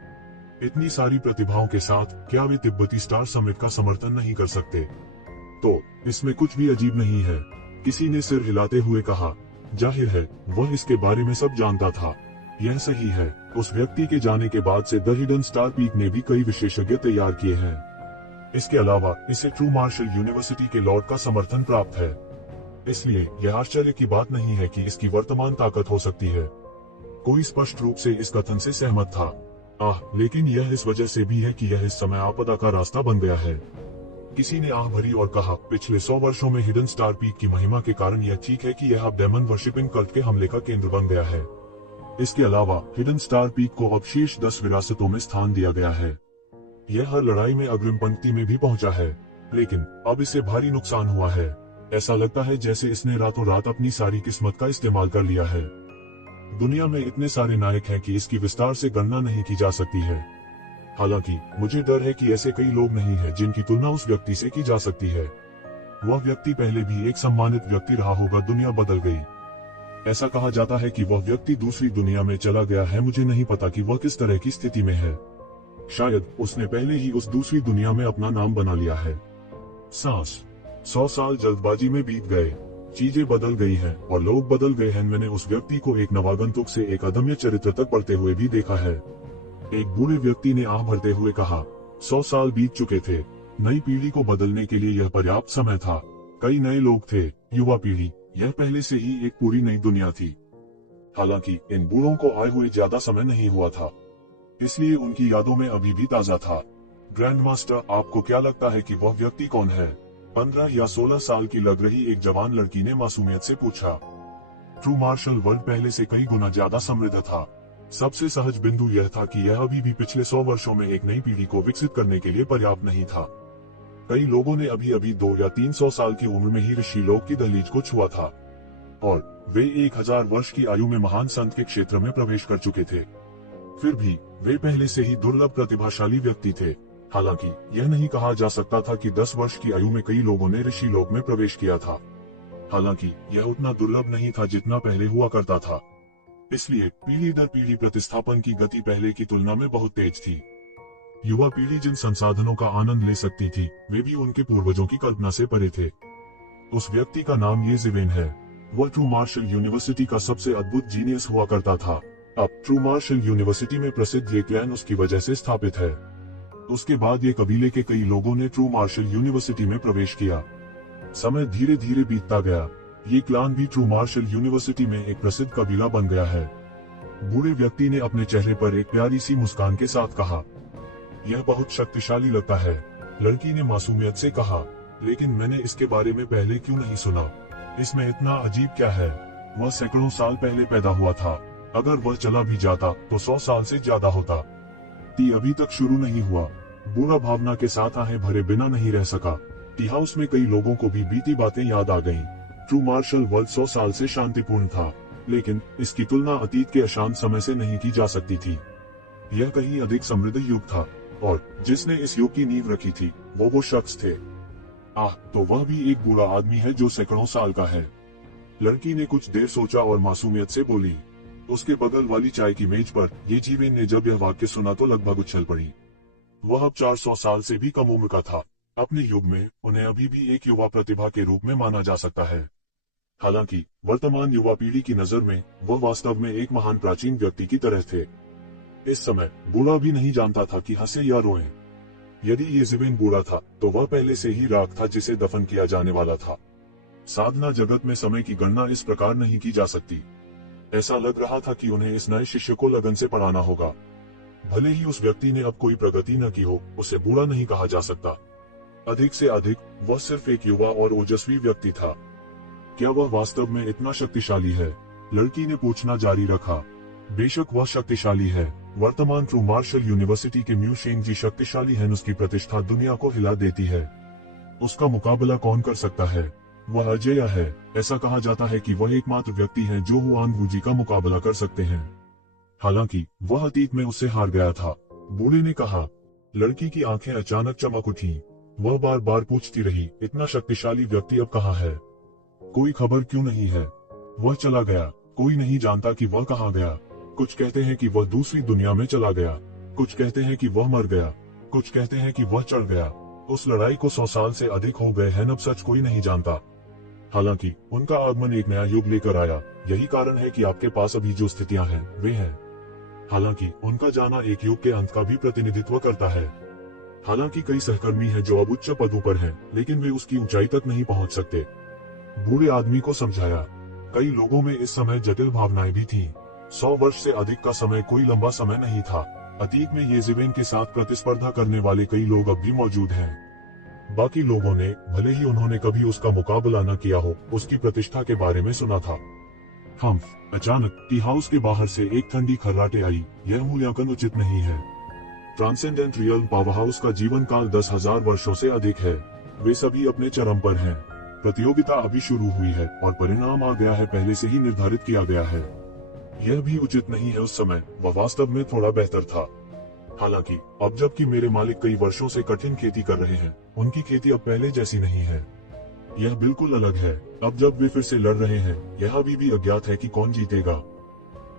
इतनी सारी प्रतिभाओं के साथ क्या वे तिब्बती स्टार समिट का समर्थन नहीं कर सकते? तो इसमें कुछ भी अजीब नहीं है, किसी ने सिर हिलाते हुए कहा। जाहिर है वह इसके बारे में सब जानता था। यह सही है। उस व्यक्ति के जाने के बाद से द हिडन स्टार पीक ने भी कई विशेषज्ञ तैयार किए हैं। इसके अलावा इसे ट्रू मार्शल यूनिवर्सिटी के लॉर्ड का समर्थन प्राप्त है। इसलिए यह आश्चर्य की बात नहीं है कि इसकी वर्तमान ताकत हो सकती है। कोई स्पष्ट रूप से इस कथन से सहमत था। लेकिन यह इस वजह से भी है कि यह इस समय आपदा का रास्ता बन गया है। किसी ने आह भरी और कहा, पिछले 100 वर्षों में हिडन स्टार पीक की महिमा के कारण यह ठीक है कि यह अब डेमन वर्शिपिंग कल्ट के हमले का केंद्र बन गया है। इसके अलावा हिडन स्टार पीक को अब शीर्ष 10 विरासतों में स्थान दिया गया है। यह हर लड़ाई में अग्रिम पंक्ति में भी पहुंचा है, लेकिन अब इसे भारी नुकसान हुआ है। ऐसा लगता है जैसे इसने रातों रात अपनी सारी किस्मत का इस्तेमाल कर लिया है। दुनिया में इतने सारे नायक हैं कि इसकी विस्तार से गणना नहीं की जा सकती है। हालांकि मुझे डर है कि ऐसे कई लोग नहीं हैं जिनकी तुलना उस व्यक्ति से की जा सकती है। वह व्यक्ति पहले भी एक सम्मानित व्यक्ति रहा होगा। दुनिया बदल गई। ऐसा कहा जाता है कि वह व्यक्ति दूसरी दुनिया में चला गया है। मुझे नहीं पता कि वह किस तरह की स्थिति में है। शायद उसने पहले ही उस दूसरी दुनिया में अपना नाम बना लिया है। 100 साल जल्दबाजी में बीत गए। चीजें बदल गई हैं और लोग बदल गए हैं। मैंने उस व्यक्ति को एक नवागंतुक से एक अदम्य चरित्र तक बढ़ते हुए भी देखा है। एक बूढ़े व्यक्ति ने आह भरते हुए कहा, 100 साल बीत चुके थे। नई पीढ़ी को बदलने के लिए यह पर्याप्त समय था। कई नए लोग थे, युवा पीढ़ी। यह पहले से ही एक पूरी नई दुनिया थी। हालांकि इन बूढ़ों को आए हुए ज्यादा समय नहीं हुआ था, इसलिए उनकी यादों में अभी भी ताजा था। ग्रैंड मास्टर, आपको क्या लगता है कि वह व्यक्ति कौन है? 15 या 16 साल की लग रही एक जवान लड़की ने मासूमियत से पूछा। ट्रू मार्शल वर्ल्ड पहले से कई गुना ज्यादा समृद्ध था। सबसे सहज बिंदु यह था कि यह अभी भी पिछले 100 वर्षों में एक नई पीढ़ी को विकसित करने के लिए पर्याप्त नहीं था। कई लोगों ने अभी अभी 200 या 300 साल की उम्र में ही ऋषि लोक की दहलीज को छुआ था, और वे 1000 वर्ष की आयु में महान संत के क्षेत्र में प्रवेश कर चुके थे। फिर भी वे पहले से ही दुर्लभ प्रतिभाशाली व्यक्ति थे। हालांकि यह नहीं कहा जा सकता था कि 10 वर्ष की आयु में कई लोगों ने ऋषि लोक में प्रवेश किया था। हालांकि यह उतना दुर्लभ नहीं था जितना पहले हुआ करता था। इसलिए पीढ़ी दर पीढ़ी प्रतिस्थापन की गति पहले की तुलना में बहुत तेज थी। युवा पीढ़ी जिन संसाधनों का आनंद ले सकती थी, वे भी उनके पूर्वजों की कल्पना से परे थे। उस व्यक्ति का नाम ये ज़िवेन है। वह ट्रू मार्शल यूनिवर्सिटी का सबसे अद्भुत जीनियस हुआ करता था। अब ट्रू मार्शल यूनिवर्सिटी में प्रसिद्ध ये क्लैन उसकी वजह से स्थापित है। उसके बाद ये कबीले के कई लोगों ने ट्रू मार्शल यूनिवर्सिटी में प्रवेश किया। समय धीरे धीरे बीतता गया। ये क्लान भी ट्रू मार्शल यूनिवर्सिटी में एक प्रसिद्ध कबीला बन गया है। बूढ़े व्यक्ति ने अपने चेहरे पर एक प्यारी सी मुस्कान के साथ कहा, यह बहुत शक्तिशाली लगता है। लड़की ने मासूमियत से कहा, लेकिन मैंने इसके बारे में पहले क्यों नहीं सुना? इसमें इतना अजीब क्या है? वह सैकड़ों साल पहले पैदा हुआ था। अगर वह चला भी जाता तो 100 साल से ज्यादा होता। टी अभी तक शुरू नहीं हुआ। बूढ़ा भावना के साथ आहें भरे बिना नहीं रह सका। टी हाउस में कई लोगों को भी बीती बातें याद आ गईं। ट्रू मार्शल वर्ल्ड 100 साल से शांतिपूर्ण था, लेकिन इसकी तुलना अतीत के अशांत समय से नहीं की जा सकती थी। यह कहीं अधिक समृद्ध युग था, और जिसने इस युग की नींव रखी थी वो शख्स थे। तो वह भी एक बूढ़ा आदमी है जो सैकड़ों साल का है। लड़की ने कुछ देर सोचा और मासूमियत से बोली। उसके बगल वाली चाय की मेज पर ये जीवेन ने जब यह वाक्य सुना तो लगभग उछल पड़ी। वह अब 400 साल से भी कम उम्र का था। अपने युग में उन्हें अभी भी एक युवा प्रतिभा के रूप में माना जा सकता है। हालांकि वर्तमान युवा पीढ़ी की नजर में वह वास्तव में एक महान प्राचीन व्यक्ति की तरह थे। इस समय बूढ़ा भी नहीं जानता था कि हंसे या रोएं। यदि ये ज़िवेन बूढ़ा था तो वह पहले से ही राख था जिसे दफन किया जाने वाला था। साधना जगत में समय की गणना इस प्रकार नहीं की जा सकती। ऐसा लग रहा था कि उन्हें इस नए शिष्य को लगन से पढ़ाना होगा। भले ही उस व्यक्ति ने अब कोई प्रगति न की हो, उसे बूढ़ा नहीं कहा जा सकता। अधिक से अधिक वह सिर्फ एक युवा और ओजस्वी व्यक्ति था। क्या वह वास्तव में इतना शक्तिशाली है? लड़की ने पूछना जारी रखा। बेशक वह शक्तिशाली है। वर्तमान ट्रू मार्शल यूनिवर्सिटी के म्यू शेंग जी शक्तिशाली हैं। उसकी प्रतिष्ठा दुनिया को हिला देती है। उसका मुकाबला कौन कर सकता है? वह अजेय है। ऐसा कहा जाता है कि वह एकमात्र व्यक्ति है जो हुआन वू जी का मुकाबला कर सकते हैं। हालांकि वह अतीत में उससे हार गया था। बूढ़े ने कहा। लड़की की आंखें अचानक चमक उठी। वह बार बार पूछती रही, इतना शक्तिशाली व्यक्ति अब कहाँ है? कोई खबर क्यों नहीं है? वह चला गया। कोई नहीं जानता कि वह कहाँ गया। कुछ कहते हैं कि वह दूसरी दुनिया में चला गया, कुछ कहते हैं कि वह मर गया, कुछ कहते हैं कि वह चढ़ गया। उस लड़ाई को 100 साल से अधिक हो गए हैं। अब सच कोई नहीं जानता। हालांकि उनका आगमन एक नया युग लेकर आया। यही कारण है कि आपके पास अभी जो स्थितियां हैं वे हैं। हालांकि उनका जाना एक युग के अंत का भी प्रतिनिधित्व करता है। हालांकि कई सहकर्मी हैं जो अब उच्च पदों पर हैं, लेकिन वे उसकी ऊंचाई तक नहीं पहुंच सकते। बूढ़े आदमी को समझाया। कई लोगों में इस समय जटिल भावनाएं भी थीं। 100 वर्ष से अधिक का समय कोई लंबा समय नहीं था। अतीत में ये ज़िवेन के साथ प्रतिस्पर्धा करने वाले कई लोग अब भी मौजूद हैं। बाकी लोगों ने, भले ही उन्होंने कभी उसका मुकाबला न किया हो, उसकी प्रतिष्ठा के बारे में सुना था। अचानक टी हाउस के बाहर से एक ठंडी खर्राटे आई। यह मूल्यांकन उचित नहीं है। ट्रांसेंडेंट रियल पावर हाउस का जीवन काल 10,000 वर्षों से अधिक है। वे सभी अपने चरम पर हैं। प्रतियोगिता अभी शुरू हुई है और परिणाम आ गया है, पहले से ही निर्धारित किया गया है। यह भी उचित नहीं है। उस समय वह वास्तव में थोड़ा बेहतर था। हालांकि अब जबकि मेरे मालिक कई वर्षों से कठिन खेती कर रहे हैं, उनकी खेती अब पहले जैसी नहीं है। यह बिल्कुल अलग है। अब जब वे फिर से लड़ रहे हैं, यह अभी भी अज्ञात है कि कौन जीतेगा।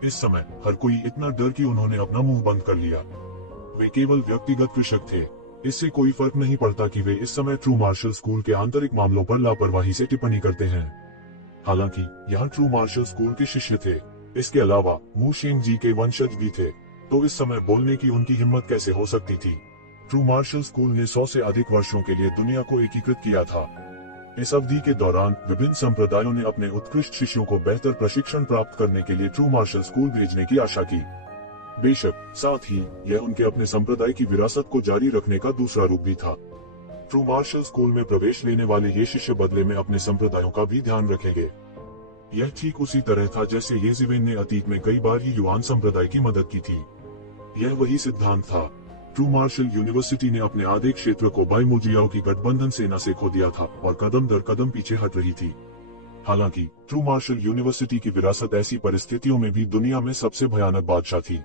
इस समय हर कोई इतना डर कि उन्होंने अपना मुंह बंद कर लिया। वे केवल व्यक्तिगत कृषक थे। इससे कोई फर्क नहीं पड़ता कि वे इस समय ट्रू मार्शल स्कूल के आंतरिक मामलों पर लापरवाही से टिप्पणी करते हैं। हालांकि यहाँ ट्रू मार्शल स्कूल के शिष्य थे। इसके अलावा मू शेंग जी के वंशज भी थे, तो इस समय बोलने की उनकी हिम्मत कैसे हो सकती थी। ट्रू मार्शल स्कूल ने 100 से अधिक वर्षों के लिए दुनिया को एकीकृत किया था। इस अवधि के दौरान विभिन्न संप्रदायों ने अपने उत्कृष्ट शिष्यों को बेहतर प्रशिक्षण प्राप्त करने के लिए ट्रू मार्शल स्कूल भेजने की आशा की। बेशक साथ ही यह उनके अपने संप्रदाय की विरासत को जारी रखने का दूसरा रूप भी था। ट्रू मार्शल स्कूल में प्रवेश लेने वाले ये शिष्य बदले में अपने संप्रदायों का भी ध्यान रखेंगे। यह ठीक उसी तरह था जैसे येजिवेन ने अतीत में कई बार ही युआन संप्रदाय की मदद की थी। यह वही सिद्धांत था। ट्रू मार्शल यूनिवर्सिटी ने अपने आधे क्षेत्र को बाइमोजियाओ की गठबंधन सेना से खो दिया था और कदम दर कदम पीछे हट रही थी। हालांकि ट्रू मार्शल यूनिवर्सिटी की विरासत ऐसी परिस्थितियों में भी दुनिया में सबसे भयानक बादशाह थी।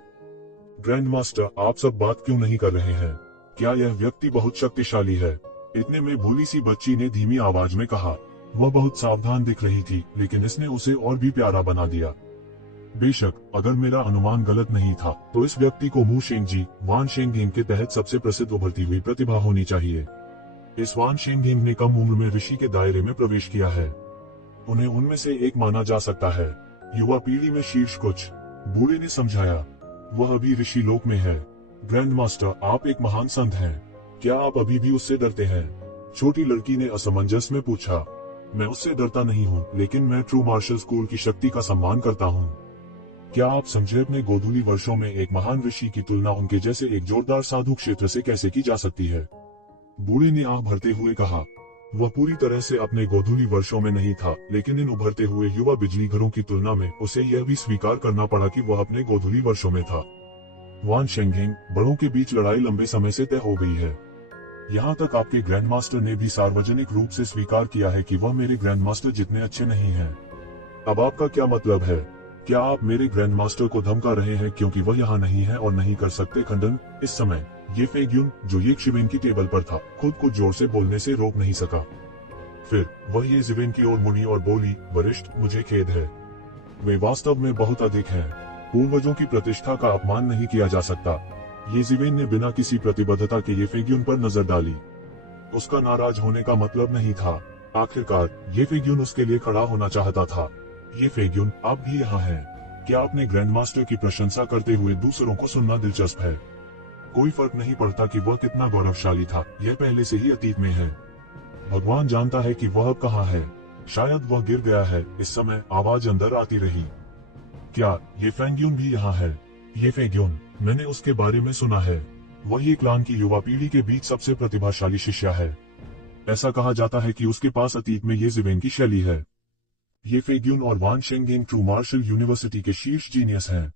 ग्रैंड मास्टर, आप सब बात क्यों नहीं कर रहे हैं? क्या यह व्यक्ति बहुत शक्तिशाली है? इतने में भूली सी बच्ची ने धीमी आवाज में कहा। वह बहुत सावधान दिख रही थी, लेकिन इसने उसे और भी प्यारा बना दिया। बेशक अगर मेरा अनुमान गलत नहीं था, तो इस व्यक्ति को मू शेंगजी वान शेंगहिंग के तहत सबसे प्रसिद्ध उभरती हुई प्रतिभा होनी चाहिए। इस वान शेंगहिंग ने कम उम्र में ऋषि के दायरे में प्रवेश किया है। उन्हें उनमें से एक माना जा सकता है। युवा पीढ़ी में शीर्ष कुछ, बूढ़े ने समझाया। वह अभी ऋषि लोक में है। ग्रैंड मास्टर, आप एक महान संत हैं। क्या आप अभी भी उससे डरते हैं? छोटी लड़की ने असमंजस में पूछा। मैं उससे डरता नहीं हूँ, लेकिन मैं ट्रू मार्शल स्कूल की शक्ति का सम्मान करता हूँ। क्या आप समझे? अपने गोधूली वर्षों में एक महान ऋषि की तुलना उनके जैसे एक जोरदार साधु क्षेत्र से कैसे की जा सकती है? बूढ़े ने आंख भरते हुए कहा। वह पूरी तरह से अपने गोधूली वर्षों में नहीं था, लेकिन इन उभरते हुए युवा बिजली घरों की तुलना में उसे यह भी स्वीकार करना पड़ा कि वह अपने गोधूली वर्षों में था। वान शेंगहिंग, बड़ों के बीच लड़ाई लंबे समय से तय हो गई है। यहाँ तक आपके ग्रैंड मास्टर ने भी सार्वजनिक रूप से स्वीकार किया है कि वह मेरे ग्रैंड मास्टर जितने अच्छे नहीं हैं। अब आपका क्या मतलब है? क्या आप मेरे ग्रैंड मास्टर को धमका रहे हैं क्योंकि वह यहाँ नहीं है और नहीं कर सकते खंडन? इस समय ये फेग्यून, जो ये शिवेन की टेबल पर था, खुद को जोर से बोलने से रोक नहीं सका। फिर वह ये जिवेन की ओर मुड़ी और बोली, वरिष्ठ, मुझे खेद है। वे वास्तव में बहुत अधिक हैं। पूर्वजों की प्रतिष्ठा का अपमान नहीं किया जा सकता। ये जिवेन ने बिना किसी प्रतिबद्धता के ये फेग्यून पर नजर डाली। उसका नाराज होने का मतलब नहीं था। आखिरकार ये फेग्यून उसके लिए खड़ा होना चाहता था। ये फेग्यून, आप भी यहाँ हैं। क्या अपने ग्रैंड मास्टर की प्रशंसा करते हुए दूसरों को सुनना दिलचस्प है? कोई फर्क नहीं पड़ता कि वह कितना गौरवशाली था, यह पहले से ही अतीत में है। भगवान जानता है कि वह अब कहाँ है। शायद वह गिर गया है। इस समय आवाज अंदर आती रही। क्या ये फेंग्यून भी यहाँ है? ये फेग्यून, मैंने उसके बारे में सुना है। वह ये क्लान की युवा पीढ़ी के बीच सबसे प्रतिभाशाली शिष्य है। ऐसा कहा जाता है कि उसके पास अतीत में ये जिवेन की शैली है। ये फेग्यून और वान शेंगहिंग ट्रू मार्शल यूनिवर्सिटी के शीर्ष जीनियस हैं।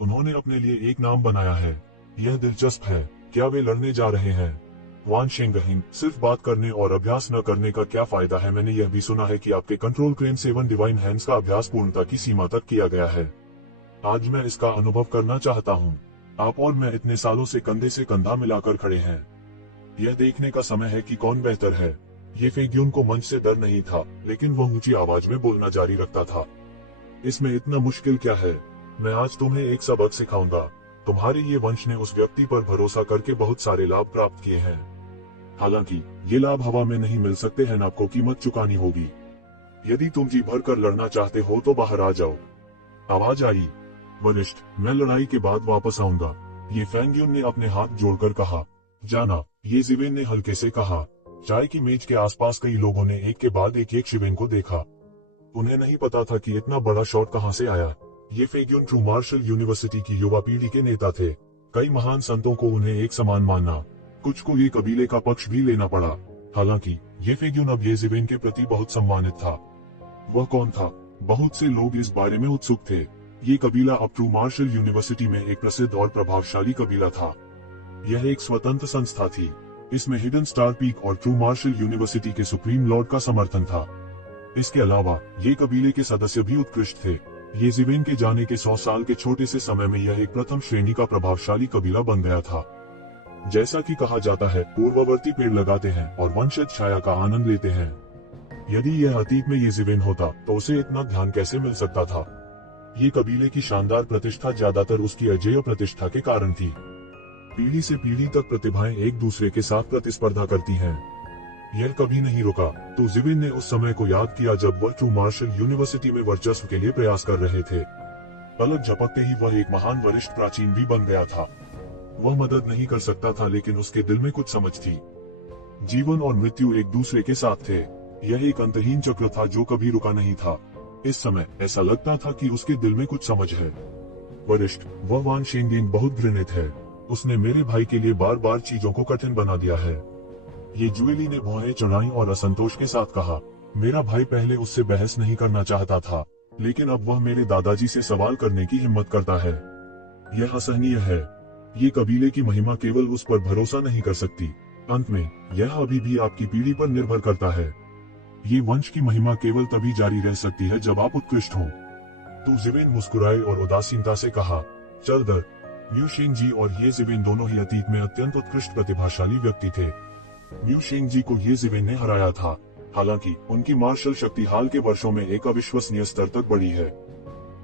उन्होंने अपने लिए एक नाम बनाया है। यह दिलचस्प है। क्या वे लड़ने जा रहे हैं? वान शेंगहिंग, सिर्फ बात करने और अभ्यास न करने का क्या फायदा है? मैंने यह भी सुना है कि आपके कंट्रोल क्रेन 7 डिवाइन हैंड्स का अभ्यास पूर्णता की सीमा तक किया गया है। आज मैं इसका अनुभव करना चाहता हूँ। आप और मैं इतने सालों से कंधा मिलाकर खड़े हैं। यह देखने का समय है कि कौन बेहतर है। ये फेग्यून को मंच से डर नहीं था, लेकिन वह ऊंची आवाज में बोलना जारी रखता था। इसमें इतना मुश्किल क्या है? मैं आज तुम्हें एक सबक सिखाऊंगा। तुम्हारे ये वंश ने उस व्यक्ति पर भरोसा करके बहुत सारे लाभ प्राप्त किए हैं। हालांकि ये लाभ हवा में नहीं मिल सकते हैं, आपको कीमत चुकानी होगी। यदि तुम जी भर कर लड़ना चाहते हो तो बाहर आ जाओ। आवाज आई, वरिष्ठ, मैं लड़ाई के बाद वापस आऊंगा। ये फेंग्यून ने अपने हाथ जोड़कर कहा। जाना, ये जिवेन ने हल्के से कहा। चाय की मेज के आसपास कई लोगों ने एक के बाद एक शिवेन को देखा। उन्हें नहीं पता था कि इतना बड़ा शॉट कहां से आया। ये फेग्यून ट्रू मार्शल यूनिवर्सिटी की युवा पीढ़ी के नेता थे। कई महान संतों को उन्हें एक समान मानना। कुछ को ये कबीले का पक्ष भी लेना पड़ा। हालांकि ये फेग्यून अब येज़िवेन के प्रति बहुत सम्मानित था। वह कौन था? बहुत से लोग इस बारे में उत्सुक थे। ये कबीला अब ट्रू मार्शल यूनिवर्सिटी में एक प्रसिद्ध और प्रभावशाली कबीला था। यह एक स्वतंत्र संस्था थी। इसमें हिडन स्टार पीक और ट्रू मार्शल यूनिवर्सिटी के सुप्रीम लॉर्ड का समर्थन था। इसके अलावा ये कबीले के सदस्य भी उत्कृष्ट थे। येज़िवेन के जाने के 100 साल के छोटे से समय में यह एक प्रथम श्रेणी का प्रभावशाली कबीला बन गया था। जैसा कि कहा जाता है, पूर्ववर्ती पेड़ लगाते हैं और वंशज छाया का आनंद लेते हैं। यदि यह अतीत में येज़िवेन होता तो उसे इतना ध्यान कैसे मिल सकता था? ये कबीले की शानदार प्रतिष्ठा ज्यादातर उसकी अजेय प्रतिष्ठा के कारण थी। पीढ़ी से पीढ़ी तक प्रतिभाएं एक दूसरे के साथ प्रतिस्पर्धा करती हैं। यह कभी नहीं रुका। तो ज़िवेन ने उस समय को याद किया जब वह ट्रू मार्शल यूनिवर्सिटी में वर्चस्व के लिए प्रयास कर रहे थे। पलक झपकते ही वह एक महान वरिष्ठ प्राचीन भी बन गया था। वह मदद नहीं कर सकता था, लेकिन उसके दिल में कुछ समझ थी। जीवन और मृत्यु एक दूसरे के साथ थे। यह एक अंतहीन चक्र था जो कभी रुका नहीं था। इस समय ऐसा लगता था कि उसके दिल में कुछ समझ है। वरिष्ठ, वह वान शेंगेंग बहुत घृणित है। उसने मेरे भाई के लिए बार बार चीजों को कठिन बना दिया है। ये जुएली ने भौहें चढ़ाई और असंतोष के साथ कहा। मेरा भाई पहले उससे बहस नहीं करना चाहता था, लेकिन अब वह मेरे दादाजी से सवाल करने की हिम्मत करता है। यह असहनीय है। ये कबीले की महिमा केवल उस पर भरोसा नहीं कर सकती। अंत में यह अभी भी आपकी पीढ़ी पर निर्भर करता है। ये वंश की महिमा केवल तभी जारी रह सकती है जब आप उत्कृष्ट हों। तो ज़िवेन मुस्कुराए और उदासीनता से कहा, चल दर। म्यू शेंगजी और येज़िवेन दोनों ही अतीत में अत्यंत उत्कृष्ट प्रतिभाशाली व्यक्ति थे। म्यू शेंगजी को येज़िवेन ने हराया था। हालांकि उनकी मार्शल शक्ति हाल के वर्षों में एक अविश्वसनीय स्तर तक बढ़ी है।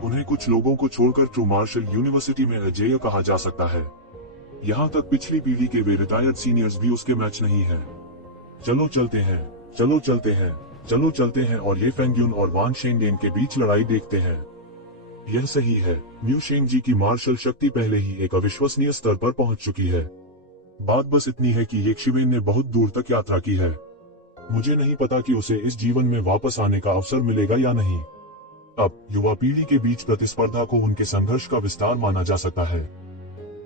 उन्हें कुछ लोगों को छोड़कर ट्रू मार्शल यूनिवर्सिटी में अजेय कहा जा सकता है। यहाँ तक पिछली पीढ़ी के वे रिटायर्ड सीनियर्स भी उसके मैच नहीं हैं। चलो चलते हैं, चलो चलते हैं, चलो चलते हैं और ये फेंग्यून और वान शेंगेन के बीच लड़ाई देखते हैं। यह सही है। म्यू शेंगजी की मार्शल शक्ति पहले ही एक अविश्वसनीय स्तर पर पहुंच चुकी है। बात बस इतनी है कि येज़िवेन ने बहुत दूर तक यात्रा की है। मुझे नहीं पता कि उसे इस जीवन में वापस आने का अवसर मिलेगा या नहीं। अब युवा पीढ़ी के बीच प्रतिस्पर्धा को उनके संघर्ष का विस्तार माना जा सकता है।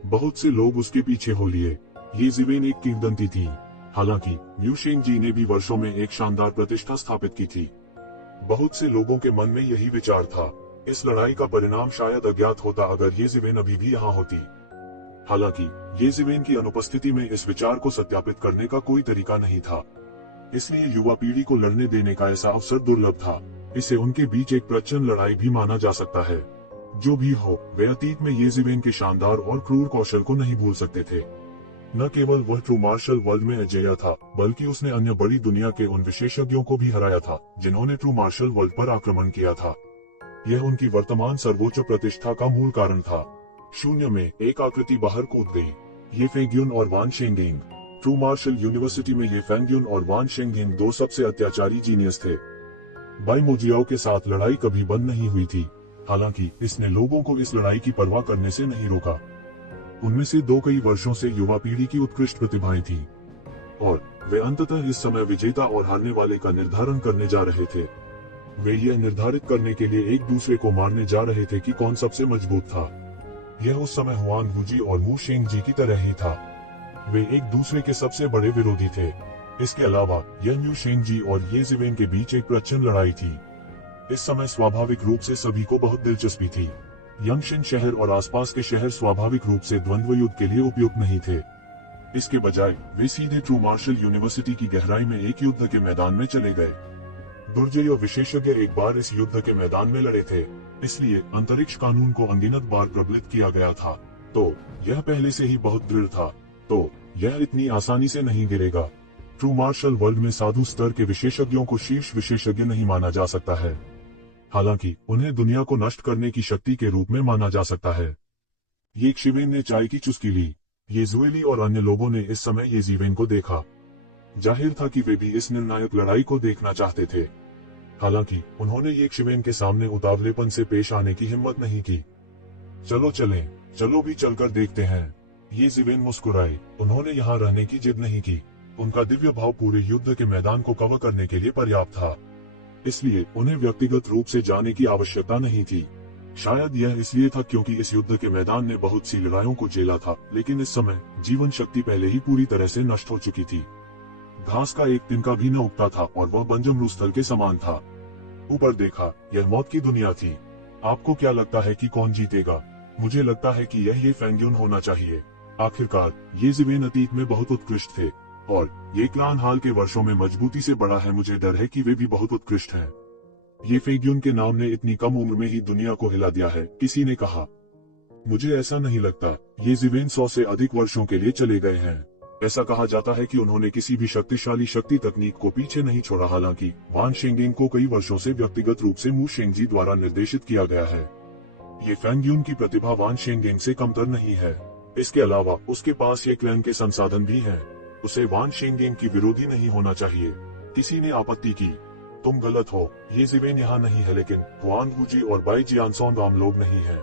बहुत से लोग उसके पीछे हो लिए। येज़िवेन एक किंवदंती थी। हालांकि म्यू शेंगजी ने भी वर्षों में एक शानदार प्रतिष्ठा स्थापित की थी। बहुत से लोगों के मन में यही विचार था। इस लड़ाई का परिणाम शायद अज्ञात होता अगर येज़िवेन अभी भी यहाँ होती। हालांकि येज़िवेन की अनुपस्थिति में इस विचार को सत्यापित करने का कोई तरीका नहीं था। इसलिए युवा पीढ़ी को लड़ने देने का ऐसा अवसर दुर्लभ था। इसे उनके बीच एक प्रचंड लड़ाई भी माना जा सकता है। जो भी हो, वे अतीत में येज़िवेन के शानदार और क्रूर कौशल को नहीं भूल सकते थे। न केवल वह ट्रू मार्शल वर्ल्ड में अजेय था, बल्कि उसने अन्य बड़ी दुनिया के उन विशेषज्ञों को भी हराया था जिन्होंने ट्रू मार्शल वर्ल्ड पर आक्रमण किया था। यह उनकी वर्तमान सर्वोच्च प्रतिष्ठा का मूल कारण था। शून्य में एक आकृति बाहर कूद गई। ये फेंग्यून और वान शेंगेंग। ट्रू मार्शल यूनिवर्सिटी में ये फेंग्यून और वान शेंगेंग दो सबसे अत्याचारी जीनियस थे। बाई मोजियाओ के साथ लड़ाई कभी बंद नहीं हुई थी। हालांकि इसने लोगों को इस लड़ाई की परवाह करने से नहीं रोका। उनमें से दो कई वर्षों से युवा पीढ़ी की उत्कृष्ट प्रतिभाएं थीं, और वे अंततः इस समय विजेता और हारने वाले का निर्धारण करने जा रहे थे। वे यह निर्धारित करने के लिए एक दूसरे को मारने जा रहे थे कि कौन सबसे मजबूत था। यह उस समय हुआंग वूजी और मू शेंगजी की तरह ही था। वे एक दूसरे के सबसे बड़े विरोधी थे। इसके अलावा यह म्यू शेंगजी और येज़िवेन के बीच एक प्रचंड लड़ाई थी। इस समय स्वाभाविक रूप से सभी को बहुत दिलचस्पी थी। यंगशिन शहर और आसपास के शहर स्वाभाविक रूप से द्वंद्व युद्ध के लिए उपयुक्त नहीं थे। इसके बजाय वे सीधे ट्रू मार्शल यूनिवर्सिटी की गहराई में एक युद्ध के मैदान में चले गए। दुर्जय विशेषज्ञ एक बार इस युद्ध के मैदान में लड़े थे, इसलिए अंतरिक्ष कानून को अनगिनत बार प्रबलित किया गया था। तो यह पहले से ही बहुत दृढ़ था, तो यह इतनी आसानी से नहीं गिरेगा। ट्रू मार्शल वर्ल्ड में साधु स्तर के विशेषज्ञों को शीर्ष विशेषज्ञ नहीं माना जा सकता है, हालांकि उन्हें दुनिया को नष्ट करने की शक्ति के रूप में माना जा सकता है। येज़िवेन ने चाय की चुस्की ली। येज़ुएली और अन्य लोगों ने इस समय येज़िवेन को देखा। जाहिर था कि वे भी इस निर्णायक लड़ाई को देखना चाहते थे। हालांकि उन्होंने येज़िवेन के सामने उतावलेपन से पेश आने की हिम्मत नहीं की। चलो चलें, चलो भी चलकर देखते हैं। येज़िवेन मुस्कुराए। उन्होंने यहाँ रहने की जिद नहीं की। उनका दिव्य भाव पूरे युद्ध के मैदान को कवर करने के लिए पर्याप्त था, इसलिए उन्हें व्यक्तिगत रूप से जाने की आवश्यकता नहीं थी। शायद यह इसलिए था क्योंकि इस युद्ध के मैदान ने बहुत सी लड़ाइयों को झेला था, लेकिन इस समय जीवन शक्ति पहले ही पूरी तरह से नष्ट हो चुकी थी। घास का एक तिनका भी न उगता था और वह बंजर स्थल के समान था। ऊपर देखा, यह मौत की दुनिया थी। आपको क्या लगता है कि कौन जीतेगा? मुझे लगता है कि यह ये फेंग्यून होना चाहिए। आखिरकार ये ज़िवेन अतीत में बहुत उत्कृष्ट थे और ये क्लान हाल के वर्षों में मजबूती से बढ़ा है। मुझे डर है कि वे भी बहुत उत्कृष्ट हैं। ये फेंग्यून के नाम ने इतनी कम उम्र में ही दुनिया को हिला दिया है, किसी ने कहा। मुझे ऐसा नहीं लगता। ये ज़िवेन 100 से अधिक वर्षों के लिए चले गए हैं। ऐसा कहा जाता है कि उन्होंने किसी भी शक्तिशाली शक्ति तकनीक को पीछे नहीं छोड़ा। हालांकि वान शेंगेंग को कई वर्षों से व्यक्तिगत रूप से मू शेंगजी द्वारा निर्देशित किया गया है। ये फेंग्यून की प्रतिभा वान शेंगेंग से कमतर नहीं है। इसके अलावा उसके पास ये क्लैन के संसाधन भी हैं। उसे वान शेंगेंग की विरोधी नहीं होना चाहिए। किसी ने आपत्ति की, तुम गलत हो। ये ज़िवेन यहाँ नहीं है, लेकिन हुआन वूजी और बाई जियानसोंग आम लोग नहीं है।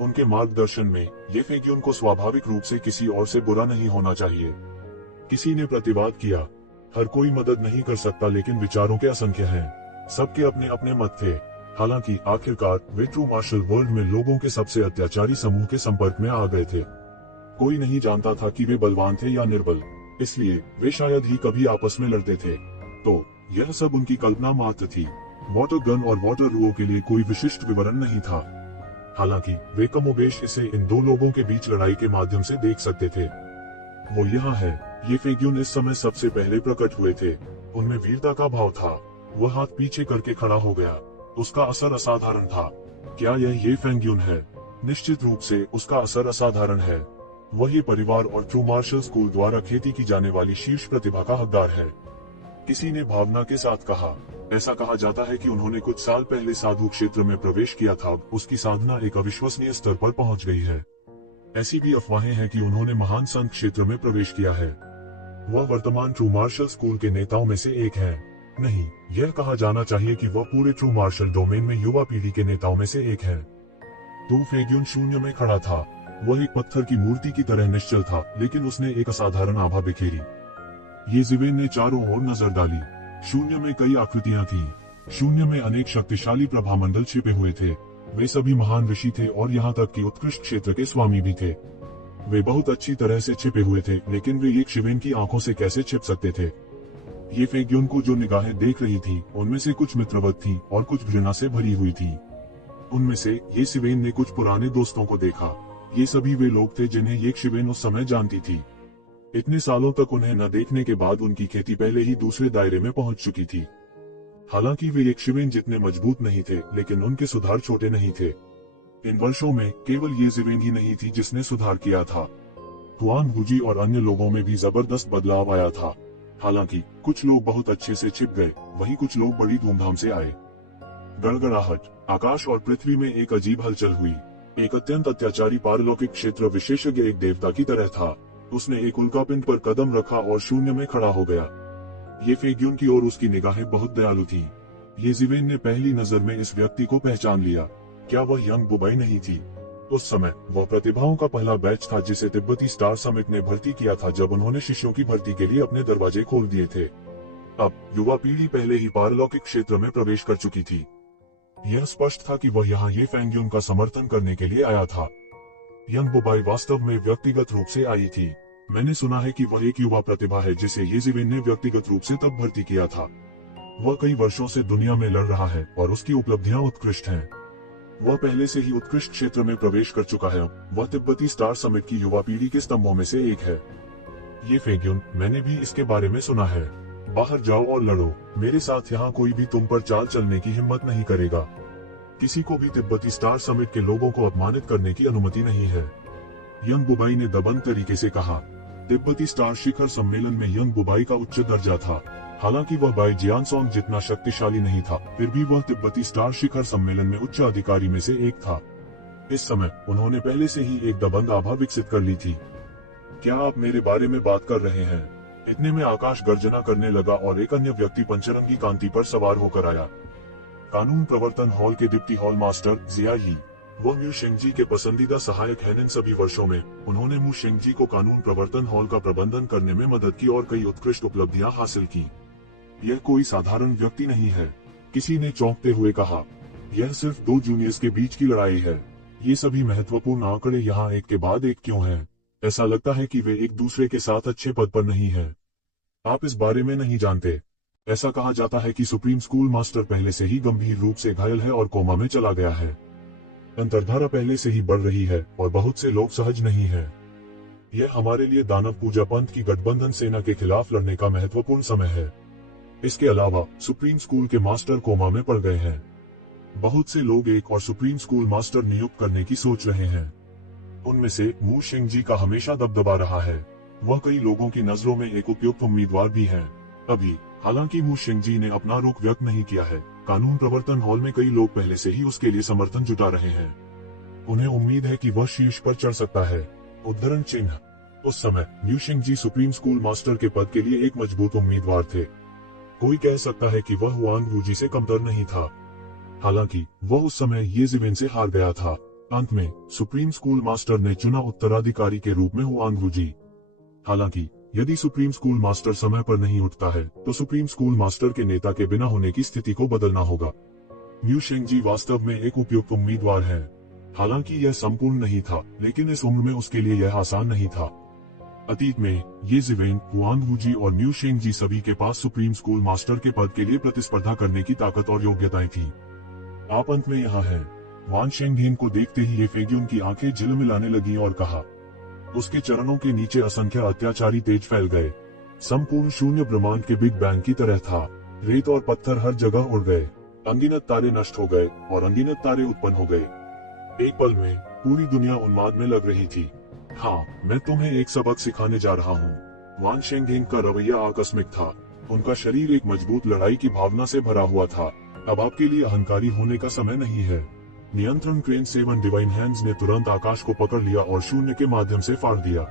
उनके मार्गदर्शन में ये फेंग्यून को स्वाभाविक रूप से किसी और से बुरा नहीं होना चाहिए। किसी ने प्रतिवाद किया, हर कोई मदद नहीं कर सकता, लेकिन विचारों के असंख्य हैं। सबके अपने अपने मत थे। हालांकि आखिरकार वे ट्रू मार्शल वर्ल्ड में लोगों के सबसे अत्याचारी समूह के संपर्क में आ गए थे। कोई नहीं जानता था कि वे बलवान थे या निर्बल, इसलिए वे शायद ही कभी आपस में लड़ते थे। तो यह सब उनकी कल्पना मात्र थी। वाटर गन और वाटर रुओ के लिए कोई विशिष्ट विवरण नहीं था। हालांकि वे कमोबेश इसे इन दो लोगों के बीच लड़ाई के माध्यम से देख सकते थे। वो यहाँ है। ये फेंग्यून इस समय सबसे पहले प्रकट हुए थे। उनमें वीरता का भाव था। वह हाथ पीछे करके खड़ा हो गया। उसका असर असाधारण था। क्या यह ये फेंग्यून है? निश्चित रूप से उसका असर असाधारण है। वही परिवार और ट्रू मार्शल स्कूल द्वारा खेती की जाने वाली शीर्ष प्रतिभा का हकदार है। किसी ने भावना के साथ कहा, ऐसा कहा जाता है कि उन्होंने कुछ साल पहले साधु क्षेत्र में प्रवेश किया था। अब उसकी साधना एक अविश्वसनीय स्तर पर पहुंच गई है। ऐसी भी अफवाहें हैं कि उन्होंने महान संत क्षेत्र में प्रवेश किया है। वह वर्तमान ट्रू मार्शल स्कूल के नेताओं में से एक है। नहीं, यह कहा जाना चाहिए कि वह पूरे ट्रू मार्शल डोमेन में युवा पीढ़ी के नेताओं में से एक है। तो फेंग्यून शून्य में खड़ा था। वह एक पत्थर की मूर्ति की तरह निश्चल था, लेकिन उसने एक असाधारण आभा बिखेरी। ये ज़िवेन ने चारों ओर नजर डाली। शून्य में कई आकृतियां थीं। शून्य में अनेक शक्तिशाली प्रभामंडल छिपे हुए थे। वे सभी महान ऋषि थे और यहाँ तक कि उत्कृष्ट क्षेत्र के स्वामी भी थे। वे बहुत अच्छी तरह से छिपे हुए थे, लेकिन वे एक ज़िवेन की आंखों से कैसे छिप सकते थे? ये फेंग्यून को जो निगाहें देख रही थी, उनमें से कुछ मित्रवत थी और कुछ घृणा से भरी हुई थी। उनमें से ये ज़िवेन ने कुछ पुराने दोस्तों को देखा। ये सभी वे लोग थे जिन्हें ये ज़िवेन उस समय जानती थी। इतने सालों तक उन्हें न देखने के बाद उनकी खेती पहले ही दूसरे दायरे में पहुंच चुकी थी। हालांकि वे एक ज़िवेन जितने मजबूत नहीं थे, लेकिन उनके सुधार छोटे नहीं थे। इन वर्षों में केवल ये ज़िवेन ही नहीं थी जिसने सुधार किया था। हुआन वूजी और अन्य लोगों में भी जबरदस्त बदलाव आया था। हालांकि कुछ लोग बहुत अच्छे से छिप गए, वहीं कुछ लोग बड़ी धूमधाम से आए। गड़गड़ाहट, आकाश और पृथ्वी में एक अजीब हलचल हुई। एक अत्यंत अत्याचारी पारलौकिक क्षेत्र विशेषज्ञ एक देवता की तरह था। उसने एक उल्कापिंड पर कदम रखा और शून्य में खड़ा हो गया। ये फेंग्यून की ओर उसकी निगाहें बहुत दयालु थीं। ये ज़िवेन ने पहली नजर में इस व्यक्ति को पहचान लिया। क्या वह यंग बुबाई नहीं थी? उस समय वह प्रतिभाओं का पहला बैच था जिसे तिब्बती स्टार समिट ने भर्ती किया था जब उन्होंने शिष्यों की भर्ती के लिए अपने दरवाजे खोल दिए थे। अब युवा पीढ़ी पहले ही पारलौकिक क्षेत्र में प्रवेश कर चुकी थी। यह स्पष्ट था कि वह यहाँ ये फेंग्यून का समर्थन करने के लिए आया था। यंग बुबाई वास्तव में व्यक्तिगत रूप से आई थी। मैंने सुना है कि वह एक युवा प्रतिभा है जिसे ये ज़िवेन ने व्यक्तिगत रूप से तब भर्ती किया था। वह कई वर्षों से दुनिया में लड़ रहा है और उसकी उपलब्धियां उत्कृष्ट हैं। वह पहले से ही उत्कृष्ट क्षेत्र में प्रवेश कर चुका है। वह तिब्बती स्टार समिट की युवा पीढ़ी के स्तंभों में से एक है। ये फेंग्यून, मैंने भी इसके बारे में सुना है। बाहर जाओ और लड़ो। मेरे साथ यहाँ कोई भी तुम पर चाल चलने की हिम्मत नहीं करेगा। किसी को भी तिब्बती स्टार समिट के लोगों को अपमानित करने की अनुमति नहीं है। यंग बुबाई ने दबंग तरीके से कहा। तिब्बती स्टार शिखर सम्मेलन में यंग बुबाई का उच्च दर्जा था। हालांकि वह बाई जियानसोंग जितना शक्तिशाली नहीं था, फिर भी वह तिब्बती स्टार शिखर सम्मेलन में उच्च अधिकारी में से एक था। इस समय उन्होंने पहले से ही एक दबंग आभा विकसित कर ली थी। क्या आप मेरे बारे में बात कर रहे हैं? इतने में आकाश गर्जना करने लगा और एक अन्य व्यक्ति पंचरंगी कांति पर सवार होकर आया। कानून प्रवर्तन हॉल के डिप्टी हॉल मास्टर जिया ही। वह म्यू शेंगजी के पसंदीदा सहायक हैं। इन सभी वर्षों में उन्होंने म्यू शेंगजी को कानून प्रवर्तन हॉल का प्रबंधन करने में मदद की और कई उत्कृष्ट उपलब्धियां हासिल की। यह कोई साधारण व्यक्ति नहीं है, किसी ने चौंकते हुए कहा। यह सिर्फ दो जूनियर्स के बीच की लड़ाई है। ये सभी महत्वपूर्ण आंकड़े यहाँ एक के बाद एक क्यों हैं? ऐसा लगता है कि वे एक दूसरे के साथ अच्छे पद पर नहीं हैं। आप इस बारे में नहीं जानते। ऐसा कहा जाता है कि सुप्रीम स्कूल मास्टर पहले से ही गंभीर रूप से घायल है और कोमा में चला गया है। अंतर्धारा पहले से ही बढ़ रही है और बहुत से लोग सहज नहीं है। यह हमारे लिए दानव पूजा पंथ की गठबंधन सेना के खिलाफ लड़ने का महत्वपूर्ण समय है। इसके अलावा सुप्रीम स्कूल के मास्टर कोमा में पड़ गए हैं। बहुत से लोग एक और सुप्रीम स्कूल मास्टर नियुक्त करने की सोच रहे हैं। उनमें से मू शिंगजी का हमेशा दबदबा रहा है। वह कई लोगों की नजरों में एक उपयुक्त उम्मीदवार भी है। अभी हालांकि मू शिंगजी ने अपना रुख व्यक्त नहीं किया है, कानून प्रवर्तन हॉल में कई लोग पहले से ही उसके लिए समर्थन जुटा रहे हैं। उन्हें उम्मीद है कि वह शीर्ष पर चढ़ सकता है। उद्धरण चिन्ह। उस समय म्यू शिंगजी सुप्रीम स्कूल मास्टर के पद के लिए एक मजबूत उम्मीदवार थे। कोई कह सकता है कि वह हुआंग वूजी से कमतर नहीं था। हालांकि वह उस समय ये जिवेन से हार गया था। अंत में सुप्रीम स्कूल मास्टर ने चुना उत्तराधिकारी के रूप में हुआंग वूजी। हालांकि यदि सुप्रीम स्कूल मास्टर समय पर नहीं उठता है तो सुप्रीम स्कूल मास्टर के नेता के बिना होने की स्थिति को बदलना होगा। म्यू शिंगजी वास्तव में एक उपयुक्त उम्मीदवार है। हालांकि यह संपूर्ण नहीं था, लेकिन इस उम्र में उसके लिए यह आसान नहीं था। अतीत में ये जिवेन, हुआंग वूजी और म्यू शिंगजी सभी के पास सुप्रीम स्कूल मास्टर के पद के लिए प्रतिस्पर्धा करने की ताकत और योग्यताएं थी। आप अंत में यहाँ हैं। वान शेंगहेन को देखते ही ये फेग्यून की आंखें झिलमिलाने लगी और कहा। उसके चरणों के नीचे असंख्य अत्याचारी तेज फैल गए। संपूर्ण शून्य ब्रह्मांड के बिग बैंग की तरह था। रेत और पत्थर हर जगह उड़ गए। अनगिनत तारे नष्ट हो गए और अनगिनत तारे उत्पन्न हो गए। एक पल में पूरी दुनिया उन्माद में लग रही थी। हाँ, मैं तुम्हें एक सबक सिखाने जा रहा हूँ। वान शेंगहेन का रवैया आकस्मिक था। उनका शरीर एक मजबूत लड़ाई की भावना से भरा हुआ था। अब आपके लिए अहंकारी होने का समय नहीं है। नियंत्रण क्रेन 7 डिवाइन हैंड्स ने तुरंत आकाश को पकड़ लिया और शून्य के माध्यम से फाड़ दिया।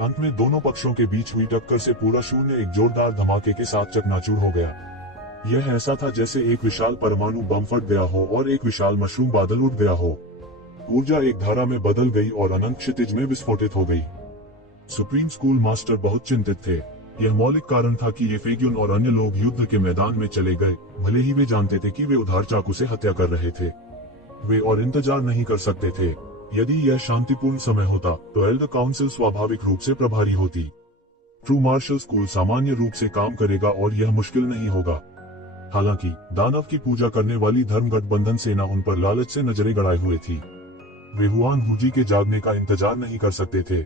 अंत में दोनों पक्षों के बीच हुई टक्कर से पूरा शून्य एक जोरदार धमाके के साथ चकनाचूर हो गया। यह ऐसा था जैसे एक विशाल परमाणु बम फट गया हो और एक विशाल मशरूम बादल उठ गया हो। ऊर्जा एक धारा में बदल गई और अनंत क्षितिज में विस्फोटित हो गई। सुप्रीम स्कूल मास्टर बहुत चिंतित थे। यह मौलिक कारण था कि ये फेग्यून और अन्य लोग युद्ध के मैदान में चले गए, भले ही वे जानते थे कि वे उधार चाकू से हत्या कर रहे थे। वे और इंतजार नहीं कर सकते थे। यदि यह शांतिपूर्ण समय होता तो एल्डर काउंसिल स्वाभाविक रूप से प्रभारी होती। ट्रू मार्शल स्कूल सामान्य रूप से काम करेगा और यह मुश्किल नहीं होगा। हालांकि दानव की पूजा करने वाली धर्म गठबंधन सेना उन पर लालच से नजरें गड़ाए हुए थी। वे हुआंग वूजी के जागने का इंतजार नहीं कर सकते थे।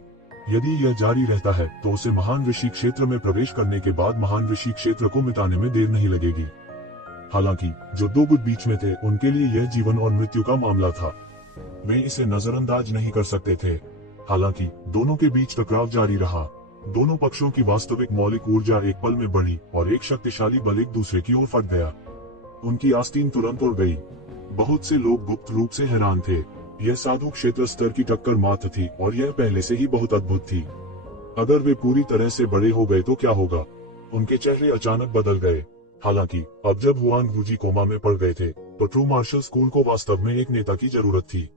यदि यह जारी रहता है तो उसे महान ऋषि क्षेत्र में प्रवेश करने के बाद महान ऋषि क्षेत्र को मिटाने में देर नहीं लगेगी। हालांकि जो दो गुट बीच में थे उनके लिए यह जीवन और मृत्यु का मामला था। वे इसे नजरअंदाज नहीं कर सकते थे। हालांकि दोनों के बीच टकराव जारी रहा। दोनों पक्षों की वास्तविक मौलिक ऊर्जा एक पल में बढ़ी और एक शक्तिशाली बल एक दूसरे की ओर फट गया। उनकी आस्तीन तुरंत उड़ गई। बहुत से लोग गुप्त रूप से हैरान थे। यह साधु क्षेत्र स्तर की टक्कर मात्र थी और यह पहले से ही बहुत अद्भुत थी। अगर वे पूरी तरह से बड़े हो गए तो क्या होगा? उनके चेहरे अचानक बदल गए। हालांकि अब जब हुआंग वूजी कोमा में पड़ गए थे तो ट्रू मार्शल स्कूल को वास्तव में एक नेता की जरूरत थी।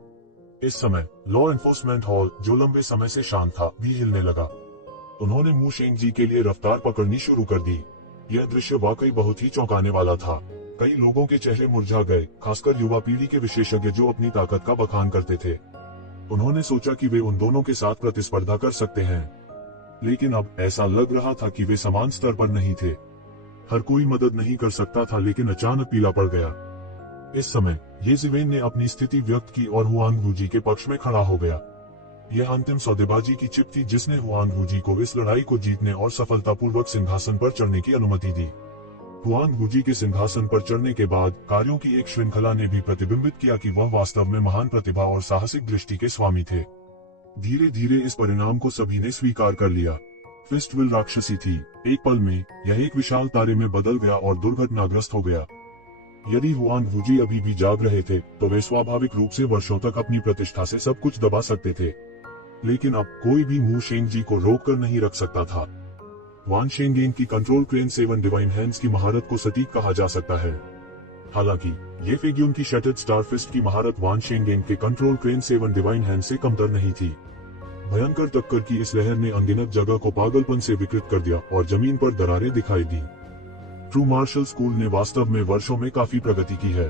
इस समय लॉ एनफोर्समेंट हॉल, जो लंबे समय से शांत था, भी हिलने लगा। उन्होंने मू शेंगजी के लिए रफ्तार पकड़नी शुरू कर दी। यह दृश्य वाकई बहुत ही चौंकाने वाला था। कई लोगों के चेहरे मुरझा गए, खासकर युवा पीढ़ी के विशेषज्ञ जो अपनी ताकत का बखान करते थे। उन्होंने सोचा कि वे उन दोनों के साथ प्रतिस्पर्धा कर सकते हैं, लेकिन अब ऐसा लग रहा था कि वे समान स्तर पर नहीं थे। हर कोई मदद नहीं कर सकता था, लेकिन अचानक पीला पड़ गया। इस समय ये जिवेन ने अपनी स्थिति व्यक्त की और हुआंग वूजी के पक्ष में खड़ा हो गया। यह अंतिम सौदेबाजी की चिप थी जिसने हुआंग वूजी को इस लड़ाई को जीतने और सफलतापूर्वक सिंहासन पर चढ़ने की अनुमति दी। हुआंग वूजी के सिंहासन पर चढ़ने के बाद कार्यों की एक श्रृंखला ने भी प्रतिबिंबित किया कि वह वास्तव में महान प्रतिभा और साहसिक दृष्टि के स्वामी थे। धीरे धीरे इस परिणाम को सभी ने स्वीकार कर लिया। फिस्टविल राक्षसी थी। एक पल में यह एक विशाल तारे में बदल गया और दुर्घटनाग्रस्त हो गया। यदि हुआंग वूजी अभी भी जाग रहे थे तो वे स्वाभाविक रूप से वर्षों तक अपनी प्रतिष्ठा से सब कुछ दबा सकते थे, लेकिन अब कोई भी मू शेंगजी को रोक कर नहीं रख सकता था। वान शेंगेन की कंट्रोल क्रेन 7 डिवाइन हैंड्स की महारत को सटीक कहा जा सकता है। हालांकि ये फेग्यून की शटर्ड स्टार फिस्ट की महारत वान शेंगेन के कंट्रोल क्रेन 7 डिवाइन हैंड से कमतर नहीं थी। भयंकर टक्कर की इस लहर ने अनगिनत जगह को पागलपन से विकृत कर दिया और जमीन पर दरारें दिखाई दी। ट्रू मार्शल स्कूल ने वास्तव में वर्षों में काफी प्रगति की है।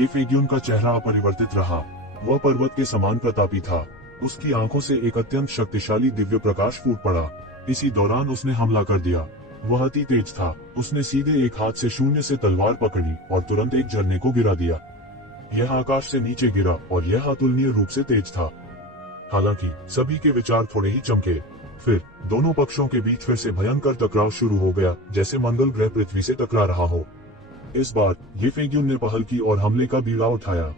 ये फेग्यून का चेहरा अपरिवर्तित रहा। वह पर्वत के समान प्रतापी था। उसकी आंखों से एक अत्यंत शक्तिशाली दिव्य प्रकाश फूट पड़ा। इसी दौरान उसने हमला कर दिया। वह अति तेज था। उसने सीधे एक हाथ से शून्य से तलवार पकड़ी और तुरंत एक झरने को गिरा दिया। यह आकाश से नीचे गिरा और यह अतुलनीय रूप से तेज था। हालांकि सभी के विचार थोड़े ही चमके। फिर दोनों पक्षों के बीच फिर से भयंकर टकराव शुरू हो गया, जैसे मंगल ग्रह पृथ्वी से टकरा रहा हो। इस बार ये फेग्यून ने पहल की और हमले का बीड़ा उठाया।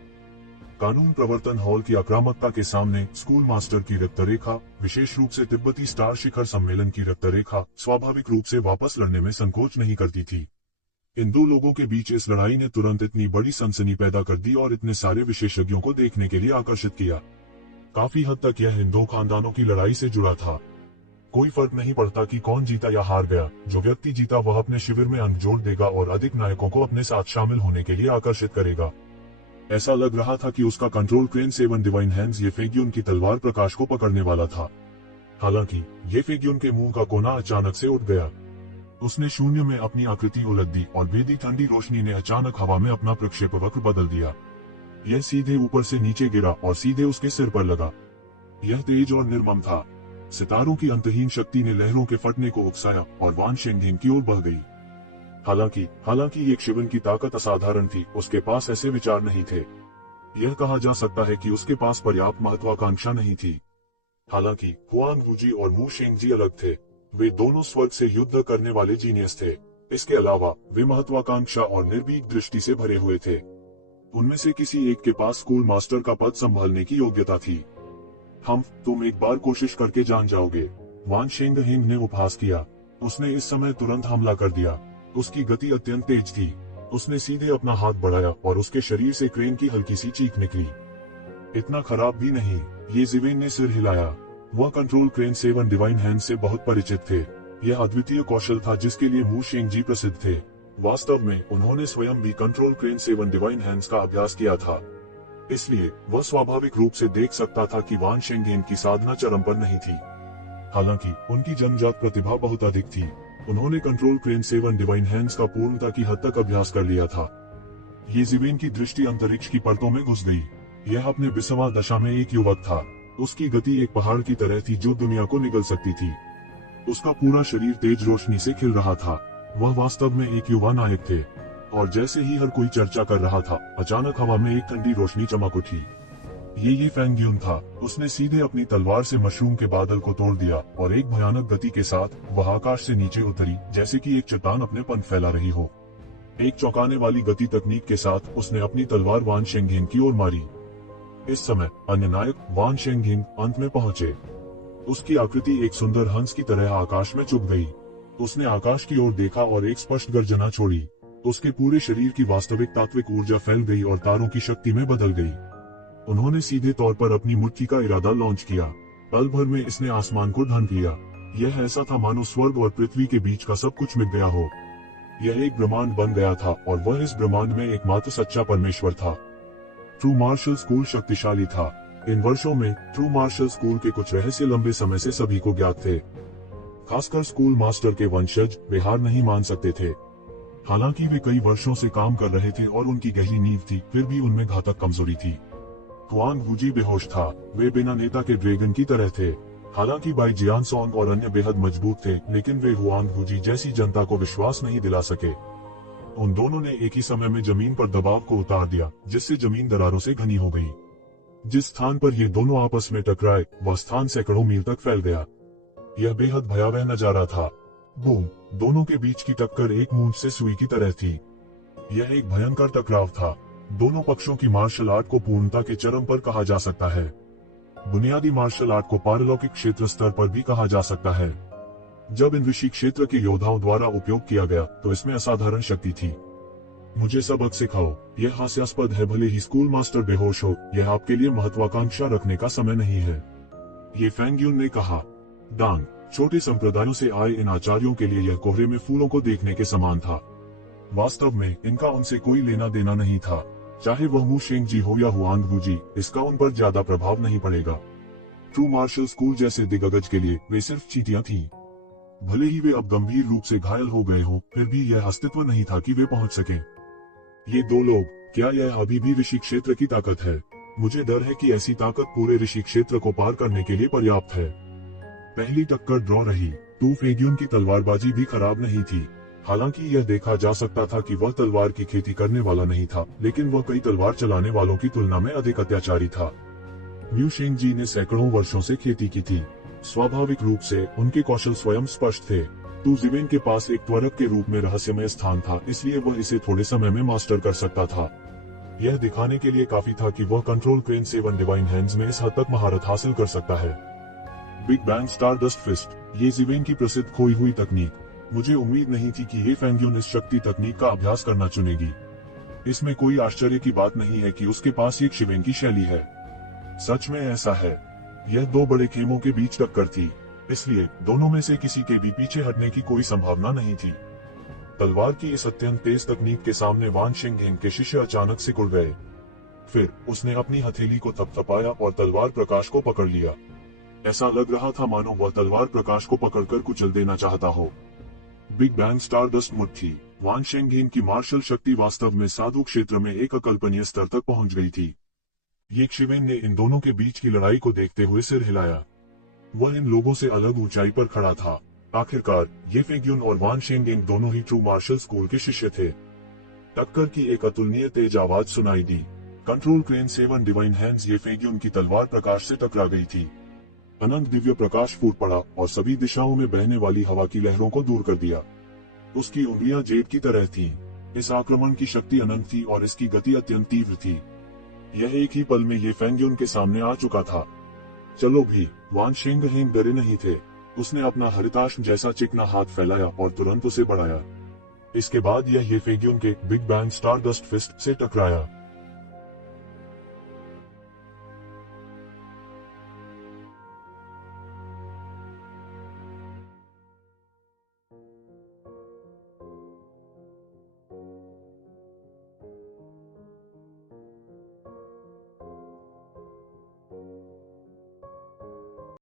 कानून प्रवर्तन हॉल की आक्रामकता के सामने स्कूल मास्टर की रक्तरेखा, विशेष रूप से तिब्बती स्टार शिखर सम्मेलन की रक्तरेखा, स्वाभाविक रूप से वापस लड़ने में संकोच नहीं करती थी। इन दो लोगों के बीच इस लड़ाई ने तुरंत इतनी बड़ी सनसनी पैदा कर दी और इतने सारे विशेषज्ञों को देखने के लिए आकर्षित किया। काफी हद तक यह इन दो खानदानों की लड़ाई से जुड़ा था। कोई फर्क नहीं पड़ता कि कौन जीता या हार गया, जो व्यक्ति जीता वह अपने शिविर में अंक जोड़ देगा और अधिक नायकों को अपने साथ शामिल होने के लिए आकर्षित करेगा। ऐसा लग रहा था कि उसका कंट्रोल क्रेन 7 डिवाइन हैंड्स ये फेग्यून की तलवार प्रकाश को पकड़ने वाला था। हालांकि ये फेग्यून के मुंह का कोना अचानक से उठ गया। उसने शून्य में अपनी आकृति उलट दी और भेदी ठंडी रोशनी ने अचानक हवा में अपना प्रक्षेपवक्र बदल दिया। यह सीधे ऊपर से नीचे गिरा और सीधे उसके सिर पर लगा। यह तेज और निर्मम था। सितारों की अंतहीन शक्ति ने लहरों के फटने को उकसाया और वान शेंगडिंग की ओर बढ़ गई। हालांकि ये शिवन की ताकत असाधारण थी, उसके पास ऐसे विचार नहीं थे। यह कहा जा सकता है कि उसके पास पर्याप्त महत्वाकांक्षा नहीं थी। हालांकि हुआंग वूजी और मू शेंगजी अलग थे। वे दोनों स्वर्ग से युद्ध करने वाले जीनियस थे। इसके अलावा वे महत्वाकांक्षा और निर्भीक दृष्टि से भरे हुए थे। उनमें से किसी एक के पास स्कूल मास्टर का पद संभालने की योग्यता थी। तुम एक बार कोशिश करके जान जाओगे, वान शेंगहिंग ने उपहास किया। उसने इस समय तुरंत हमला कर दिया। उसकी गति अत्यंत तेज थी। उसने सीधे अपना हाथ बढ़ाया और उसके शरीर से क्रेन की हल्की सी चीख निकली। इतना खराब भी नहीं, ये जिवेन ने सिर हिलाया। वह कंट्रोल क्रेन 7 डिवाइन हैंड से बहुत परिचित थे। यह अद्वितीय कौशल था जिसके लिए मू शेंगजी प्रसिद्ध थे। वास्तव में उन्होंने स्वयं भी कंट्रोल क्रेन 7 डिवाइन हैंड्स का अभ्यास किया था। इसलिए वह स्वाभाविक रूप से देख सकता था कि वान शेंगहेन की साधना चरम पर नहीं थी। हालांकि उनकी जन्मजात प्रतिभा बहुत अधिक थी। उन्होंने कंट्रोल क्रेन 7 डिवाइन हैंड्स का पूर्णता की हद तक अभ्यास कर लिया था। ये जिवेन की दृष्टि अंतरिक्ष की परतों में घुस गई। यह अपने 20वां दशा में एक युवक था। उसकी गति एक पहाड़ की तरह थी जो दुनिया को निगल सकती थी। उसका पूरा शरीर तेज रोशनी से खिल रहा था। वह वास्तव में एक युवा नायक थे। और जैसे ही हर कोई चर्चा कर रहा था, अचानक हवा में एक ठंडी रोशनी चमक उठी। ये फेंग्यून था। उसने सीधे अपनी तलवार से मशरूम के बादल को तोड़ दिया और एक भयानक गति के साथ वह आकाश से नीचे उतरी, जैसे कि एक चट्टान अपने पंख फैला रही हो। एक चौंकाने वाली गति तकनीक के साथ उसने अपनी तलवार वान शेंगहेन की ओर मारी। इस समय अन्य नायक वान शेंगहिंग अंत में पहुंचे। उसकी आकृति एक सुंदर हंस की तरह आकाश में चुभ गई। उसने आकाश की ओर देखा और एक स्पष्ट गर्जना छोड़ी। उसके पूरे शरीर की वास्तविक तात्विक ऊर्जा फैल गई और तारों की शक्ति में बदल गई। उन्होंने सीधे तौर पर अपनी मुट्ठी का इरादा लॉन्च किया। पल भर में इसने आसमान को ढक लिया। यह ऐसा था मानो स्वर्ग और पृथ्वी के बीच का सब कुछ मिट गया हो। यह एक ब्रह्मांड बन गया था और वह इस ब्रह्मांड में एकमात्र सच्चा परमेश्वर था। ट्रू मार्शल स्कूल शक्तिशाली था। इन वर्षों में ट्रू मार्शल स्कूल के कुछ रहस्य लंबे समय से सभी को ज्ञात थे। खासकर स्कूल मास्टर के वंशज वे हार नहीं मान सकते थे। हालांकि वे कई वर्षों से काम कर रहे थे और उनकी गहरी नींव थी, फिर भी उनमें घातक कमजोरी थी। हुआंग वूजी बेहोश था। वे बिना नेता के ड्रैगन की तरह थे। हालांकि बाई जियानसोंग और अन्य बेहद मजबूत थे, लेकिन वे हुआंग वूजी जैसी जनता को विश्वास नहीं दिला सके। उन दोनों ने एक ही समय में जमीन पर दबाव को उतार दिया, जिससे जमीन दरारों से घनी हो गई। जिस स्थान पर ये दोनों आपस में टकराए, वह स्थान सैकड़ों मील तक फैल गया। यह बेहद भयावह नजारा था। बूम! दोनों के बीच की टक्कर एक मूंछ से सुई की तरह थी। यह एक भयंकर टकराव था। दोनों पक्षों की मार्शल आर्ट को पूर्णता के चरम पर कहा जा सकता है। बुनियादी मार्शल आर्ट को पारलौकिक क्षेत्र स्तर पर भी कहा जा सकता है। जब इन ऋषि क्षेत्र के योद्धाओं द्वारा उपयोग किया गया तो इसमें असाधारण शक्ति थी। मुझे सबक सिखाओ। यह हास्यास्पद है, भले ही स्कूल मास्टर बेहोश हो, यह आपके लिए महत्वाकांक्षा रखने का समय नहीं है, ये फेंग्यून ने कहा। डांग, छोटे संप्रदायों से आए इन आचार्यों के लिए यह कोहरे में फूलों को देखने के समान था। वास्तव में इनका उनसे कोई लेना देना नहीं था। चाहे वह मू शेंगजी हो या हुआंग वूजी, इसका उन पर ज्यादा प्रभाव नहीं पड़ेगा। ट्रू मार्शल स्कूल जैसे दिग्गज के लिए वे सिर्फ चींटियां थीं। भले ही वे अब गंभीर रूप से घायल हो गए हो, फिर भी यह अस्तित्व नहीं था कि वे पहुंच सकें। ये दो लोग, क्या यह अभी भी ऋषि क्षेत्र की ताकत है? मुझे डर है कि ऐसी ताकत पूरे ऋषि क्षेत्र को पार करने के लिए पर्याप्त है। पहली टक्कर ड्रॉ रही। तू फेग्यून की तलवारबाजी भी खराब नहीं थी। हालांकि यह देखा जा सकता था कि वह तलवार की खेती करने वाला नहीं था, लेकिन वह कई तलवार चलाने वालों की तुलना में अधिक अत्याचारी था। व्यू शेंगजी ने सैकड़ों वर्षों से खेती की थी। स्वाभाविक रूप से उनके कौशल स्वयं स्पष्ट थे। तू जिवेन के पास एक त्वरक के रूप में रहस्यमय स्थान था, इसलिए वह इसे थोड़े समय में मास्टर कर सकता था। यह दिखाने के लिए काफी था कि वह कंट्रोल क्रेन 7 डिवाइन हैंड्स में इस हद तक महारत हासिल कर सकता है। बिग बैंग स्टारडस्ट फिस्ट, ये जिवेन की प्रसिद्ध खोई हुई तकनीक। मुझे उम्मीद नहीं थी कि ये फेंग्यून इस शक्ति तकनीक का अभ्यास करना चुनेगी। इसमें कोई आश्चर्य की बात नहीं है कि उसके पास एक शिवेन की शैली है। सच में ऐसा है। यह दो बड़े खेमों के बीच टक्कर थी, इसलिए दोनों में से किसी के भी पीछे हटने की कोई संभावना नहीं थी। तलवार की इस अत्यंत तेज तकनीक के सामने वान शेंगहेंग के शिष्य अचानक सिकुड़ गए। फिर उसने अपनी हथेली को थपथपाया और तलवार प्रकाश को पकड़ लिया। ऐसा लग रहा था मानो वह तलवार प्रकाश को पकड़कर कुचल देना चाहता हो। बिग बैंग स्टारडस्ट मुठ थी। वान शेंगहेंग की मार्शल शक्ति वास्तव में साधु क्षेत्र में एक अकल्पनीय स्तर तक पहुंच गई थी। ये शिवेन ने इन दोनों के बीच की लड़ाई को देखते हुए सिर हिलाया। वह इन लोगों से अलग ऊंचाई पर खड़ा था। आखिरकार ये फेंग्यून और वान शेंगहेंग दोनों ही ट्रू मार्शल स्कूल के शिष्य थे। टक्कर की एक अतुलनीय तेज आवाज सुनाई दी। कंट्रोल क्रेन 7 डिवाइन हैंड्स ये फेंग्यून की तलवार प्रकाश से टकरा गई थी। अनंत दिव्य प्रकाश फूट पड़ा और सभी दिशाओं में बहने वाली हवा की लहरों को दूर कर दिया। उसकी उंगलियां जेड की तरह थीं। इस आक्रमण की शक्ति अनंत थी और इसकी गति अत्यंत तीव्र थी। यह एक ही पल में ये फेंग्यून के सामने आ चुका था। चलो भी, वान शेंगहेंग डरे नहीं थे। उसने अपना हरिताश जैसा चिकना हाथ फैलाया और तुरंत उसे बढ़ाया। इसके बाद यह ये फेंग्यून के बिग बैंग स्टारडस्ट फिस्ट से टकराया।